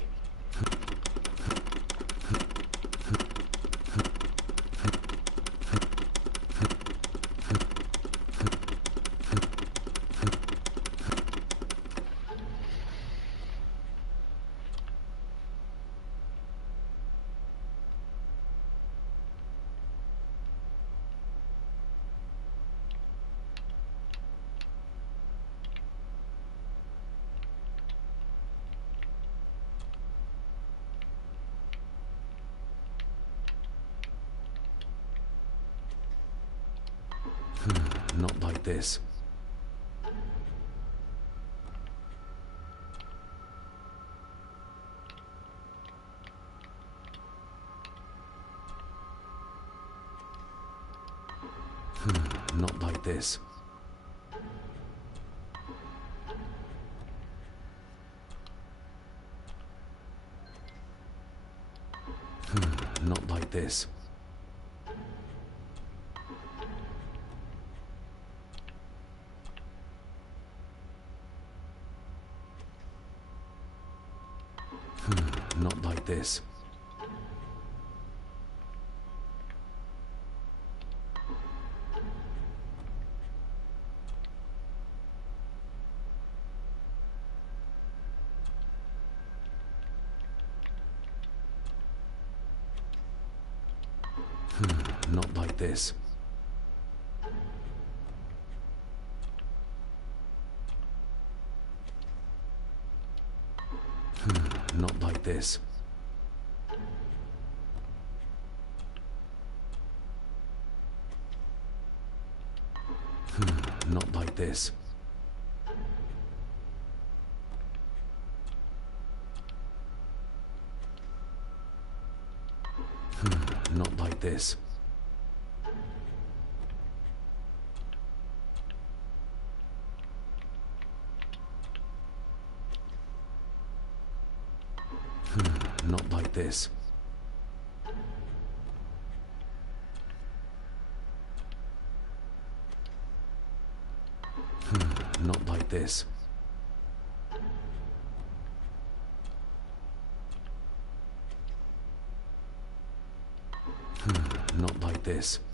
Not like this. Not like this. Not like this. this. Not like this. Not like this. Not like this. Not like this. Not like this. Not like this. Not like this.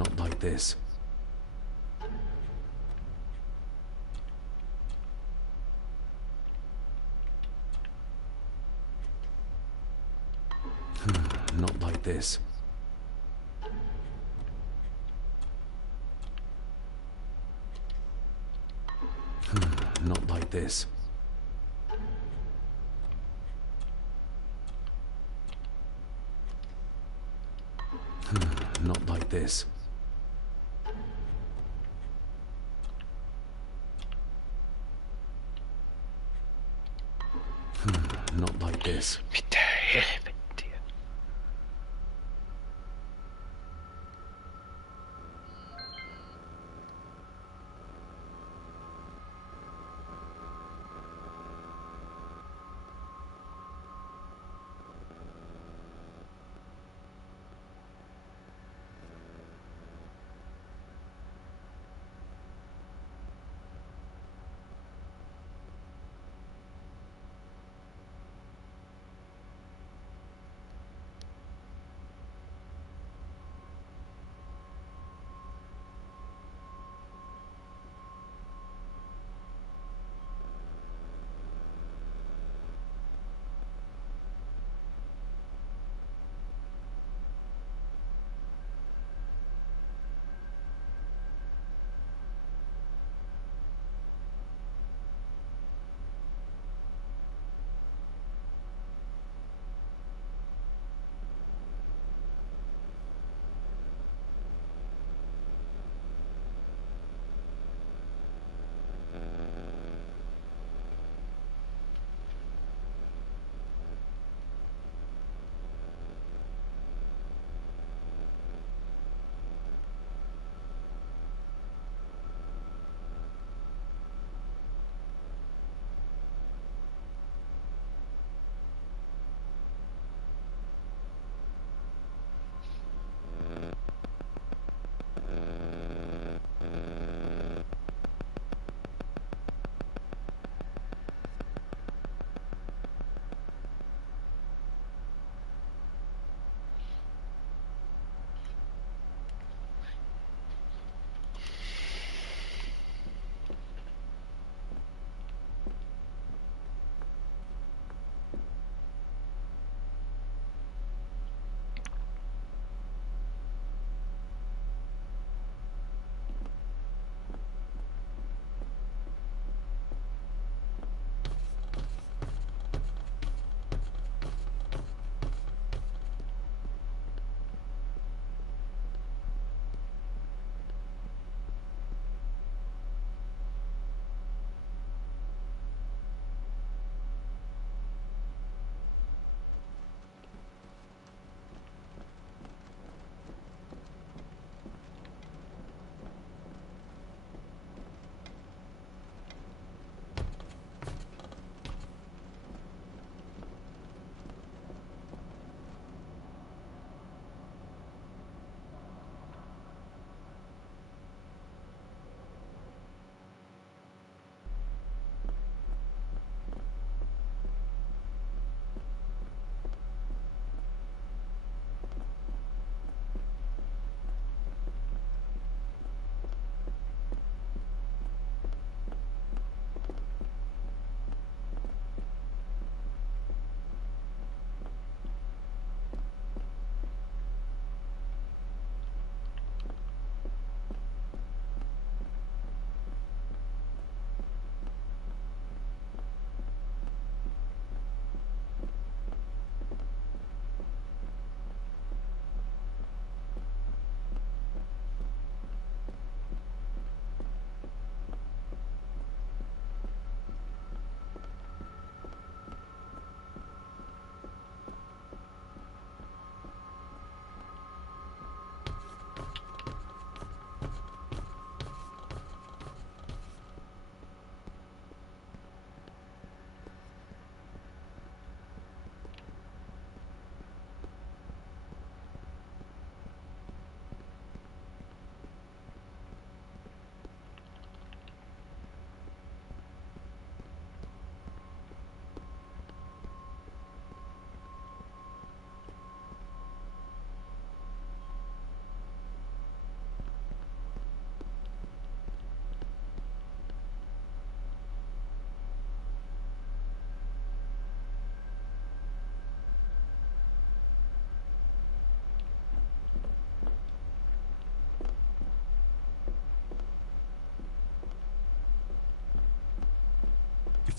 Not like this. Not like this. Not like this. Not like this. Not like this. Mitä helvettiä?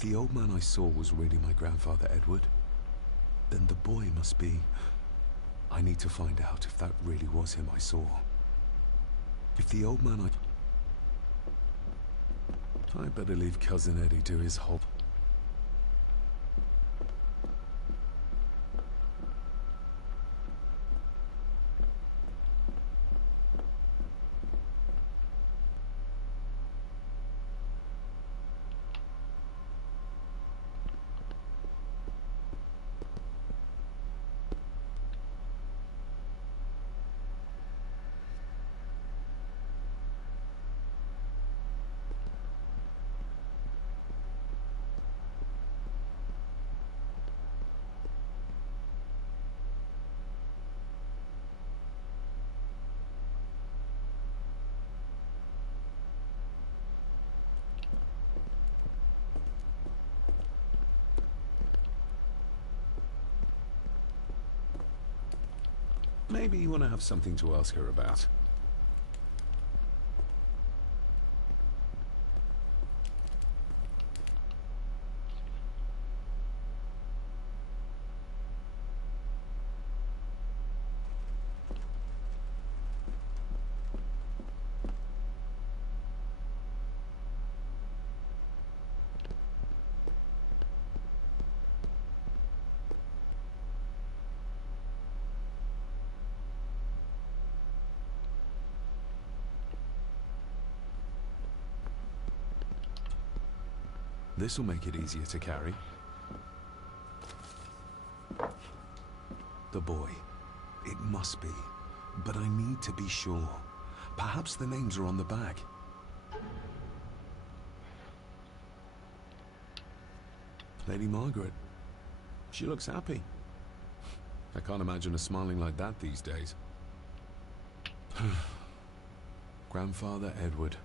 the old man I saw was really my grandfather Edward, then the boy must be... I need to find out if that really was him I saw. If the old man I better leave Cousin Eddie to his hob. Maybe you want to have something to ask her about. This'll make it easier to carry. The boy. It must be. But I need to be sure. Perhaps the names are on the bag. Lady Margaret. She looks happy. I can't imagine her smiling like that these days. Grandfather Edward.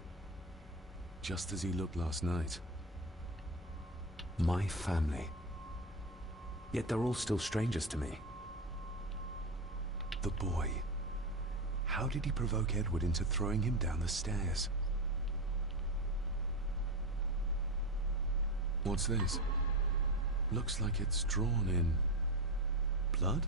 Just as he looked last night. My family. Yet they're all still strangers to me. The boy. How did he provoke Edward into throwing him down the stairs? What's this? Looks like it's drawn in... blood?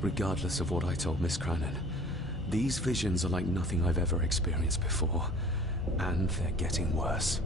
Regardless of what I told Miss Cranon, these visions are like nothing I've ever experienced before, and they're getting worse.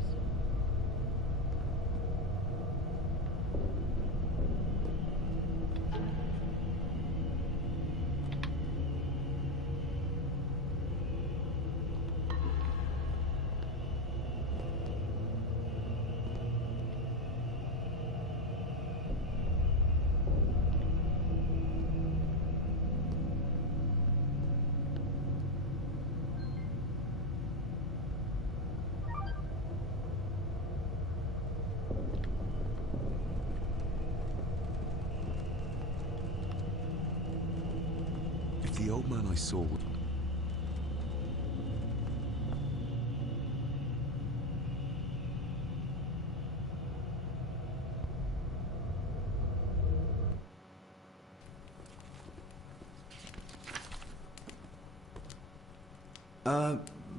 The old man I saw...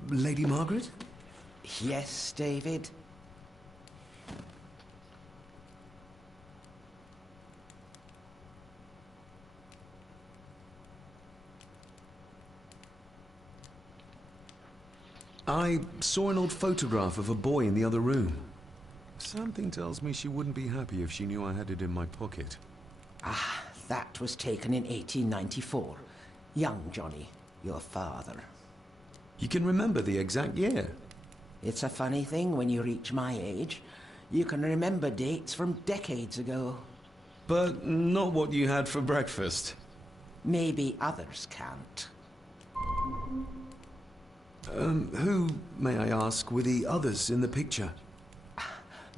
Lady Margaret? Yes, David? I saw an old photograph of a boy in the other room. Something tells me she wouldn't be happy if she knew I had it in my pocket. Ah, that was taken in 1894. Young Johnny, your father. You can remember the exact year? It's a funny thing when you reach my age. You can remember dates from decades ago. But not what you had for breakfast. Maybe others can't. Who, may I ask, were the others in the picture?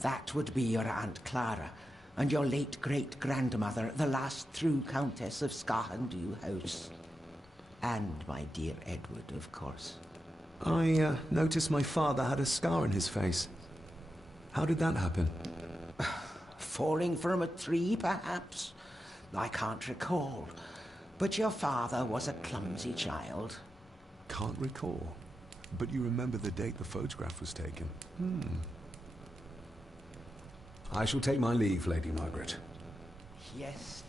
That would be your Aunt Clara, and your late great-grandmother, the last true Countess of Scahandew House. And my dear Edward, of course. I noticed my father had a scar on his face. How did that happen? Falling from a tree, perhaps? I can't recall. But your father was a clumsy child. Can't recall. But you remember the date the photograph was taken? I shall take my leave, Lady Margaret. Yes.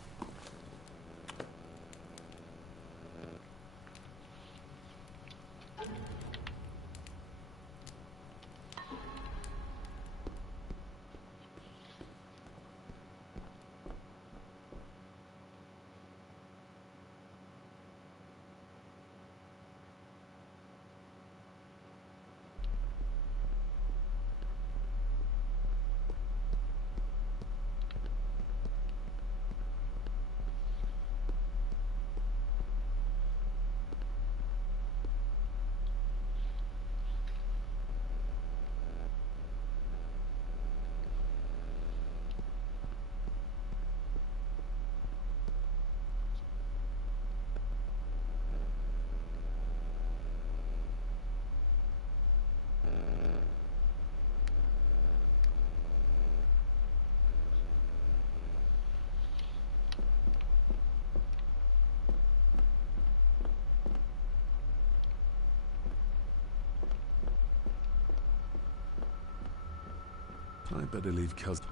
I better leave cousin.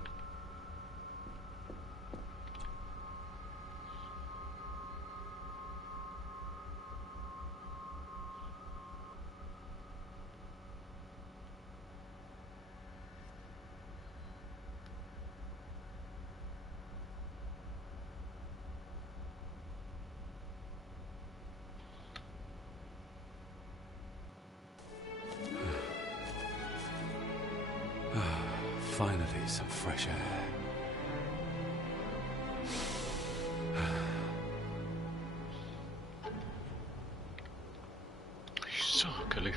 Finally, some fresh air. Saakeli.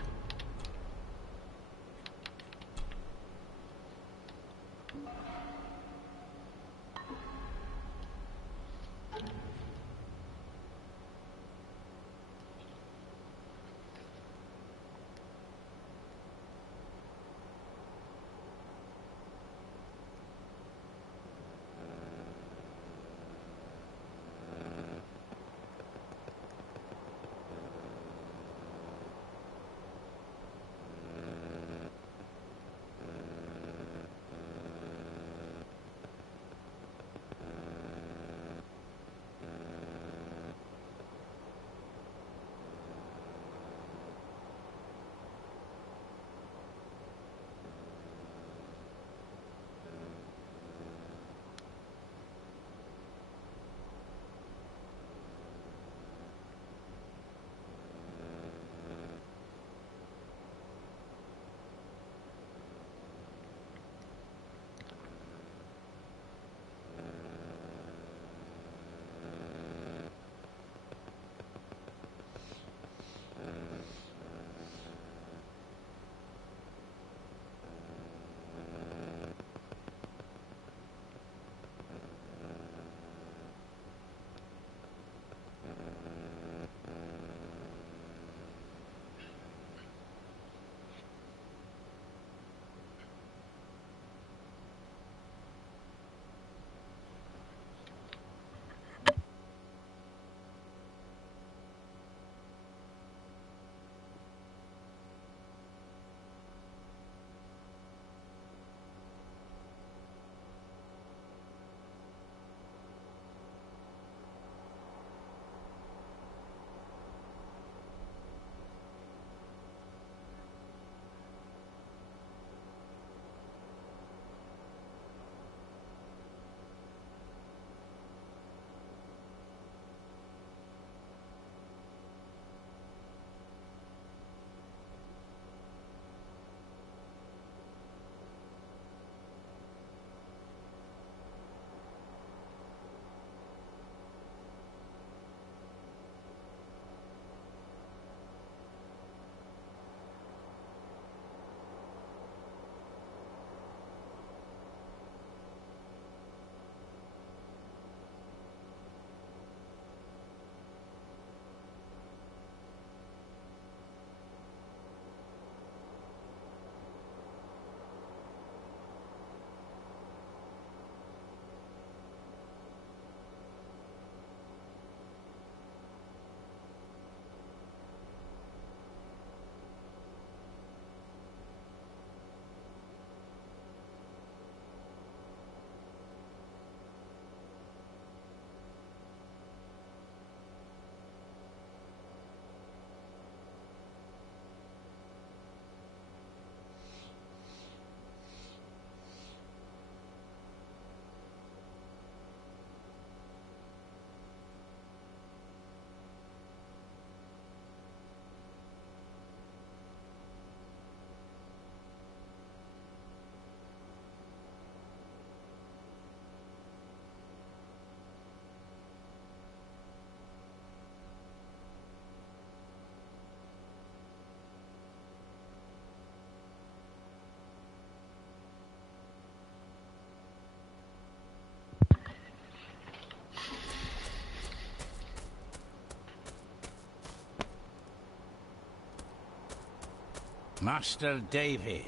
Master David.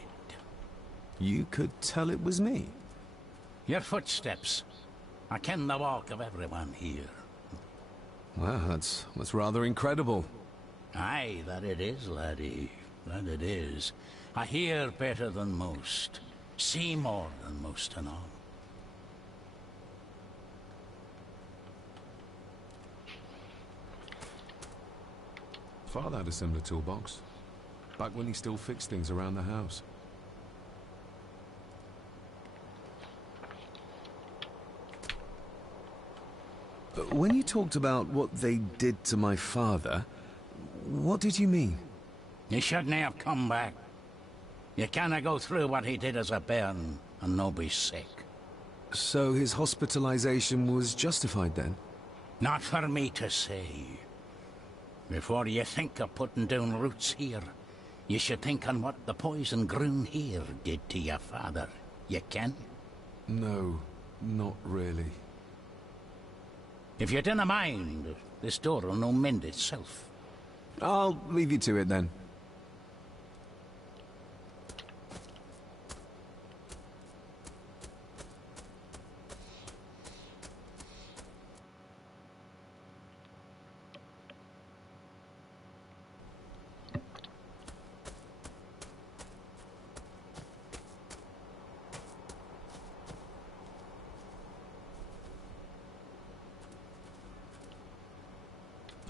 You could tell it was me. Your footsteps. I ken the walk of everyone here. Well, that's rather incredible. Aye, that it is, laddie. That it is. I hear better than most. See more than most and all. Father had a similar toolbox. Back when he still fixed things around the house. When you talked about what they did to my father, what did you mean? You shouldn't have come back. You canna go through what he did as a bairn and no be sick. So his hospitalization was justified then? Not for me to say. Before you think of putting down roots here, you should think on what the poison grown here did to your father. You can? No, not really. If you dinna mind, this door will no mend itself. I'll leave you to it then.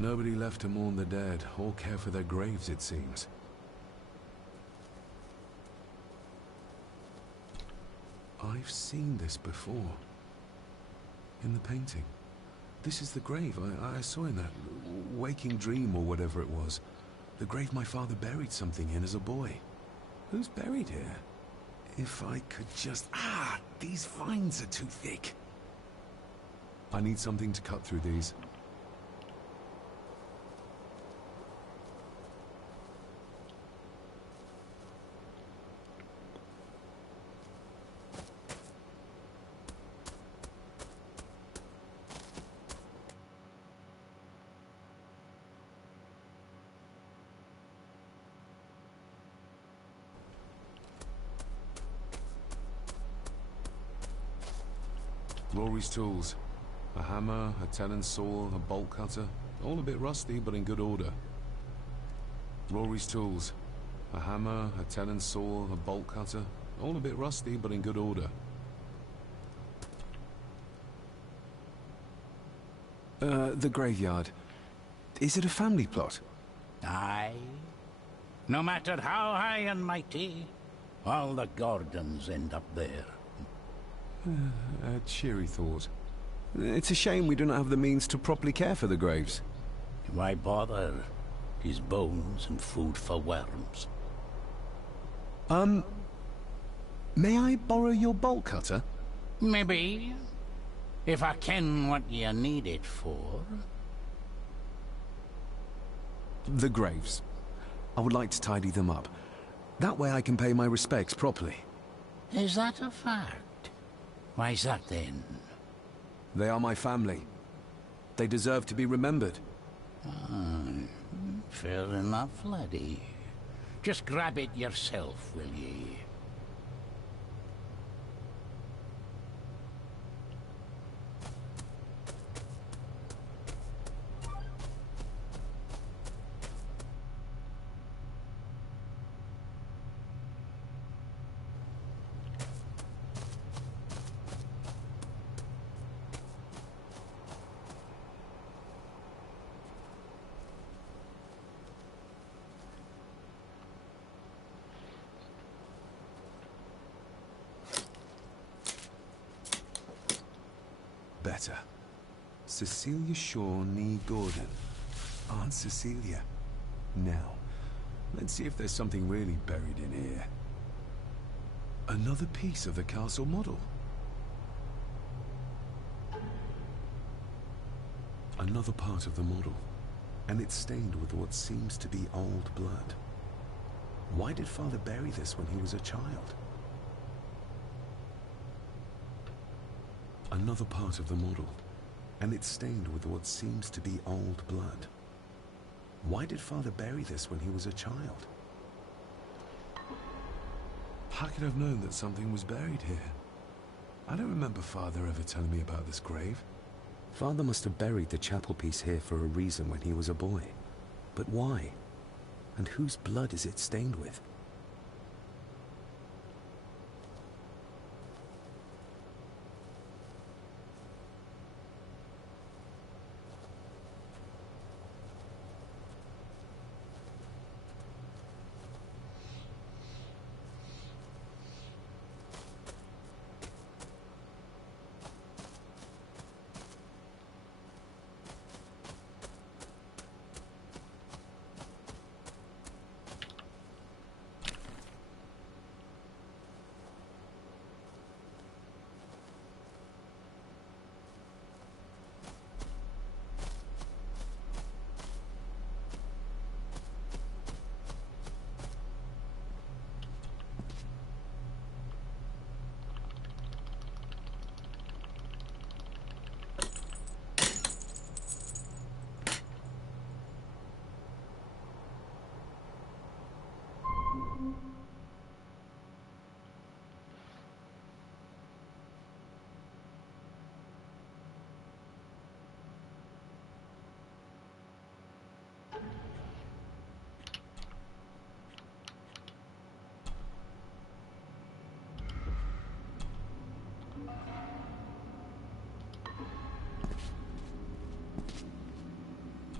Nobody left to mourn the dead, or care for their graves, it seems. I've seen this before. In the painting. This is the grave I saw in that waking dream or whatever it was. The grave my father buried something in as a boy. Who's buried here? If I could just... these vines are too thick. I need something to cut through these. Rory's tools. A hammer, a tenon saw, a bolt cutter. All a bit rusty, but in good order. Rory's tools. A hammer, a tenon saw, a bolt cutter. All a bit rusty, but in good order. The graveyard. Is it a family plot? Aye. No matter how high and mighty, all the Gordons end up there. A cheery thought. It's a shame we do not have the means to properly care for the graves. Why bother? His bones and food for worms. May I borrow your bolt cutter? Maybe. If I ken what you need it for. The graves. I would like to tidy them up. That way I can pay my respects properly. Is that a fact? Why's that then? They are my family. They deserve to be remembered. Fair enough, laddie. Just grab it yourself, will ye? Better. Cecilia Shaw Nee Gordon. Aunt Cecilia. Now, let's see if there's something really buried in here. Another piece of the castle model. Another part of the model. And it's stained with what seems to be old blood. Why did Father bury this when he was a child? Another part of the model, and it's stained with what seems to be old blood. Why did Father bury this when he was a child? How could I have known that something was buried here? I don't remember Father ever telling me about this grave. Father must have buried the chapel piece here for a reason when he was a boy. But why? And whose blood is it stained with?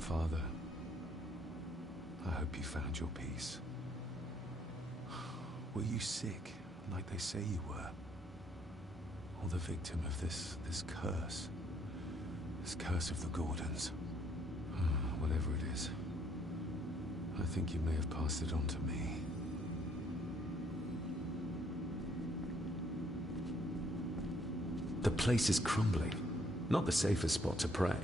Father, I hope you found your peace. Were you sick, like they say you were? Or the victim of this curse? This curse of the Gordons? Whatever it is, I think you may have passed it on to me. The place is crumbling. Not the safest spot to pray.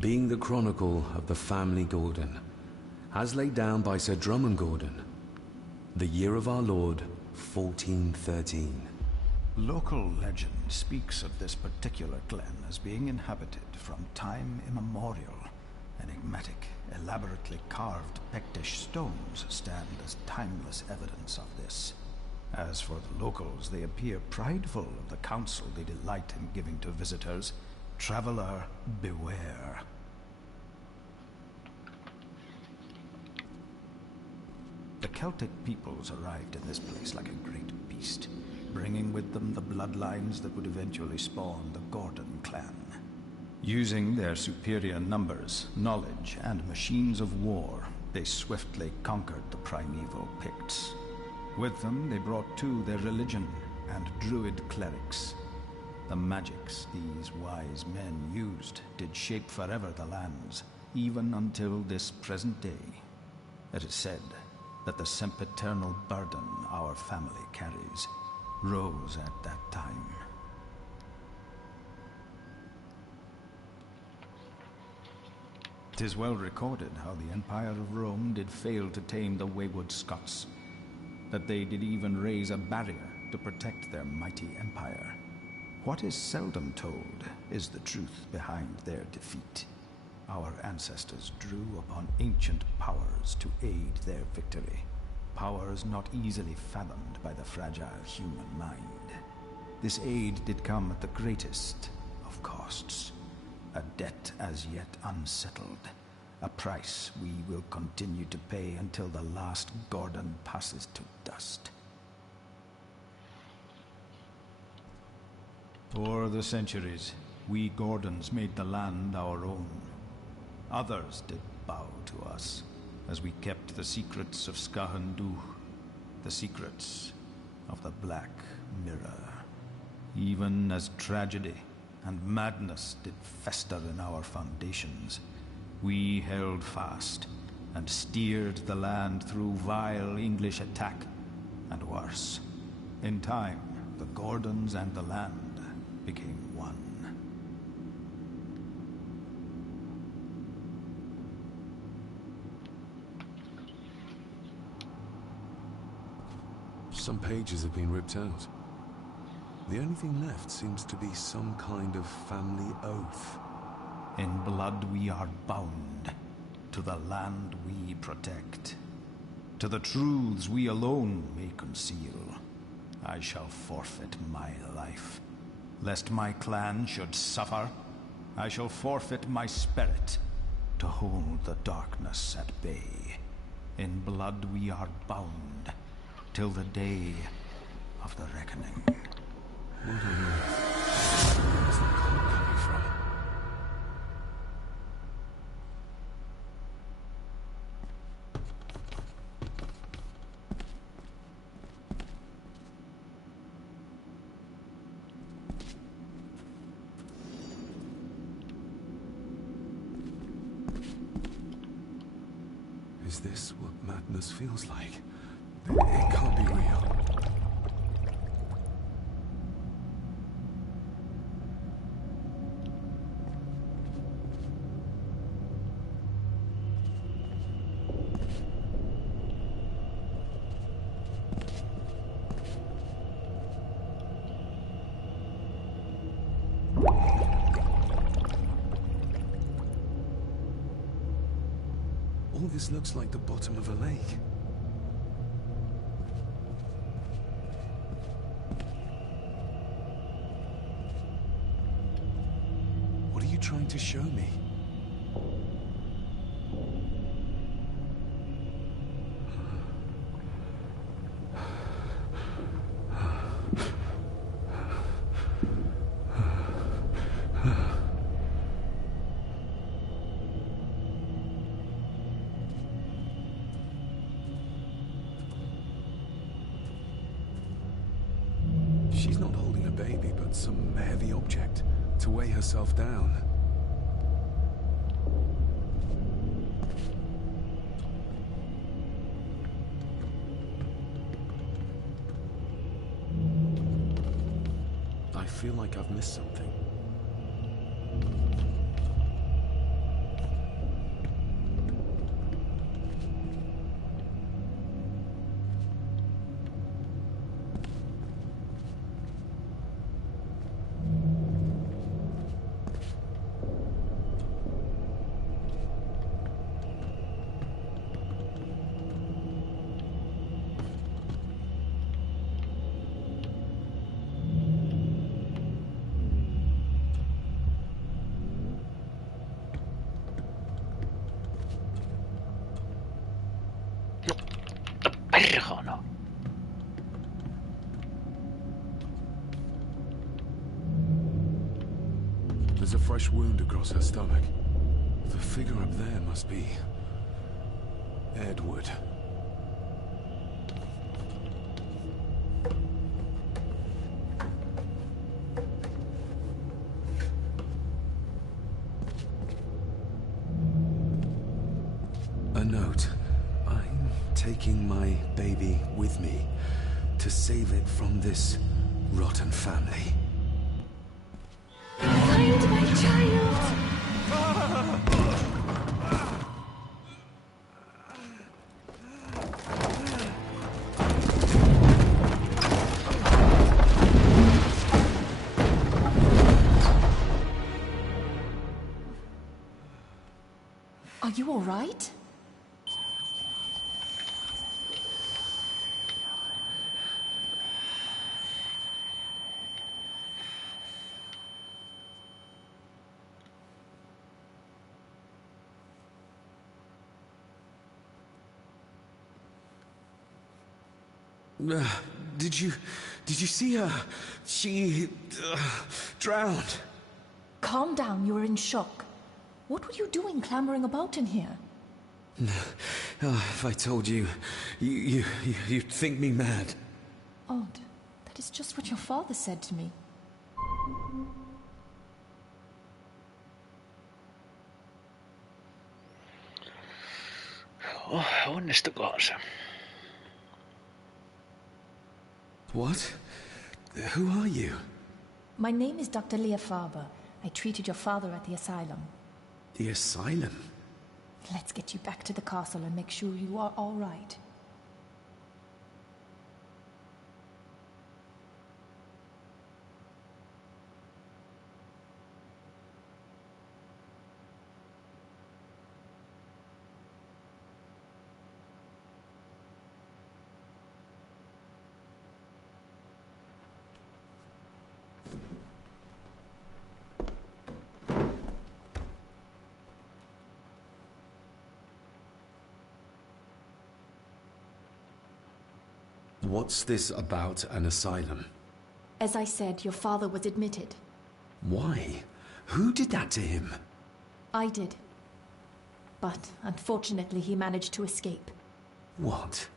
Being the chronicle of the family Gordon, as laid down by Sir Drummond Gordon, the year of our Lord, 1413. Local legend speaks of this particular glen as being inhabited from time immemorial. Enigmatic, elaborately carved Pictish stones stand as timeless evidence of this. As for the locals, they appear prideful of the counsel they delight in giving to visitors. Traveler, beware. The Celtic peoples arrived in this place like a great beast, bringing with them the bloodlines that would eventually spawn the Gordon clan. Using their superior numbers, knowledge, and machines of war, they swiftly conquered the primeval Picts. With them, they brought too their religion and druid clerics. The magics these wise men used did shape forever the lands, even until this present day. It is said that the sempiternal burden our family carries rose at that time. "'Tis well recorded how the Empire of Rome did fail to tame the wayward Scots, that they did even raise a barrier to protect their mighty empire. What is seldom told is the truth behind their defeat. Our ancestors drew upon ancient powers to aid their victory, powers not easily fathomed by the fragile human mind. This aid did come at the greatest of costs, a debt as yet unsettled, a price we will continue to pay until the last Gordon passes to dust." For the centuries, we Gordons made the land our own. Others did bow to us, as we kept the secrets of Skahandu, the secrets of the Black Mirror. Even as tragedy and madness did fester in our foundations, we held fast and steered the land through vile English attack and worse. In time, the Gordons and the land became one. Some pages have been ripped out. The only thing left seems to be some kind of family oath. In blood we are bound, to the land we protect. To the truths we alone may conceal. I shall forfeit my life. Lest my clan should suffer, I shall forfeit my spirit to hold the darkness at bay. In blood we are bound, till the day of the reckoning. What on earth? Where's the call coming from? Is this what madness feels like? It can't be real. All this looks like the bottom of a lake. What are you trying to show me? She's not holding a baby, but some heavy object to weigh herself down. I feel like I've missed something. Perhana. There's a fresh wound across her stomach. The figure up there must be Edward. A note. I'm taking my baby with me to save it from this rotten family. Find my child! Are you all right? Did you see her? She drowned. Calm down, you're in shock. What were you doing clambering about in here? If I told you, you'd think me mad. Odd. That is just what your father said to me. Oh, onnistukohan se? What? Who are you? My name is Dr. Leah Farber. I treated your father at the asylum. The asylum? Let's get you back to the castle and make sure you are all right. What's this about an asylum? As I said, your father was admitted. Why? Who did that to him? I did. But, unfortunately, he managed to escape. What?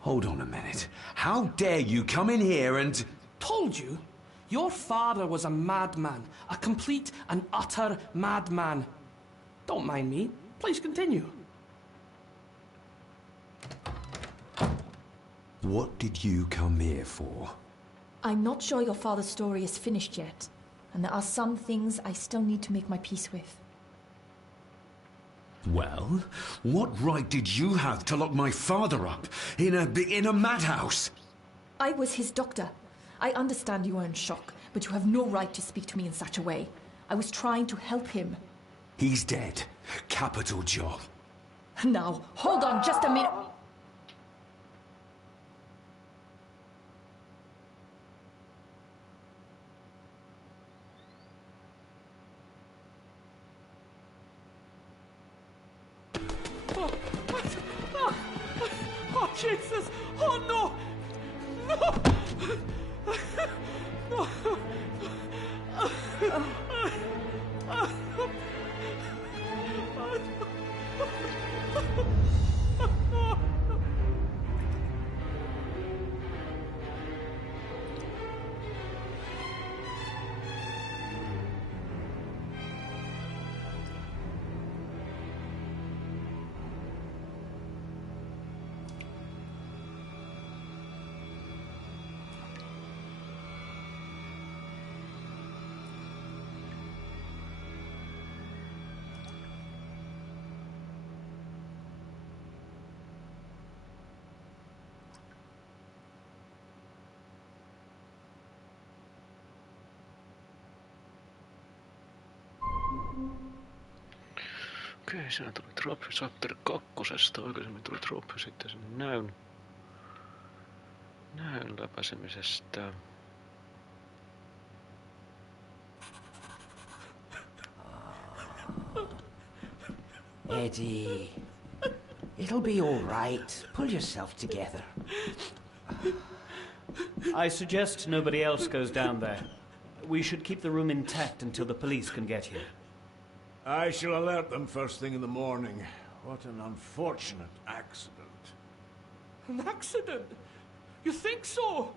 Hold on a minute. How dare you come in here and... Told you? Your father was a madman. A complete and utter madman. Don't mind me. Please continue. What did you come here for? I'm not sure your father's story is finished yet, and there are some things I still need to make my peace with. Well, what right did you have to lock my father up in a madhouse? I was his doctor. I understand you are in shock, but you have no right to speak to me in such a way. I was trying to help him. He's dead. Capital job. Now, hold on just a minute. Oh, Jesus! Oh, no! No! Okei, siinä tuli Trophy Chapter 2. Aikaisemmin tuli Trophy sitten sen näyn läpäisemisestä. Eddie, it'll be all right. Pull yourself together. I suggest nobody else goes down there. We should keep the room intact until the police can get here. I shall alert them first thing in the morning. What an unfortunate accident. An accident? You think so?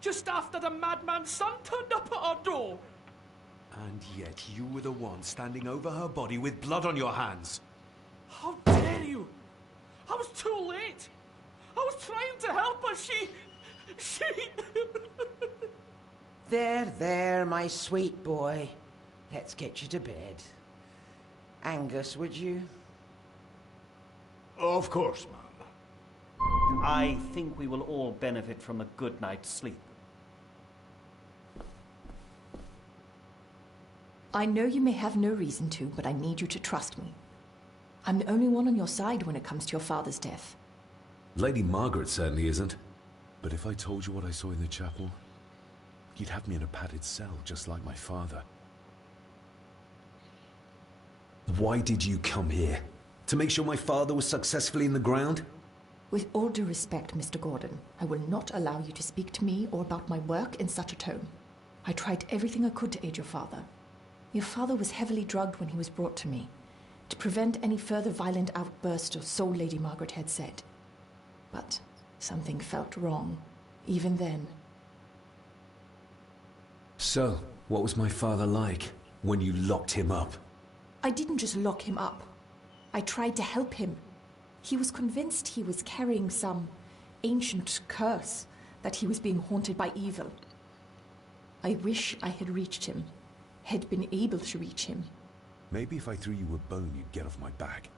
Just after the madman's son turned up at our door? And yet you were the one standing over her body with blood on your hands. How dare you? I was too late. I was trying to help her. She... There, my sweet boy. Let's get you to bed. Angus, would you? Of course, ma'am. I think we will all benefit from a good night's sleep. I know you may have no reason to, but I need you to trust me. I'm the only one on your side when it comes to your father's death. Lady Margaret certainly isn't. But if I told you what I saw in the chapel, you'd have me in a padded cell, just like my father. Why did you come here? To make sure my father was successfully in the ground? With all due respect, Mr. Gordon, I will not allow you to speak to me or about my work in such a tone. I tried everything I could to aid your father. Your father was heavily drugged when he was brought to me, to prevent any further violent outbursts, or so Lady Margaret had said. But something felt wrong, even then. So, what was my father like when you locked him up? I didn't just lock him up. I tried to help him. He was convinced he was carrying some ancient curse, that he was being haunted by evil. I wish I had reached him, had been able to reach him. Maybe if I threw you a bone, you'd get off my back.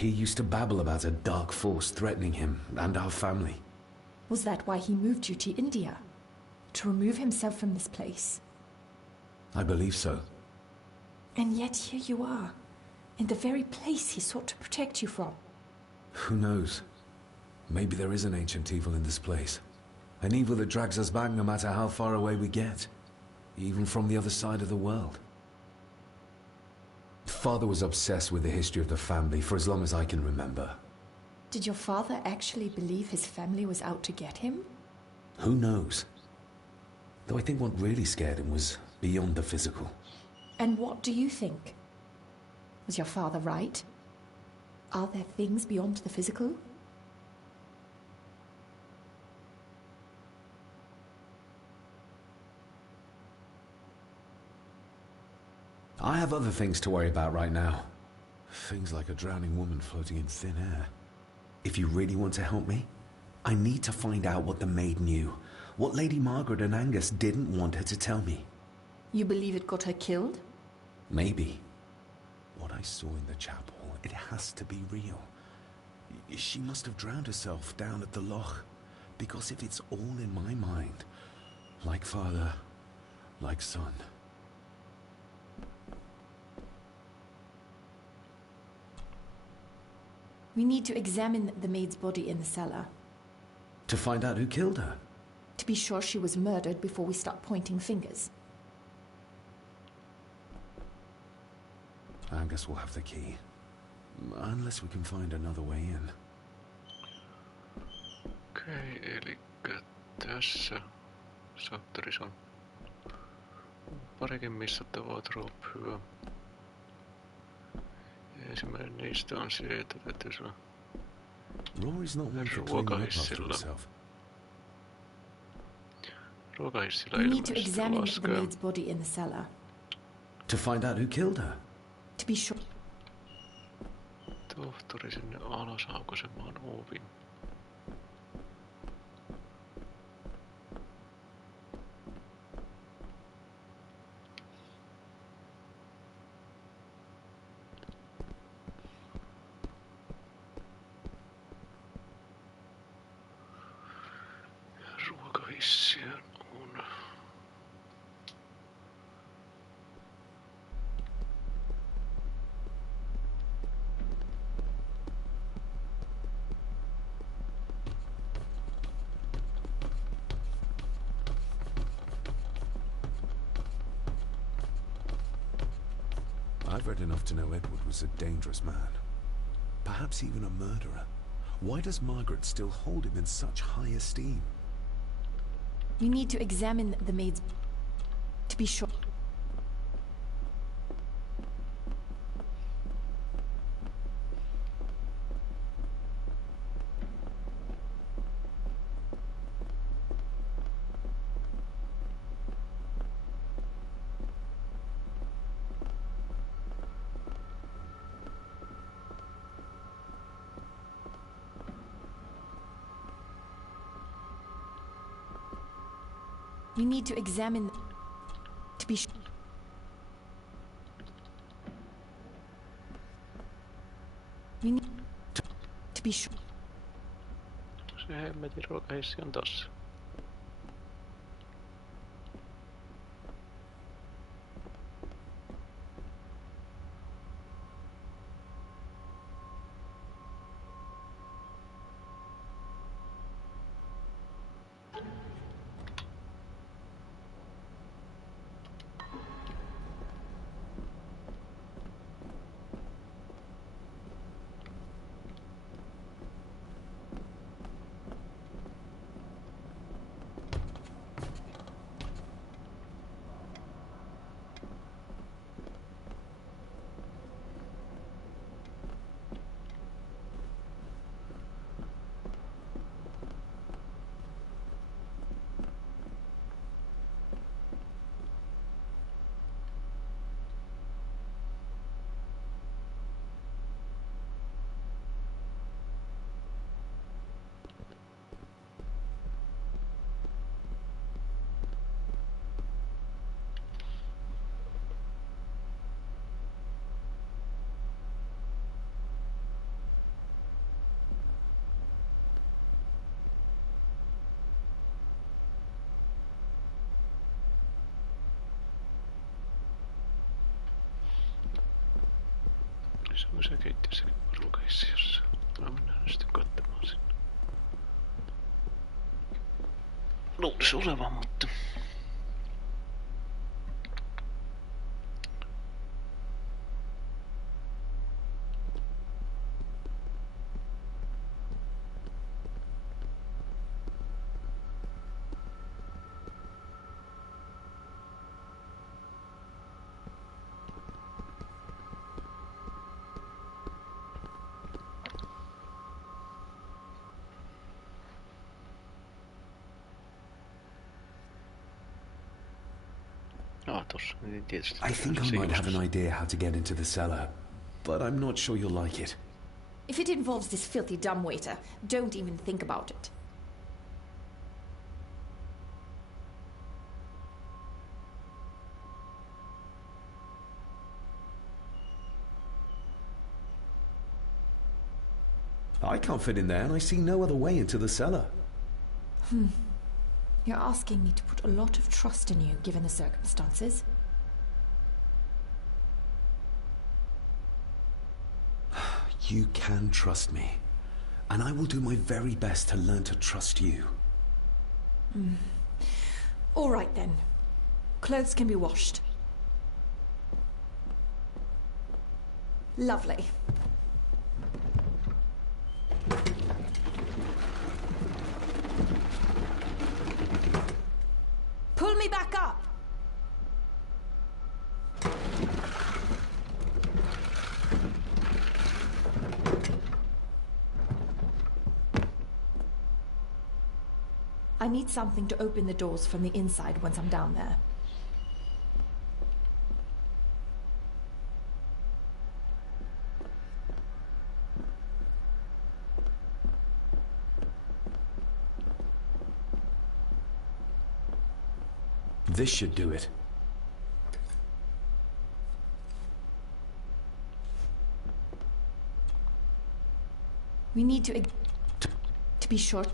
He used to babble about a dark force threatening him and our family. Was that why he moved you to India? To remove himself from this place? I believe so. And yet here you are, in the very place he sought to protect you from. Who knows? Maybe there is an ancient evil in this place. An evil that drags us back no matter how far away we get. Even from the other side of the world. Father was obsessed with the history of the family for as long as I can remember. Did your father actually believe his family was out to get him? Who knows? Though I think what really scared him was beyond the physical. And what do you think? Was your father right? Are there things beyond the physical? I have other things to worry about right now. Things like a drowning woman floating in thin air. If you really want to help me, I need to find out what the maid knew. What Lady Margaret and Angus didn't want her to tell me. You believe it got her killed? Maybe. What I saw in the chapel, it has to be real. She must have drowned herself down at the loch. Because if it's all in my mind, like father, like son. We need to examine the maid's body in the cellar. To find out who killed her? To be sure she was murdered before we start pointing fingers. Angus will have the key. Unless we can find another way in. Okei, eli tässä Satterissa on parikin missattavaa trophyä. Ensimmäinen niistä on se, että täytyy olla Rory's not one for cleaning up after himself. Ruokahissillä We need to ilmeisesti examine the laskea. maid's body in the cellar. To find out who killed her? To be sure. Tohtori sinne alas aukosemaan ovin. Ruokahissiä on. I've read enough to know Edward was a dangerous man. Perhaps even a murderer. Why does Margaret still hold him in such high esteem? We need to examine the maid's... To be sure. We need to examine... To be sure. We need... To be sure. Se hemmetin ruokahissi on tossa. Se keittiössä rukaissiossa. No mennään sitten katsomaan sinne. Luulisi olevan, mutta... I think I might have an idea how to get into the cellar, but I'm not sure you'll like it. If it involves this filthy dumbwaiter, don't even think about it. I can't fit in there, and I see no other way into the cellar. You're asking me to put a lot of trust in you, given the circumstances. You can trust me, and I will do my very best to learn to trust you. All right then. Clothes can be washed. Lovely. Pull me back up! I need something to open the doors from the inside once I'm down there. This should do it. We need to be sure.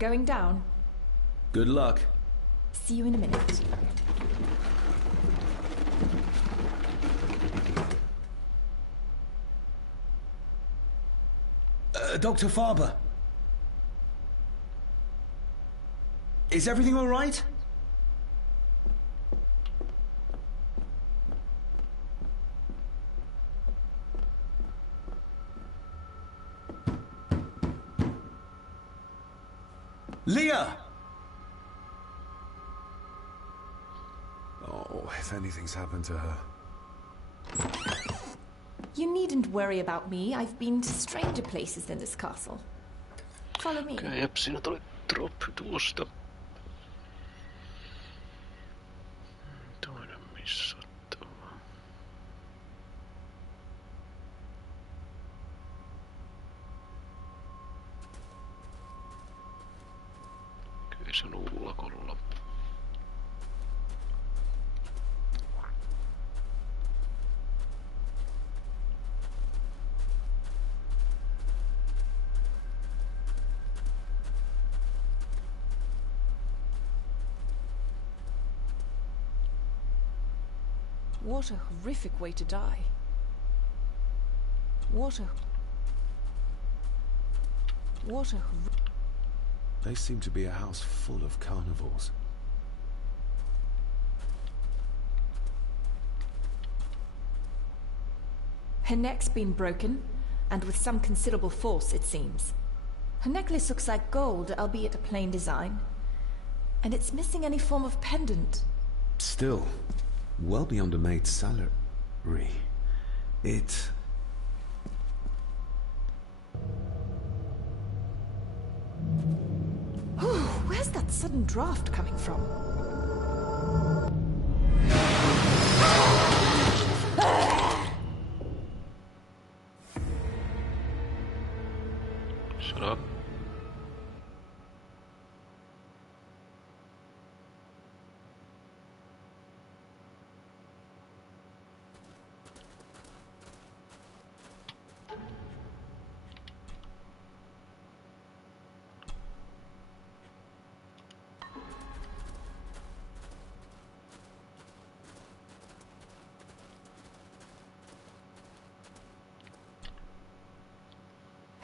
Going down. Good luck. See you in a minute. Dr. Farber. Is everything all right? Leah! Oh, if anything's happened to her. You needn't worry about me. I've been to stranger places than this castle. Follow me. Okei, jep, siinä tuli trophytulosta. Toinen missattava. Okei, se on ullakolla. What a horrific way to die. What a... They seem to be a house full of carnivores. Her neck's been broken, and with some considerable force, it seems. Her necklace looks like gold, albeit a plain design. And it's missing any form of pendant. Still, well beyond a maid's salary. It... Where's that sudden draft coming from? Shut up.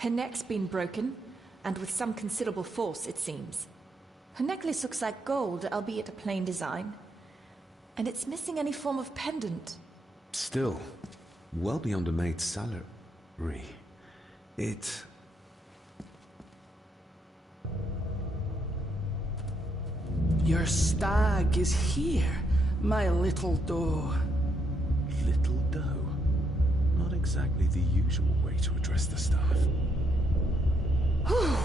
Her neck's been broken, and with some considerable force, it seems. Her necklace looks like gold, albeit a plain design. And it's missing any form of pendant. Still, well beyond a maid's salary. It... Your stag is here, my little doe. Little doe? Not exactly the usual way to address the staff.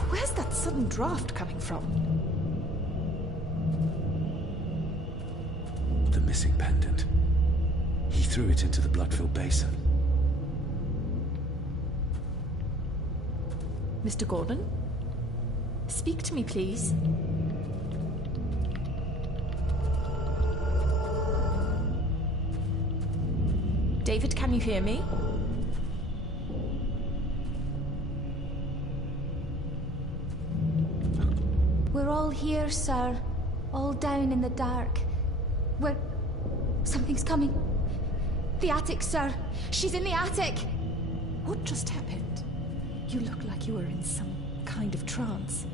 Where's that sudden draft coming from? The missing pendant. He threw it into the blood-filled basin. Mr. Gordon? Speak to me, please. David, can you hear me? We're all here, sir. All down in the dark. Something's coming. The attic, sir. She's in the attic. What just happened? You look like you were in some kind of trance.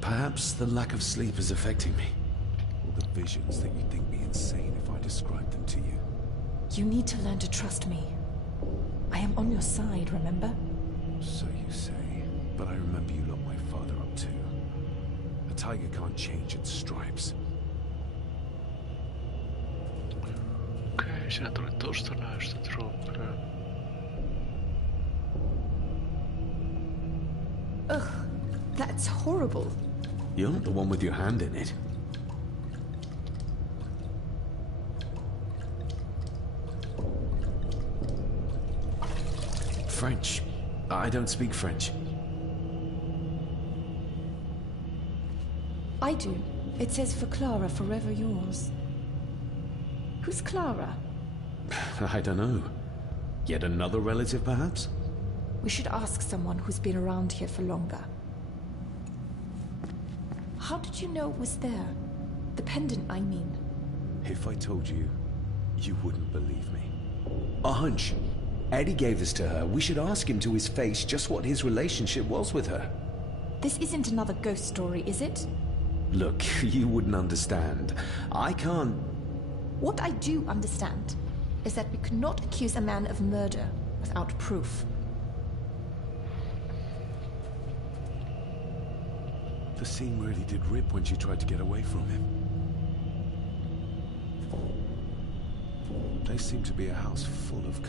Perhaps the lack of sleep is affecting me. Or the visions that you'd think me insane if I described them to you. You need to learn to trust me. I am on your side, remember? So you say, but I remember you locked my father up too. A tiger can't change its stripes. Okei, sinä tulit tuosta näystä trooppia. Ugh, that's horrible. You're not the one with your hand in it. French. I don't speak French. I do. It says for Clara, forever yours. Who's Clara? I don't know. Yet another relative, perhaps? We should ask someone who's been around here for longer. How did you know it was there? The pendant, I mean. If I told you, you wouldn't believe me. A hunch. Eddie gave this to her. We should ask him to his face just what his relationship was with her. This isn't another ghost story, is it? Look, you wouldn't understand. I can't... What I do understand is that we could not accuse a man of murder without proof. The scene really did rip when she tried to get away from him. They seem to be a house full of...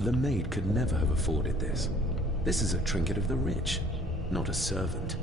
The maid could never have afforded this. This is a trinket of the rich, not a servant.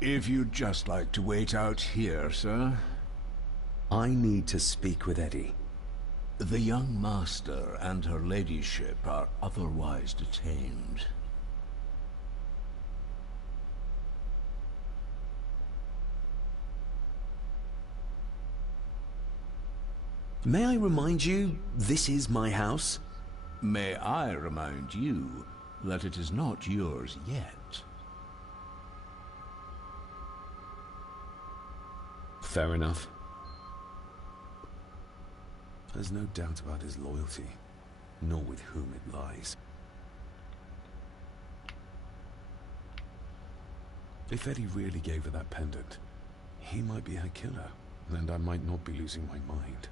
If you'd just like to wait out here, sir. I need to speak with Eddie. The young master and her ladyship are otherwise detained. May I remind you, this is my house? May I remind you that it is not yours yet? Fair enough. There's no doubt about his loyalty, nor with whom it lies. If Eddie really gave her that pendant, he might be her killer, and I might not be losing my mind.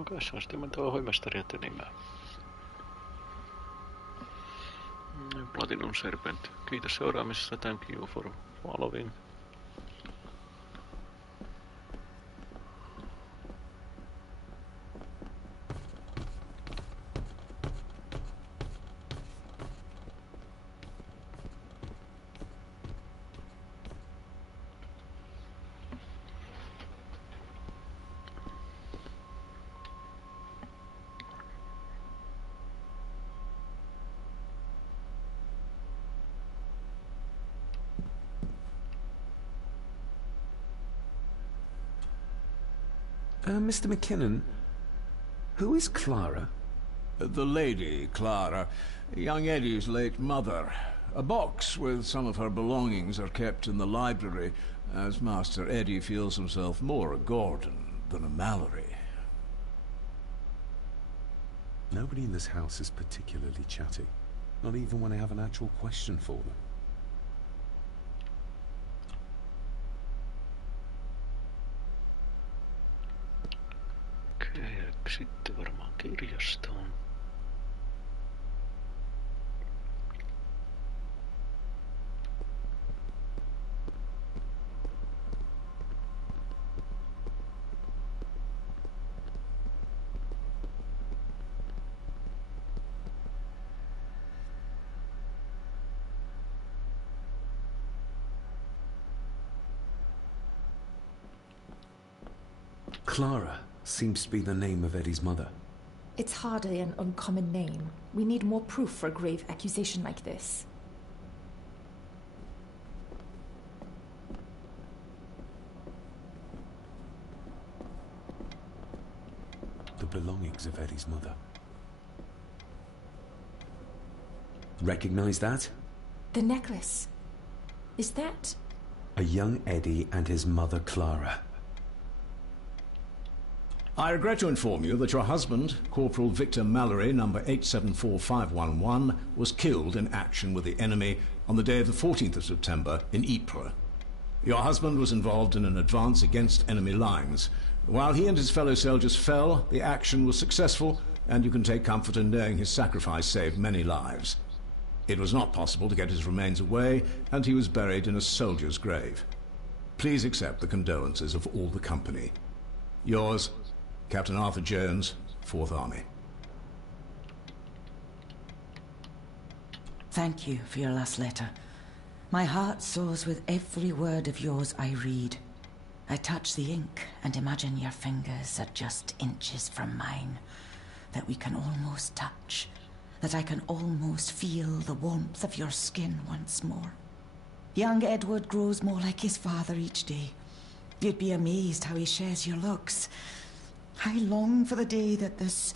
Okei, se on sitten tuo hoimestarin nimeä. Platinum Serpent. Kiitos seuraamisesta. Thank you for following. Mr. McKinnon, who is Clara? The lady, Clara, young Eddie's late mother. A box with some of her belongings are kept in the library, as Master Eddie feels himself more a Gordon than a Mallory. Nobody in this house is particularly chatty. Not even when I have an actual question for them. Okei, sitten varmaan kirjastoon. Clara seems to be the name of Eddie's mother. It's hardly an uncommon name. We need more proof for a grave accusation like this. The belongings of Eddie's mother. Recognize that? The necklace. Is that... A young Eddie and his mother Clara. I regret to inform you that your husband, Corporal Victor Mallory, number 874511, was killed in action with the enemy on the day of the 14th of September in Ypres. Your husband was involved in an advance against enemy lines. While he and his fellow soldiers fell, the action was successful, and you can take comfort in knowing his sacrifice saved many lives. It was not possible to get his remains away, and he was buried in a soldier's grave. Please accept the condolences of all the company. Yours, Captain Arthur Jones, 4th Army. Thank you for your last letter. My heart soars with every word of yours I read. I touch the ink and imagine your fingers are just inches from mine, that we can almost touch, that I can almost feel the warmth of your skin once more. Young Edward grows more like his father each day. You'd be amazed how he shares your looks. I long for the day that this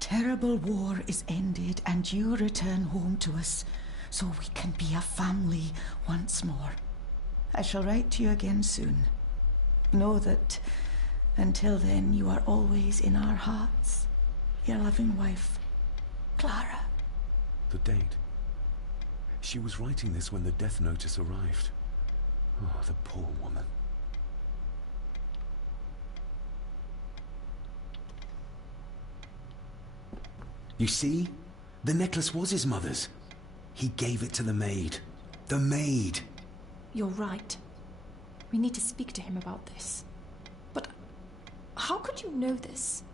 terrible war is ended and you return home to us, so we can be a family once more. I shall write to you again soon. Know that until then you are always in our hearts. Your loving wife, Clara. The date. She was writing this when the death notice arrived. Oh, the poor woman. You see? The necklace was his mother's. He gave it to the maid. The maid! You're right. We need to speak to him about this. But how could you know this?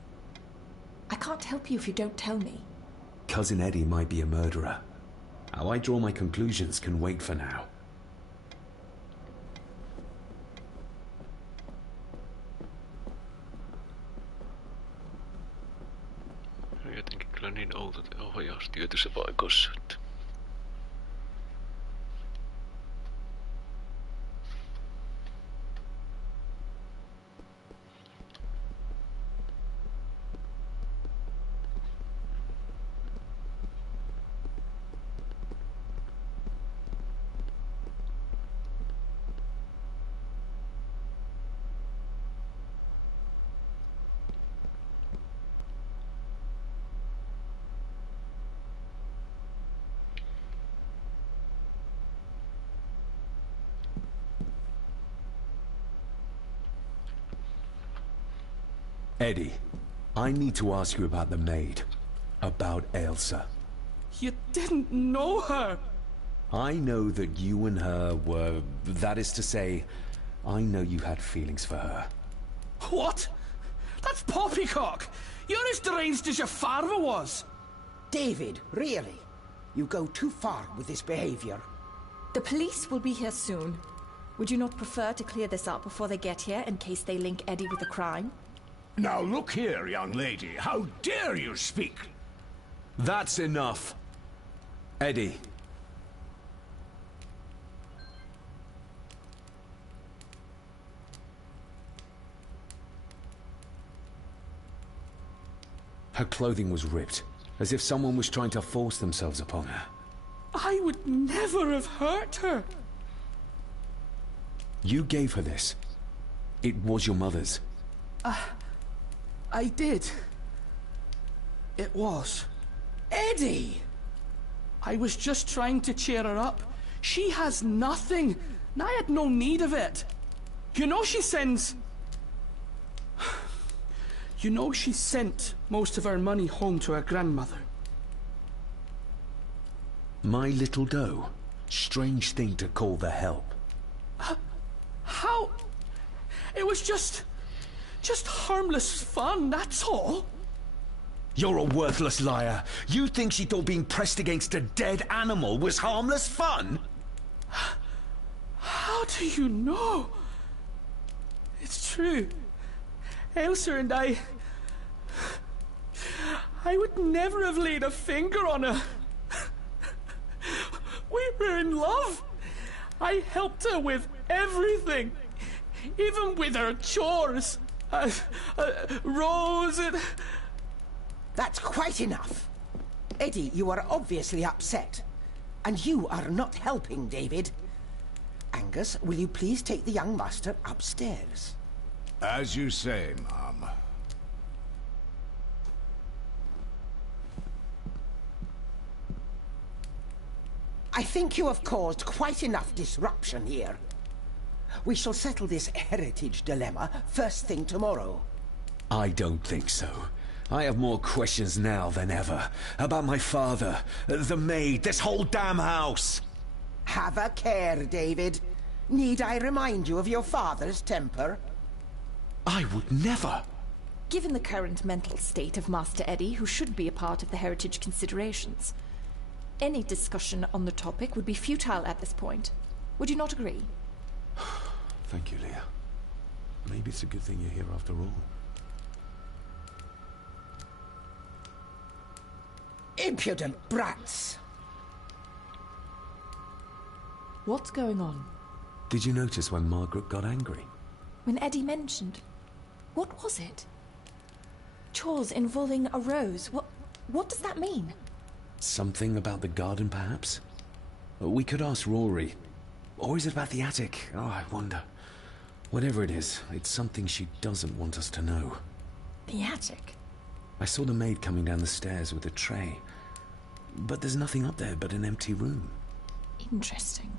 I can't help you if you don't tell me. Cousin Eddie might be a murderer. How I draw my conclusions can wait for now. Jotenkin kyllä niin outo ohjaus tietyissä paikoissa, että... Eddie, I need to ask you about the maid. About Ailsa. You didn't know her! I know that you and her were... That is to say, I know you had feelings for her. What? That's poppycock! You're as deranged as your father was! David, really? You go too far with this behavior. The police will be here soon. Would you not prefer to clear this up before they get here in case they link Eddie with the crime? Now look here, young lady. How dare you speak? That's enough. Eddie. Her clothing was ripped, as if someone was trying to force themselves upon her. I would never have hurt her. You gave her this. It was your mother's. I did. It was. Eddie! I was just trying to cheer her up. She has nothing, and I had no need of it. You know she sends... You know she sent most of her money home to her grandmother. My little doe. Strange thing to call the help. How? It was just harmless fun, that's all. You're a worthless liar. You think she thought being pressed against a dead animal was harmless fun? How do you know? It's true. Elsa and I would never have laid a finger on her. We were in love. I helped her with everything, even with her chores. Rose and... That's quite enough. Eddie, you are obviously upset. And you are not helping, David. Angus, will you please take the young master upstairs? As you say, Mom. I think you have caused quite enough disruption here. We shall settle this heritage dilemma first thing tomorrow. I don't think so. I have more questions now than ever. About my father, the maid, this whole damn house. Have a care, David. Need I remind you of your father's temper? I would never. Given the current mental state of Master Eddie, who should be a part of the heritage considerations, any discussion on the topic would be futile at this point. Would you not agree? Thank you, Leah. Maybe it's a good thing you're here after all. Impudent brats! What's going on? Did you notice when Margaret got angry? When Eddie mentioned... What was it? Chores involving a rose. What does that mean? Something about the garden, perhaps? We could ask Rory. Or is it about the attic? Oh, I wonder. Whatever it is, it's something she doesn't want us to know. The attic? I saw the maid coming down the stairs with a tray. But there's nothing up there but an empty room. Interesting.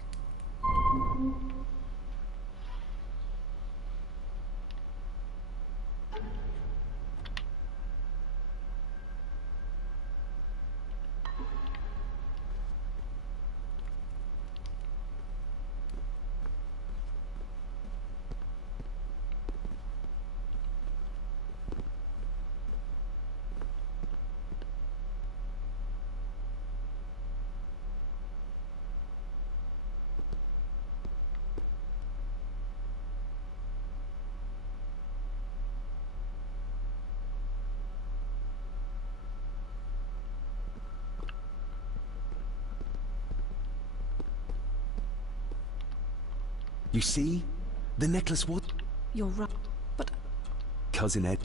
You see? The necklace what? You're right, but... Cousin Ed.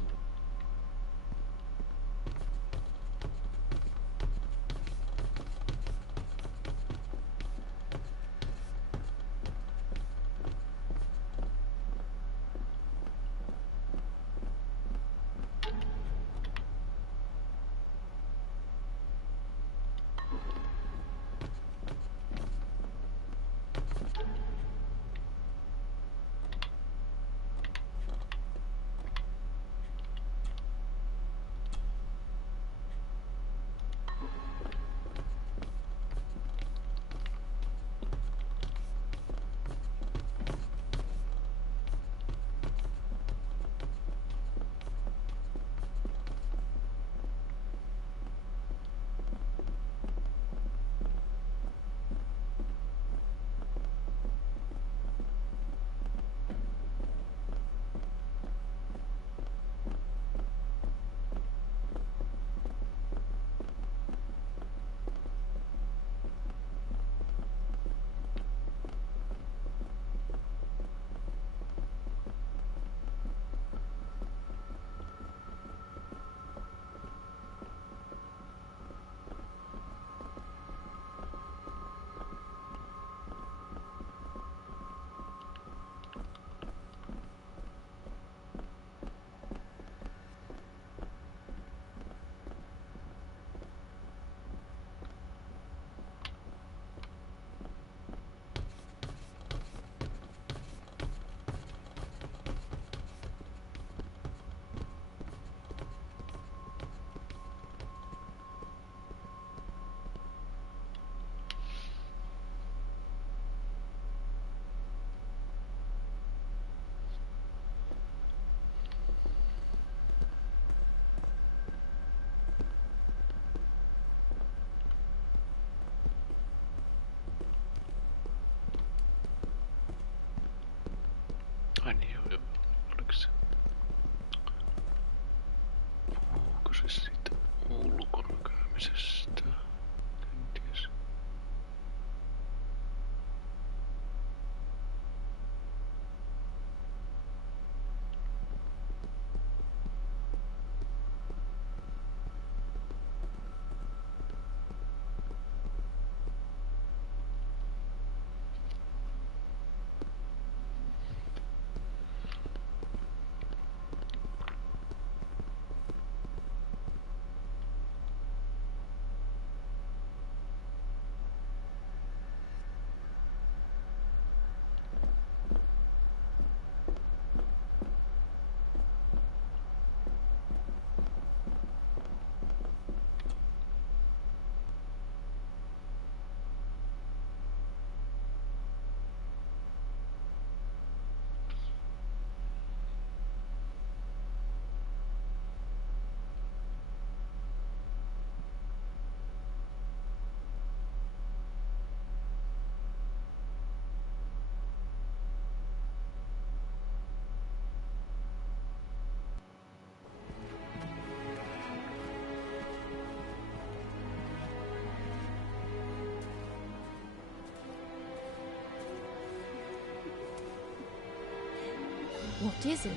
What is it?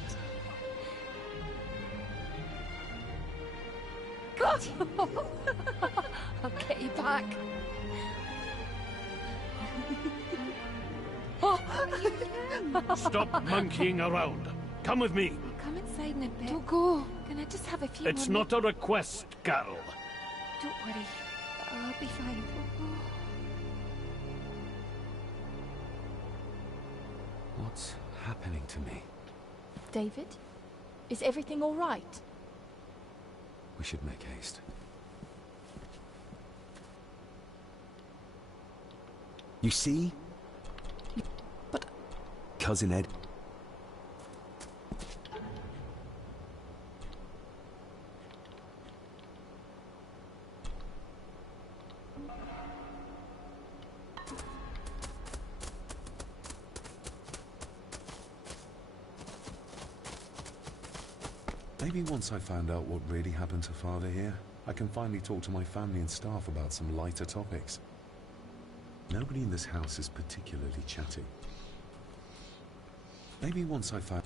I'll get you back. Stop monkeying around. Come with me. I'll come inside in a bit. Don't go. Can I just have a few It's more not a request, Carol. Don't worry. I'll be fine. What's happening to me? David? Is everything all right? We should make haste. You see? But... Cousin Ed... Maybe once I found out what really happened to Father here, I can finally talk to my family and staff about some lighter topics. Nobody in this house is particularly chatty. Maybe once I found...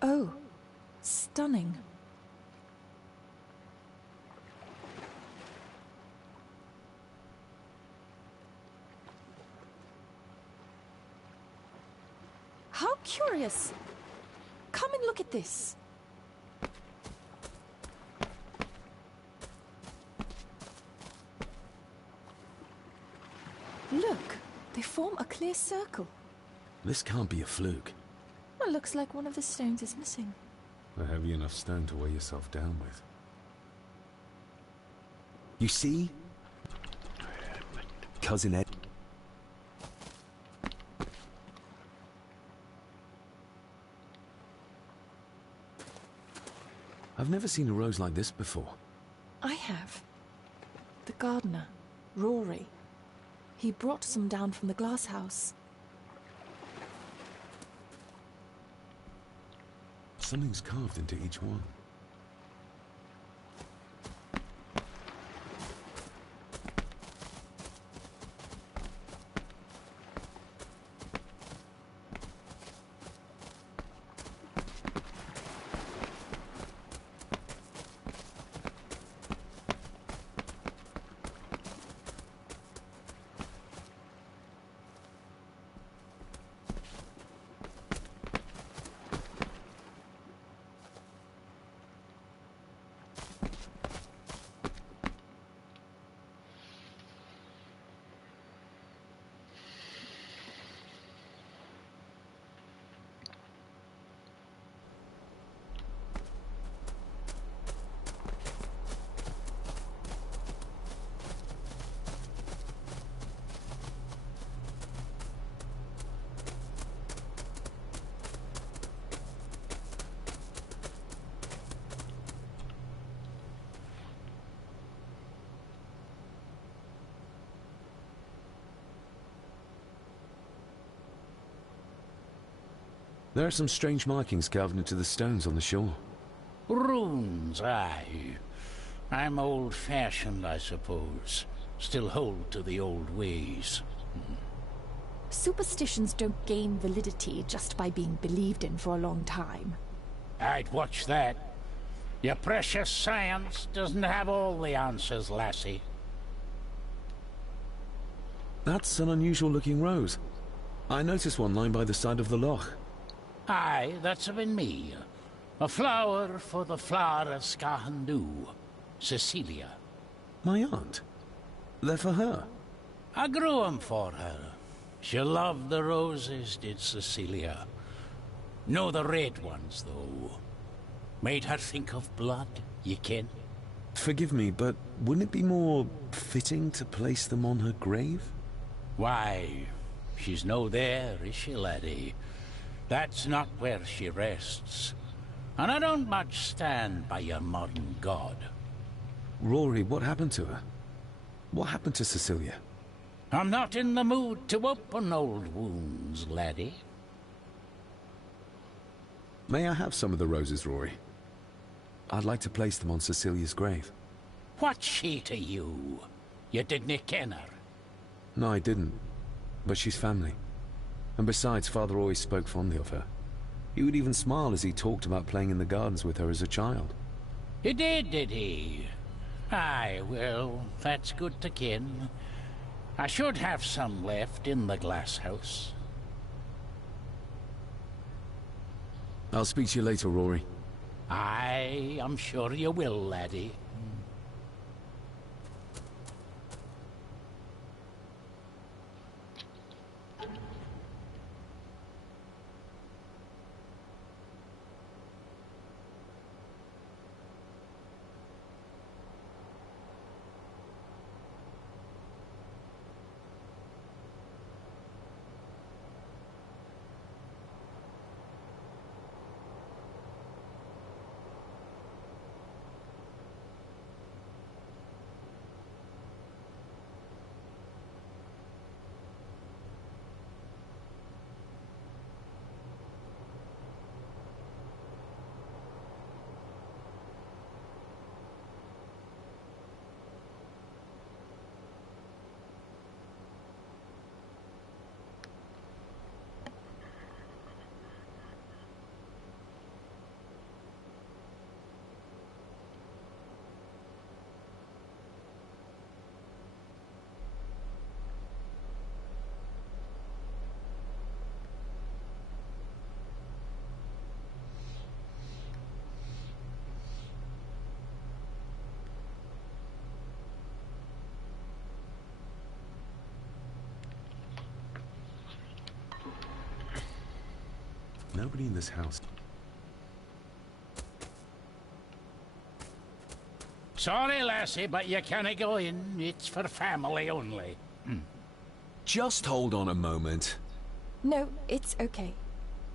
Oh, stunning. How curious. Come and look at this. Look, they form a clear circle. This can't be a fluke. Well, looks like one of the stones is missing. A heavy enough stone to weigh yourself down with. You see? Cousin Ed... I've never seen a rose like this before. I have. The gardener, Rory. He brought some down from the glass house. Something's carved into each one. There are some strange markings carved into the stones on the shore. Runes, aye. I'm old-fashioned, I suppose. Still hold to the old ways. Superstitions don't gain validity just by being believed in for a long time. I'd watch that. Your precious science doesn't have all the answers, lassie. That's an unusual-looking rose. I noticed one lying by the side of the loch. Aye, that's been me. A flower for the flower of Skahandu, Cecilia. My aunt? They're for her? I grew 'em for her. She loved the roses, did Cecilia. No the red ones, though. Made her think of blood, ye ken. Forgive me, but wouldn't it be more fitting to place them on her grave? Why, she's no there, is she, laddie? That's not where she rests. And I don't much stand by your modern god. Rory, what happened to her? What happened to Cecilia? I'm not in the mood to open old wounds, laddie. May I have some of the roses, Rory? I'd like to place them on Cecilia's grave. What's she to you? You didn't ken her. No, I didn't. But she's family. And besides, Father always spoke fondly of her. He would even smile as he talked about playing in the gardens with her as a child. He did he? Aye, well, that's good to ken. I should have some left in the glass house. I'll speak to you later, Rory. Aye, I'm sure you will, laddie. Nobody in this house. Sorry, lassie, but you can't go in. It's for family only. Just hold on a moment. No, it's okay.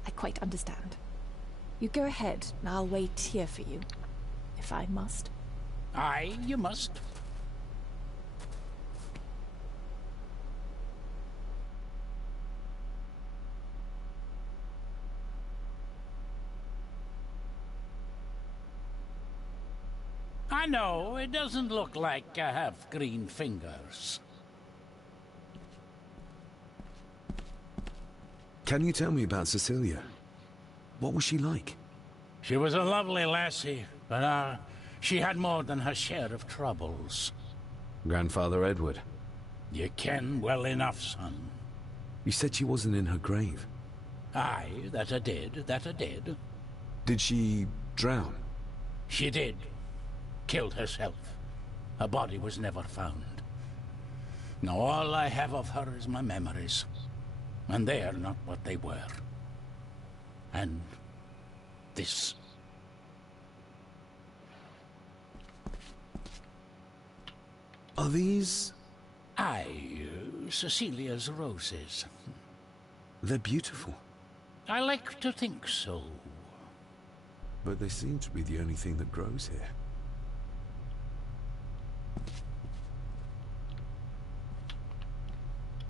I quite understand. You go ahead, and I'll wait here for you, if I must. Aye, you must. I know, it doesn't look like I have green fingers. Can you tell me about Cecilia? What was she like? She was a lovely lassie, but she had more than her share of troubles. Grandfather Edward. You ken well enough, son. You said she wasn't in her grave. Aye, that I did. Did she drown? She did. Killed herself. Her body was never found. Now all I have of her is my memories. And they are not what they were. And this. Are these? Aye, Cecilia's roses. They're beautiful. I like to think so. But they seem to be the only thing that grows here.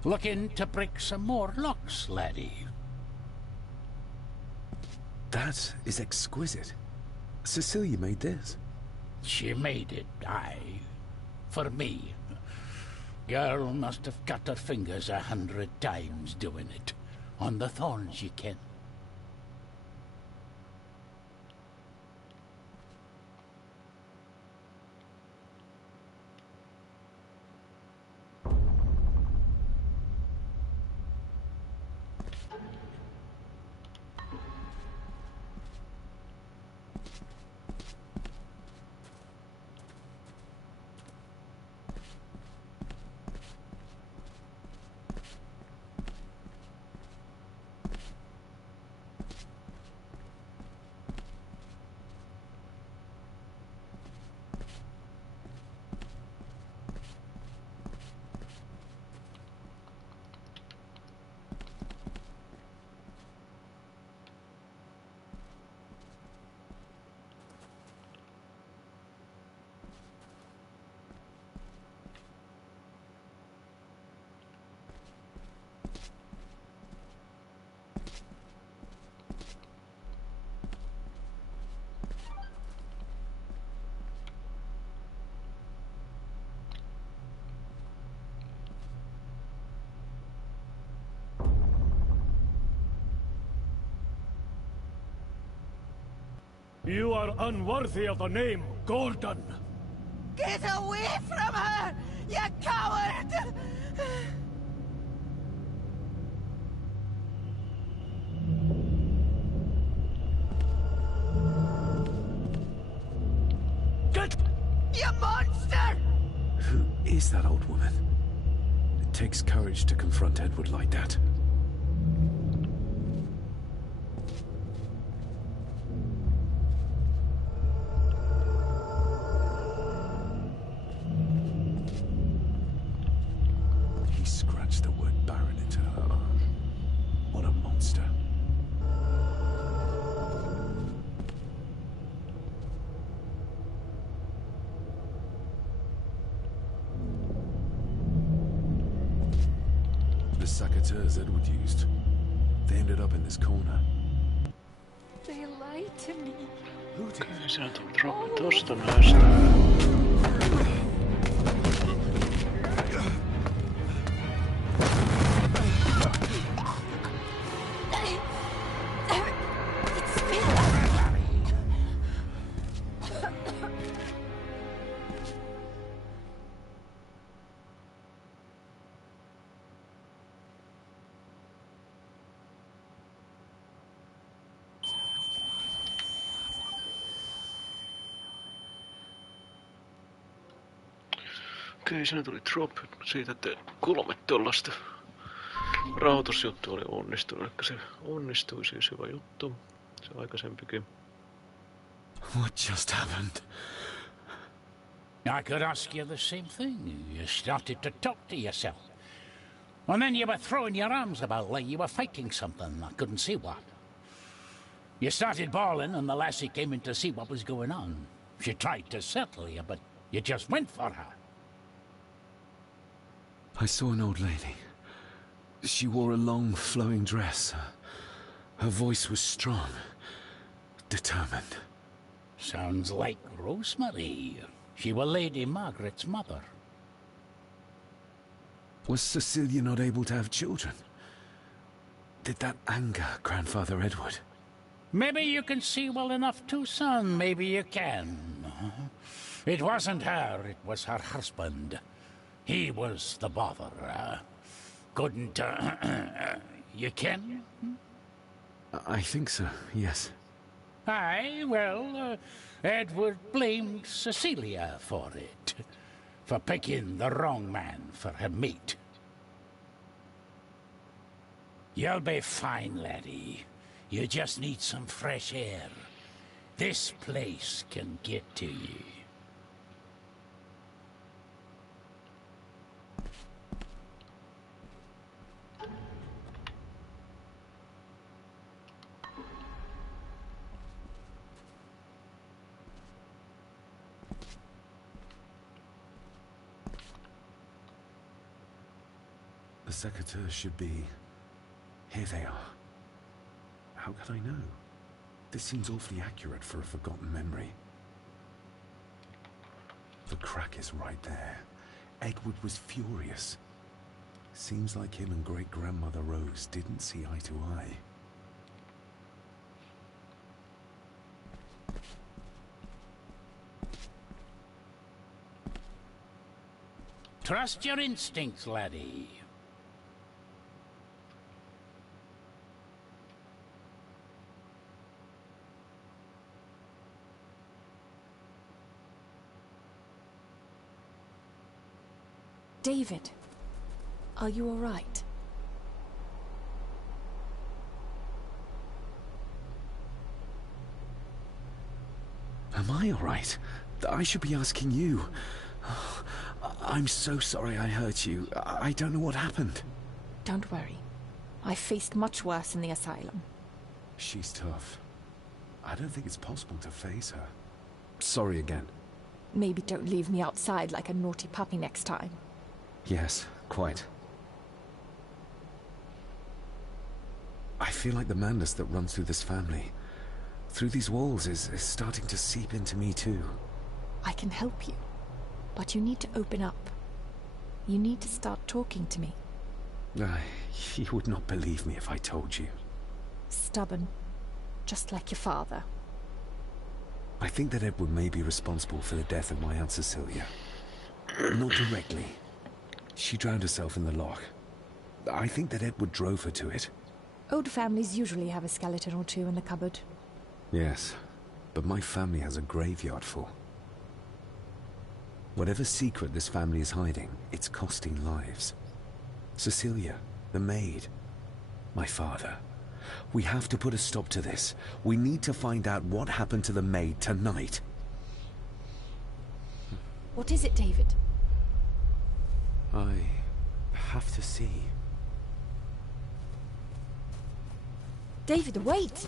Looking to break some more locks, laddie. That is exquisite. Cecilia made this. She made it, aye. For me. Girl must have cut her fingers 100 times doing it. On the thorns, ye ken. You are unworthy of the name Gordon. Get away from her, you coward! Get! You monster! Who is that old woman? It takes courage to confront Edward like that. He scratched the word Baron into her arm. What a monster. The saboteurs Edward used. They ended up in this corner. They lied to me. Who did? Okei, se on tullut troppi tosta näistä. Okei, siinä tuli drop siitä, että 3 tollasta rahoitusjuttu oli onnistunut. Eli se onnistui, siis hyvä juttu. Se aikaisempikin. What just happened? I could ask you the same thing. You started to talk to yourself. And then you were throwing your arms about like you were fighting something. I couldn't see what. You started bawling and the lassie came in to see what was going on. She tried to settle you, but you just went for her. I saw an old lady. She wore a long, flowing dress. Her voice was strong, determined. Sounds like Rosemary. She was Lady Margaret's mother. Was Cecilia not able to have children? Did that anger Grandfather Edward? Maybe you can see well enough too, son. Maybe you can. It wasn't her, it was her husband. He was the bother. Couldn't, you ken? I think so, yes. Aye, well, Edward blamed Cecilia for it. For picking the wrong man for her mate. You'll be fine, laddie. You just need some fresh air. This place can get to you. The secateurs should be... Here they are. How could I know? This seems awfully accurate for a forgotten memory. The crack is right there. Edward was furious. Seems like him and great-grandmother Rose didn't see eye to eye. Trust your instincts, laddie. David, are you all right? Am I all right? I should be asking you. I'm so sorry I hurt you. I don't know what happened. Don't worry. I faced much worse in the asylum. She's tough. I don't think it's possible to face her. Sorry again. Maybe don't leave me outside like a naughty puppy next time. Yes, quite. I feel like the madness that runs through this family, through these walls, is starting to seep into me too. I can help you, but you need to open up. You need to start talking to me. You would not believe me if I told you. Stubborn, just like your father. I think that Edward may be responsible for the death of my Aunt Cecilia. Not directly. She drowned herself in the loch. I think that Edward drove her to it. Old families usually have a skeleton or two in the cupboard. Yes, but my family has a graveyard full. Whatever secret this family is hiding, it's costing lives. Cecilia, the maid, my father. We have to put a stop to this. We need to find out what happened to the maid tonight. What is it, David? I have to see. David, wait!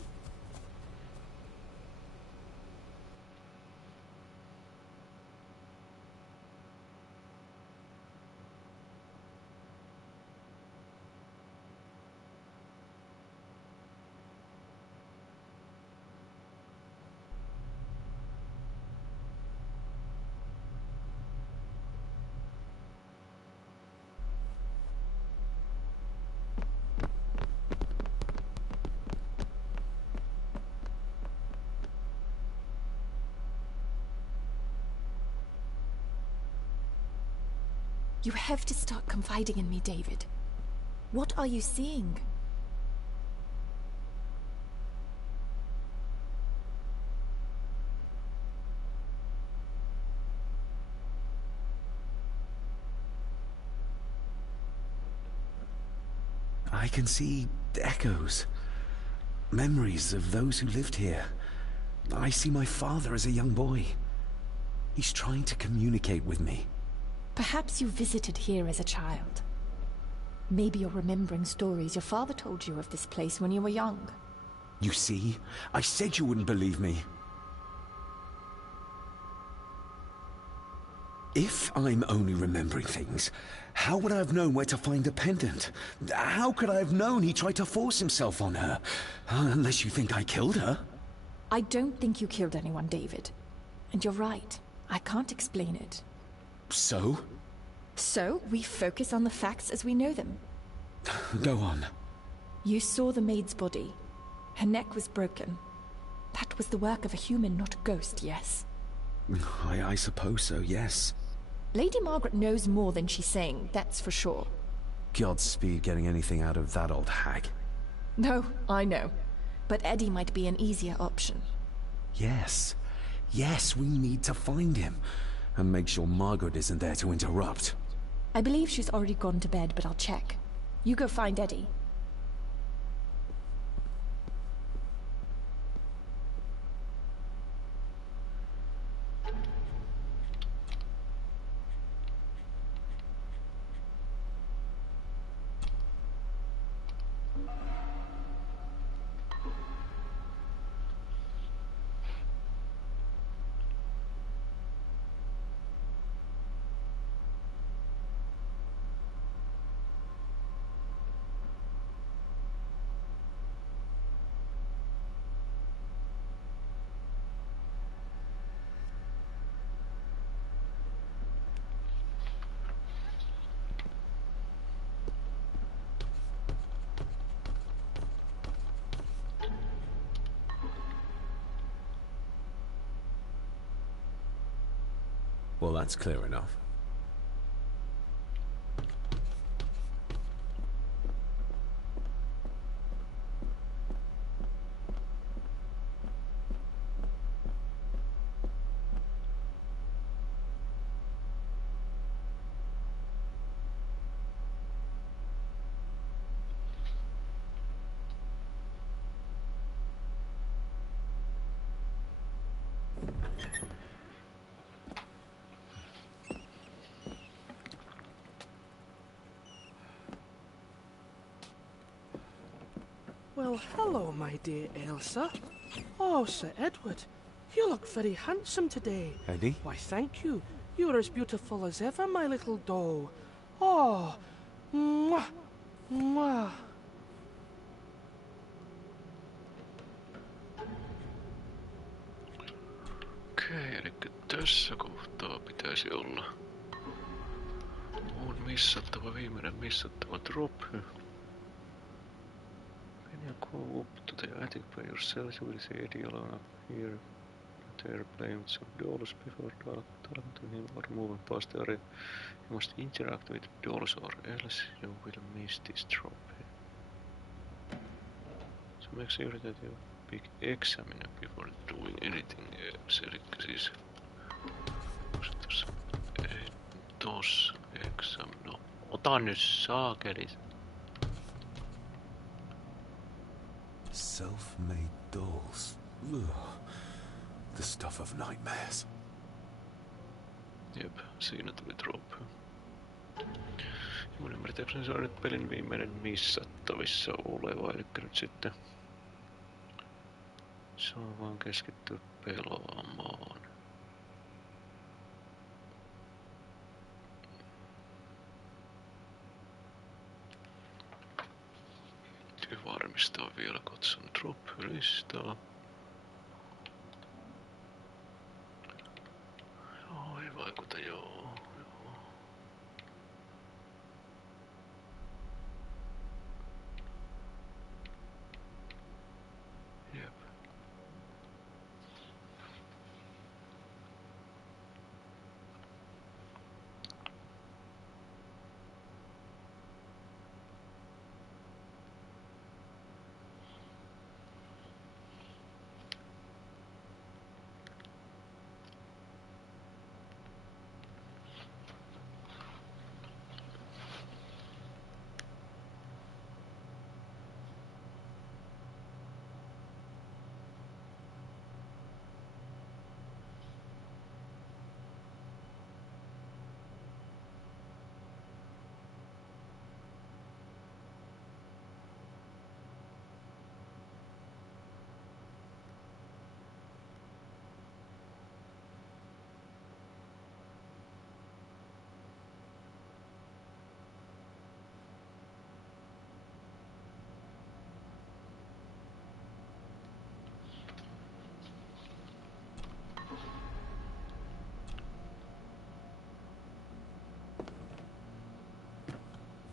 You have to start confiding in me, David. What are you seeing? I can see echoes. Memories of those who lived here. I see my father as a young boy. He's trying to communicate with me. Perhaps you visited here as a child. Maybe you're remembering stories your father told you of this place when you were young. You see? I said you wouldn't believe me. If I'm only remembering things, how would I have known where to find the pendant? How could I have known he tried to force himself on her? Unless you think I killed her. I don't think you killed anyone, David. And you're right. I can't explain it. So? So, we focus on the facts as we know them. Go on. You saw the maid's body. Her neck was broken. That was the work of a human, not a ghost, yes? I suppose so, yes. Lady Margaret knows more than she's saying, that's for sure. Godspeed getting anything out of that old hag. No, I know. But Eddie might be an easier option. Yes. Yes, we need to find him. And make sure Margaret isn't there to interrupt. I believe she's already gone to bed, but I'll check. You go find Eddie. Well, that's clear enough. Well, hello, my dear Elsa. Oh, Sir Edward, you look very handsome today. Eddie? Why, thank you. You're as beautiful as ever, my little doll. Oh, mwah, mwah. Okei, eli tässä kohtaa pitäisi olla mun viimeinen missattava trophy. When you go up to the attic by yourself, you will see Eddie alone up here. share playing with some dolls before targeting him or moving past the area. You must interact with dolls or else you will miss this trophy. So make sure that you pick examiner before doing anything else. Elikkä siis... Tossa exam... No, ota nyt saakelis. Self-made dolls. Ugh. The stuff of nightmares. Jep, siinä tuli droppi. Mun ymmärtääkseni se on nyt pelin viimeinen missattavissa oleva, eli nyt sitten se on vaan keskittyä pelaamaan. Täytyy varmistaa vielä, katson drop-listaa. Joo, ei vaikuta, joo. Jep.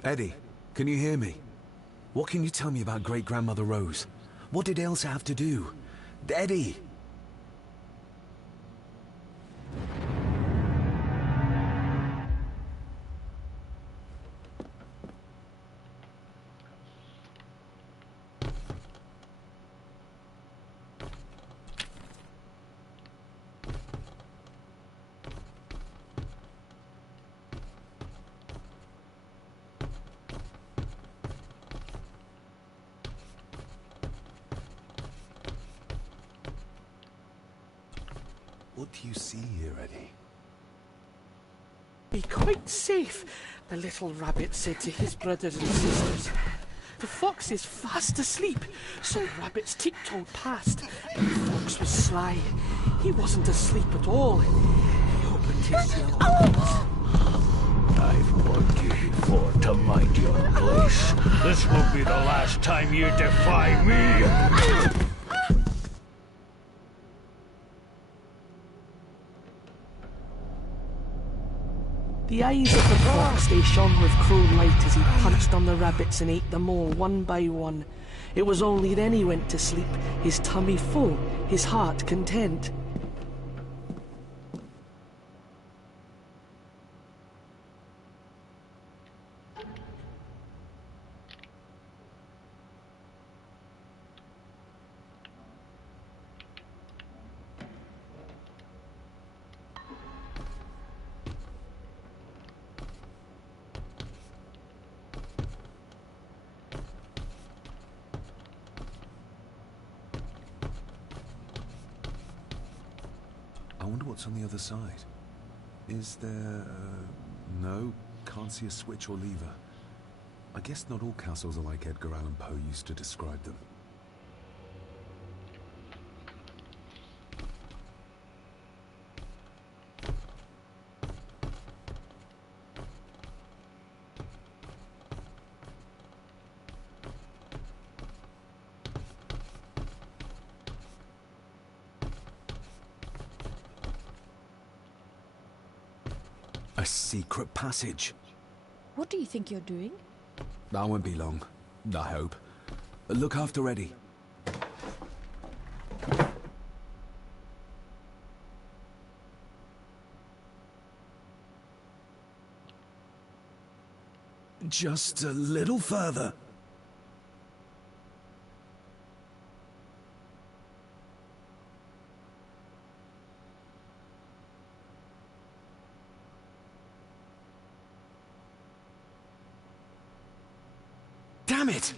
Eddie, can you hear me? What can you tell me about Great-Grandmother Rose? What did Elsa have to do? Eddie! What do you see here, Eddie? Be quite safe, the little rabbit said to his brothers and sisters. The fox is fast asleep, so the rabbits tiptoed past. But the fox was sly. He wasn't asleep at all. He opened his yellow eyes. I've warned you before to mind your place. This will be the last time you defy me. The eyes of the fox, they shone with cruel light as he punched on the rabbits and ate them all one by one. It was only then he went to sleep, his tummy full, his heart content. I wonder what's on the other side. Is there... no, can't see a switch or lever. I guess not all castles are like Edgar Allan Poe used to describe them. A secret passage. What do you think you're doing? That won't be long, I hope. Look after Eddie. Just a little further. Damn it!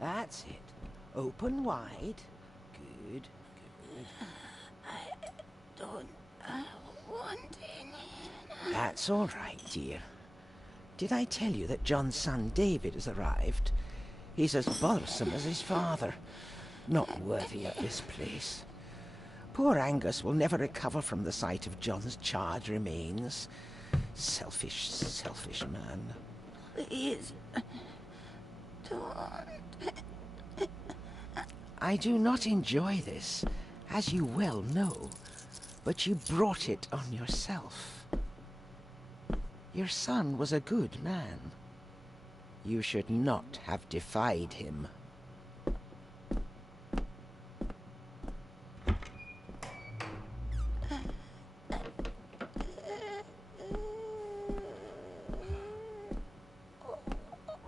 That's it. Open wide. Good, good. I don't want any. That's all right, dear. Did I tell you that John's son David has arrived? He's as bothersome as his father. Not worthy of this place. Poor Angus will never recover from the sight of John's charred remains. Selfish, selfish man. Please, don't. I do not enjoy this, as you well know, but you brought it on yourself. Your son was a good man. You should not have defied him.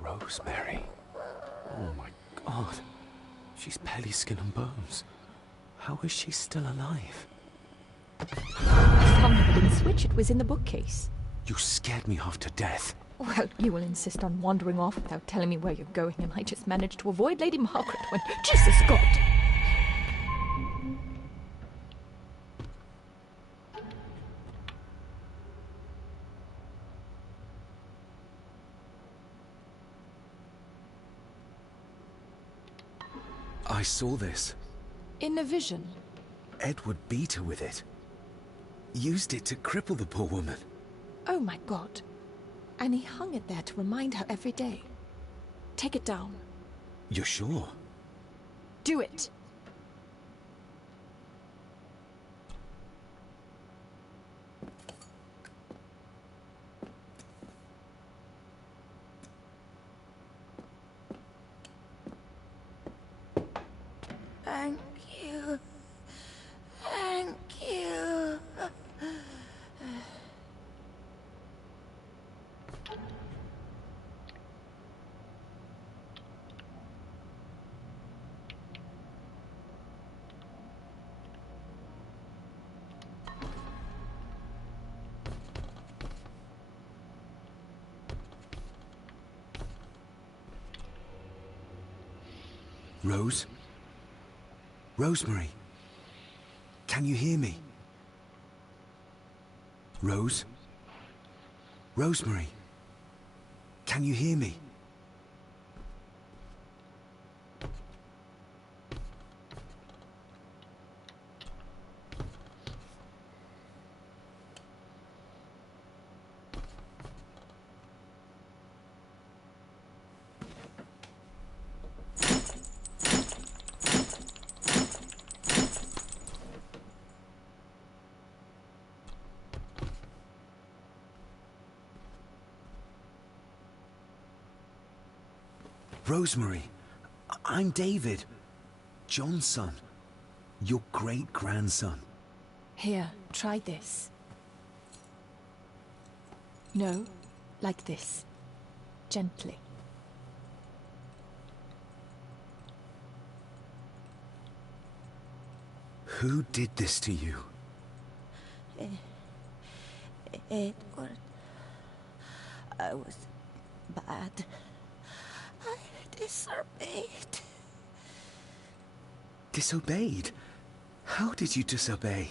Rosemary. Oh my God. She's barely skin and bones. How is she still alive? Some didn't switch. It was in the bookcase. You scared me half to death. Well, you will insist on wandering off without telling me where you're going, and I just managed to avoid Lady Margaret when... Jesus God! I saw this. In a vision. Edward beat her with it. Used it to cripple the poor woman. Oh my God. And he hung it there to remind her every day. Take it down. You're sure? Do it! Thank you. Thank you. Rose? Rosemary? Can you hear me? Rose? Rosemary? Can you hear me? Rosemary, I'm David, John's son, your great-grandson. Here, try this. No, like this. Gently. Who did this to you? Edward. I was bad. I disobeyed. Disobeyed? How did you disobey?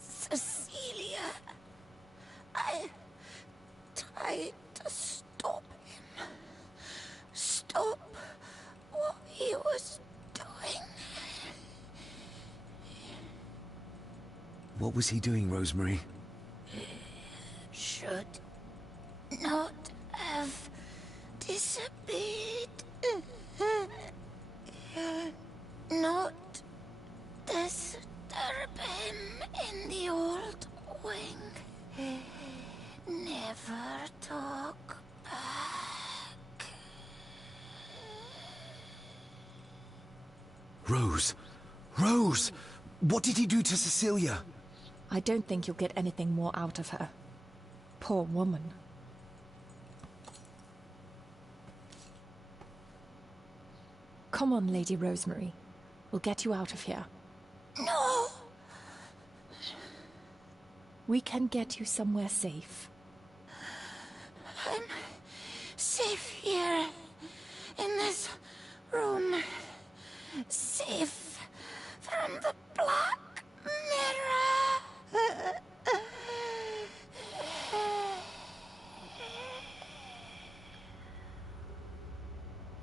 Cecilia. I tried to stop him. Stop what he was doing. What was he doing, Rosemary? Should not have disobeyed. Not this wing. Never talk back. Rose! Rose! What did he do to Cecilia? I don't think you'll get anything more out of her. Poor woman. Come on, Lady Rosemary. We'll get you out of here. No! We can get you somewhere safe. I'm safe here, in this room. Safe from the Black Mirror.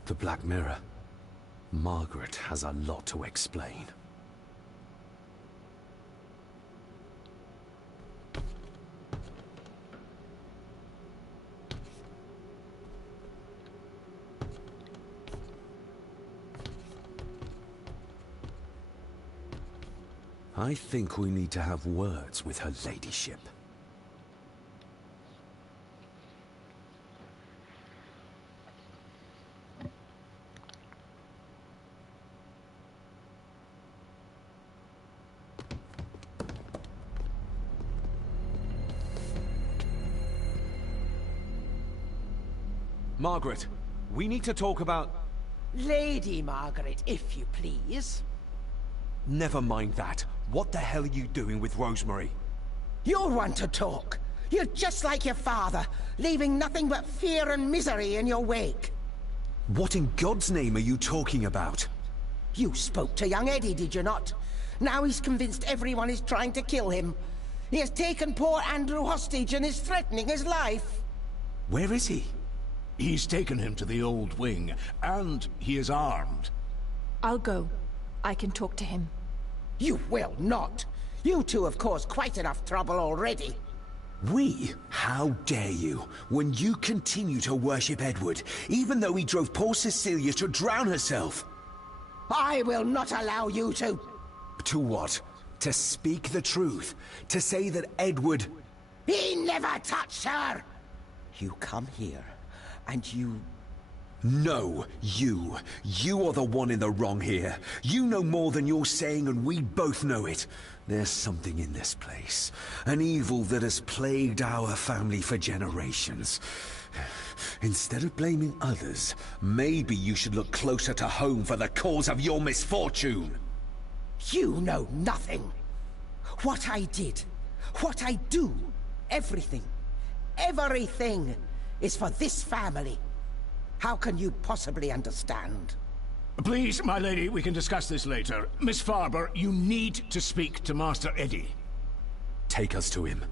The Black Mirror. Margaret has a lot to explain. I think we need to have words with her ladyship. Margaret, we need to talk about... Lady Margaret, if you please. Never mind that. What the hell are you doing with Rosemary? You'll want to talk. You're just like your father, leaving nothing but fear and misery in your wake. What in God's name are you talking about? You spoke to young Eddie, did you not? Now he's convinced everyone is trying to kill him. He has taken poor Andrew hostage and is threatening his life. Where is he? He's taken him to the old wing, and he is armed. I'll go. I can talk to him. You will not. You two have caused quite enough trouble already. We? How dare you, when you continue to worship Edward, even though he drove poor Cecilia to drown herself? I will not allow you to... To what? To speak the truth? To say that Edward... He never touched her! You come here, and you... No, you. You are the one in the wrong here. You know more than you're saying, and we both know it. There's something in this place. An evil that has plagued our family for generations. Instead of blaming others, maybe you should look closer to home for the cause of your misfortune. You know nothing. What I did, what I do, everything is for this family. How can you possibly understand? Please, my lady, we can discuss this later. Miss Farber, you need to speak to Master Eddie. Take us to him.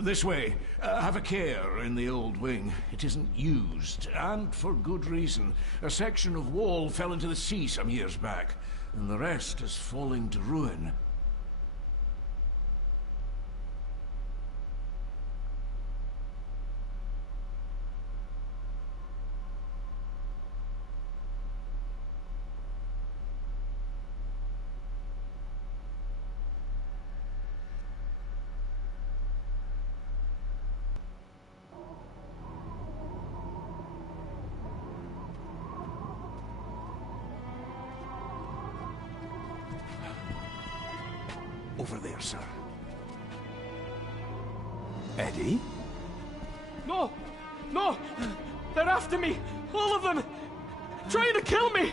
This way. Have a care in the old wing. It isn't used, and for good reason. A section of wall fell into the sea some years back, and the rest is falling to ruin. Over there, sir. Eddie? No! No! They're after me! All of them! Trying to kill me!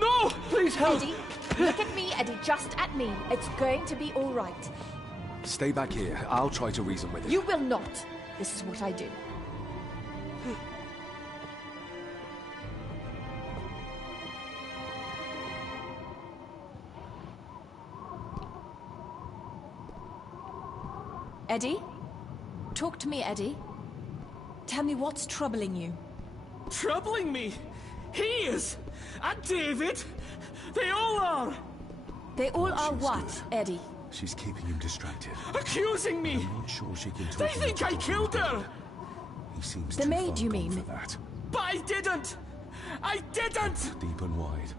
No! Please help! Eddie, look at me, Eddie, just at me. It's going to be all right. Stay back here. I'll try to reason with him. You will not. This is what I do. Eddie? Talk to me, Eddie. Tell me what's troubling you. Troubling me? He is! And David! They all are! They all are what, Eddie? She's keeping him distracted. Accusing me! I'm not sure she can talk. They think I killed her! He seems the too maid, far you gone mean? for that. But I didn't! I didn't! Deep and wide.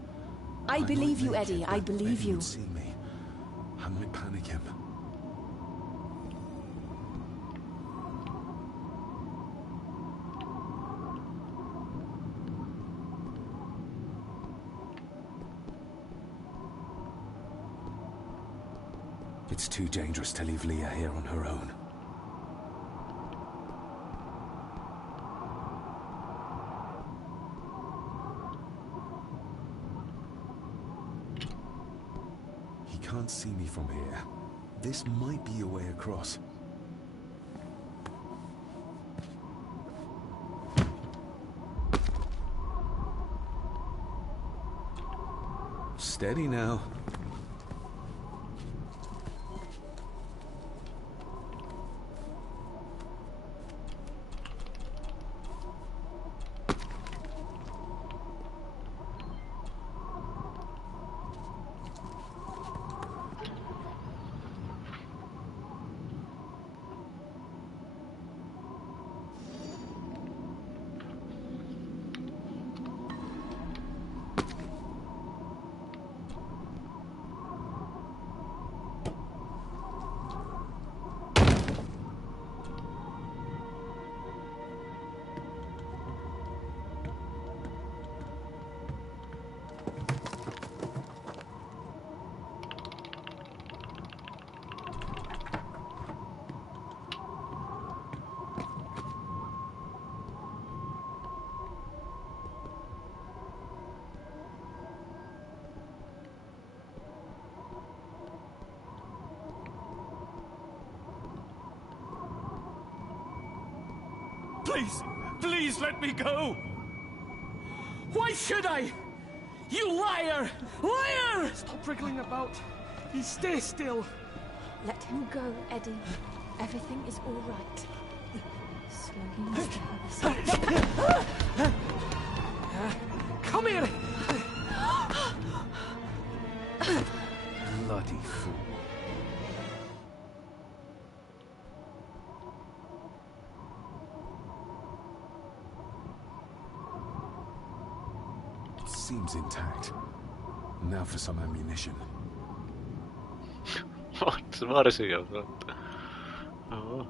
I believe you, might Eddie. make I it, but believe Eddie you. would see me. I might panic him. It's too dangerous to leave Leah here on her own. He can't see me from here. This might be a way across. Steady now. Please, please let me go! Why should I? You liar! Liar! Stop wriggling about. You stay still. Let him go, Eddie. Everything is all right. Slowly. Come here! Bloody fool. Seems intact. Now for some ammunition. Varsiota. Oh.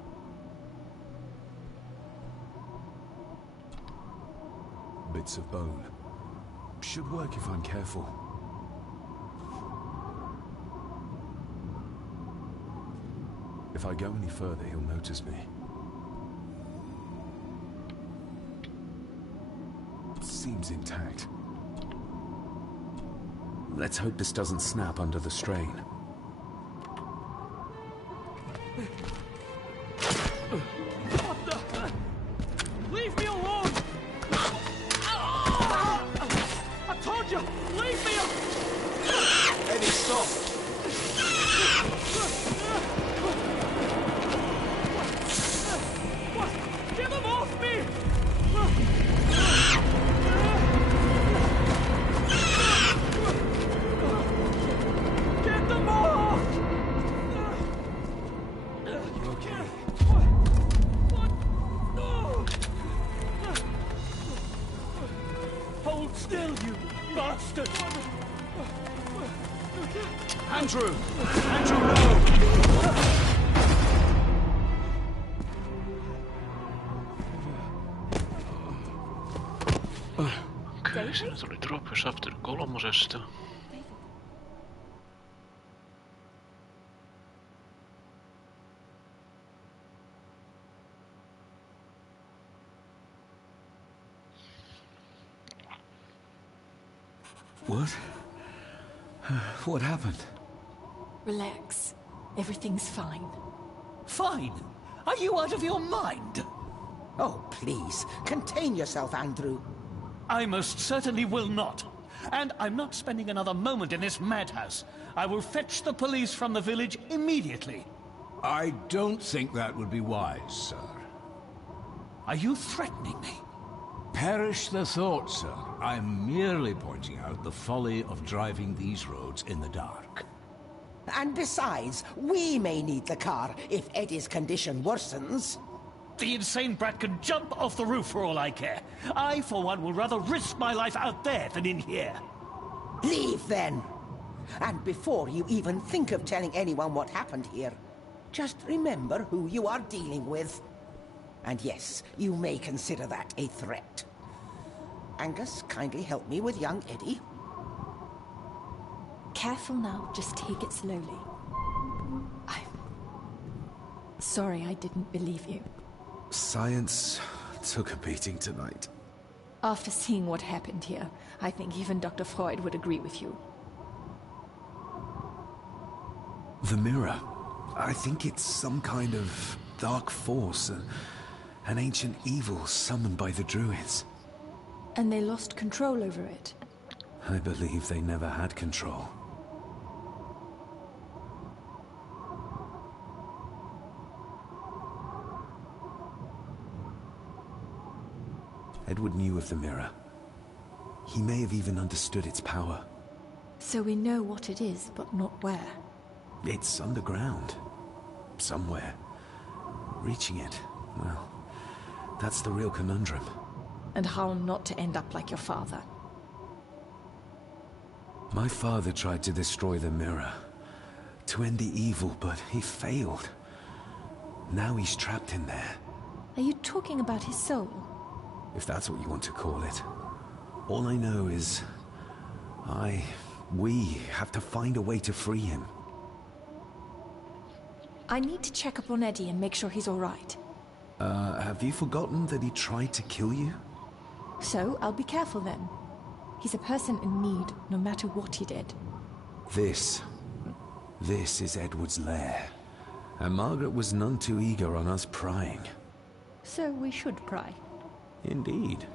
Bits of bone. Should work if I'm careful. If I go any further, he'll notice me. Seems intact. Let's hope this doesn't snap under the strain. What the? Leave me alone! I told you, leave me alone! Eddie, stop! What? Get them off me! Get them off! You okay? Hold still, you bastard! Andrew! Andrew, no! Okei, siinä tuli Drop Chapter 3. What? What happened? Relax. Everything's fine. Fine? Are you out of your mind? Oh, please, contain yourself, Andrew. I most certainly will not. And I'm not spending another moment in this madhouse. I will fetch the police from the village immediately. I don't think that would be wise, sir. Are you threatening me? Perish the thought, sir. I'm merely pointing out the folly of driving these roads in the dark. And besides, we may need the car if Eddie's condition worsens. The insane brat can jump off the roof for all I care. I, for one, will rather risk my life out there than in here. Leave, then. And before you even think of telling anyone what happened here, just remember who you are dealing with. And yes, you may consider that a threat. Angus, kindly help me with young Eddie. Careful now, just take it slowly. I'm sorry I didn't believe you. Science took a beating tonight. After seeing what happened here, I think even Dr. Freud would agree with you. The mirror. I think it's some kind of dark force, an ancient evil summoned by the druids. And they lost control over it. I believe they never had control. Edward knew of the mirror. He may have even understood its power. So we know what it is, but not where. It's underground. Somewhere. Reaching it, well, that's the real conundrum. And how not to end up like your father. My father tried to destroy the mirror, to end the evil, but he failed. Now he's trapped in there. Are you talking about his soul? If that's what you want to call it. All I know is... we have to find a way to free him. I need to check up on Eddie and make sure he's all right. Have you forgotten that he tried to kill you? So, I'll be careful then. He's a person in need, no matter what he did. This is Edward's lair. And Margaret was none too eager on us prying. So we should pry. Indeed.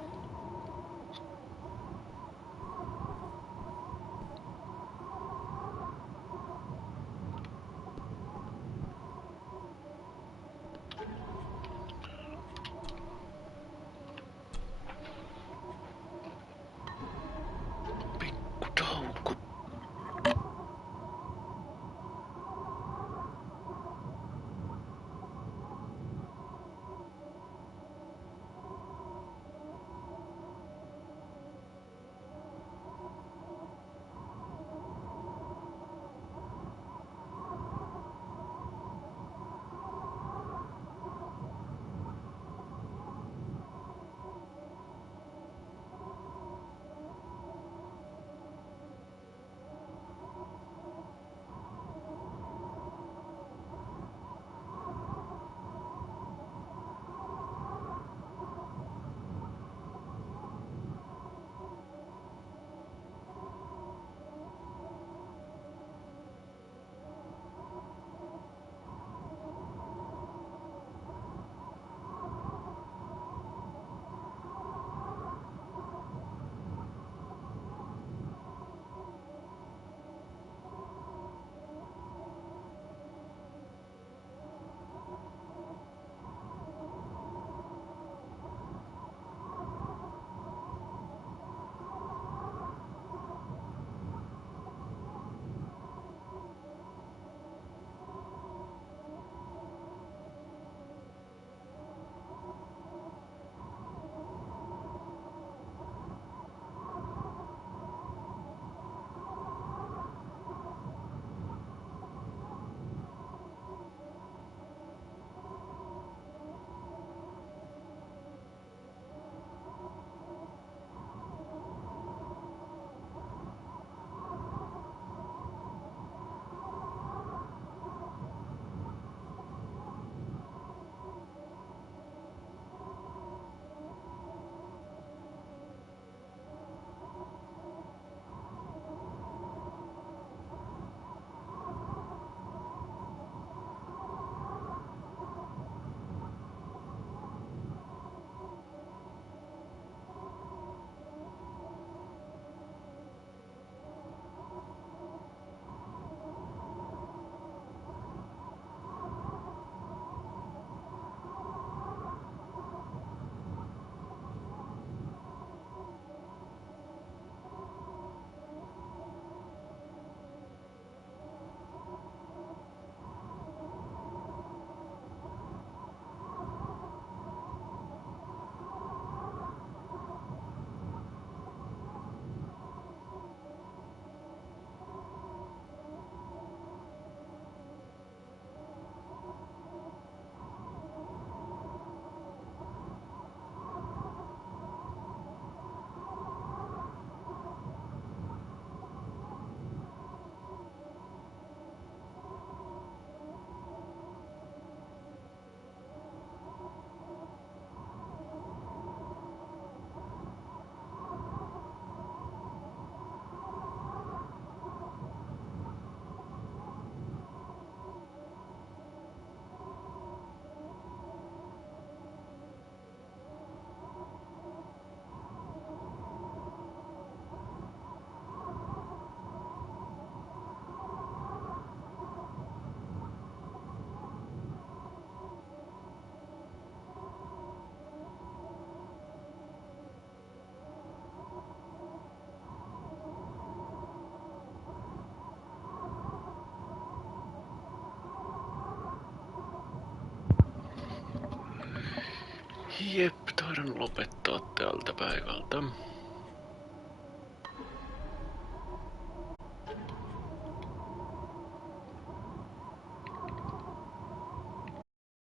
Jep, taidan lopettaa tältä päivältä.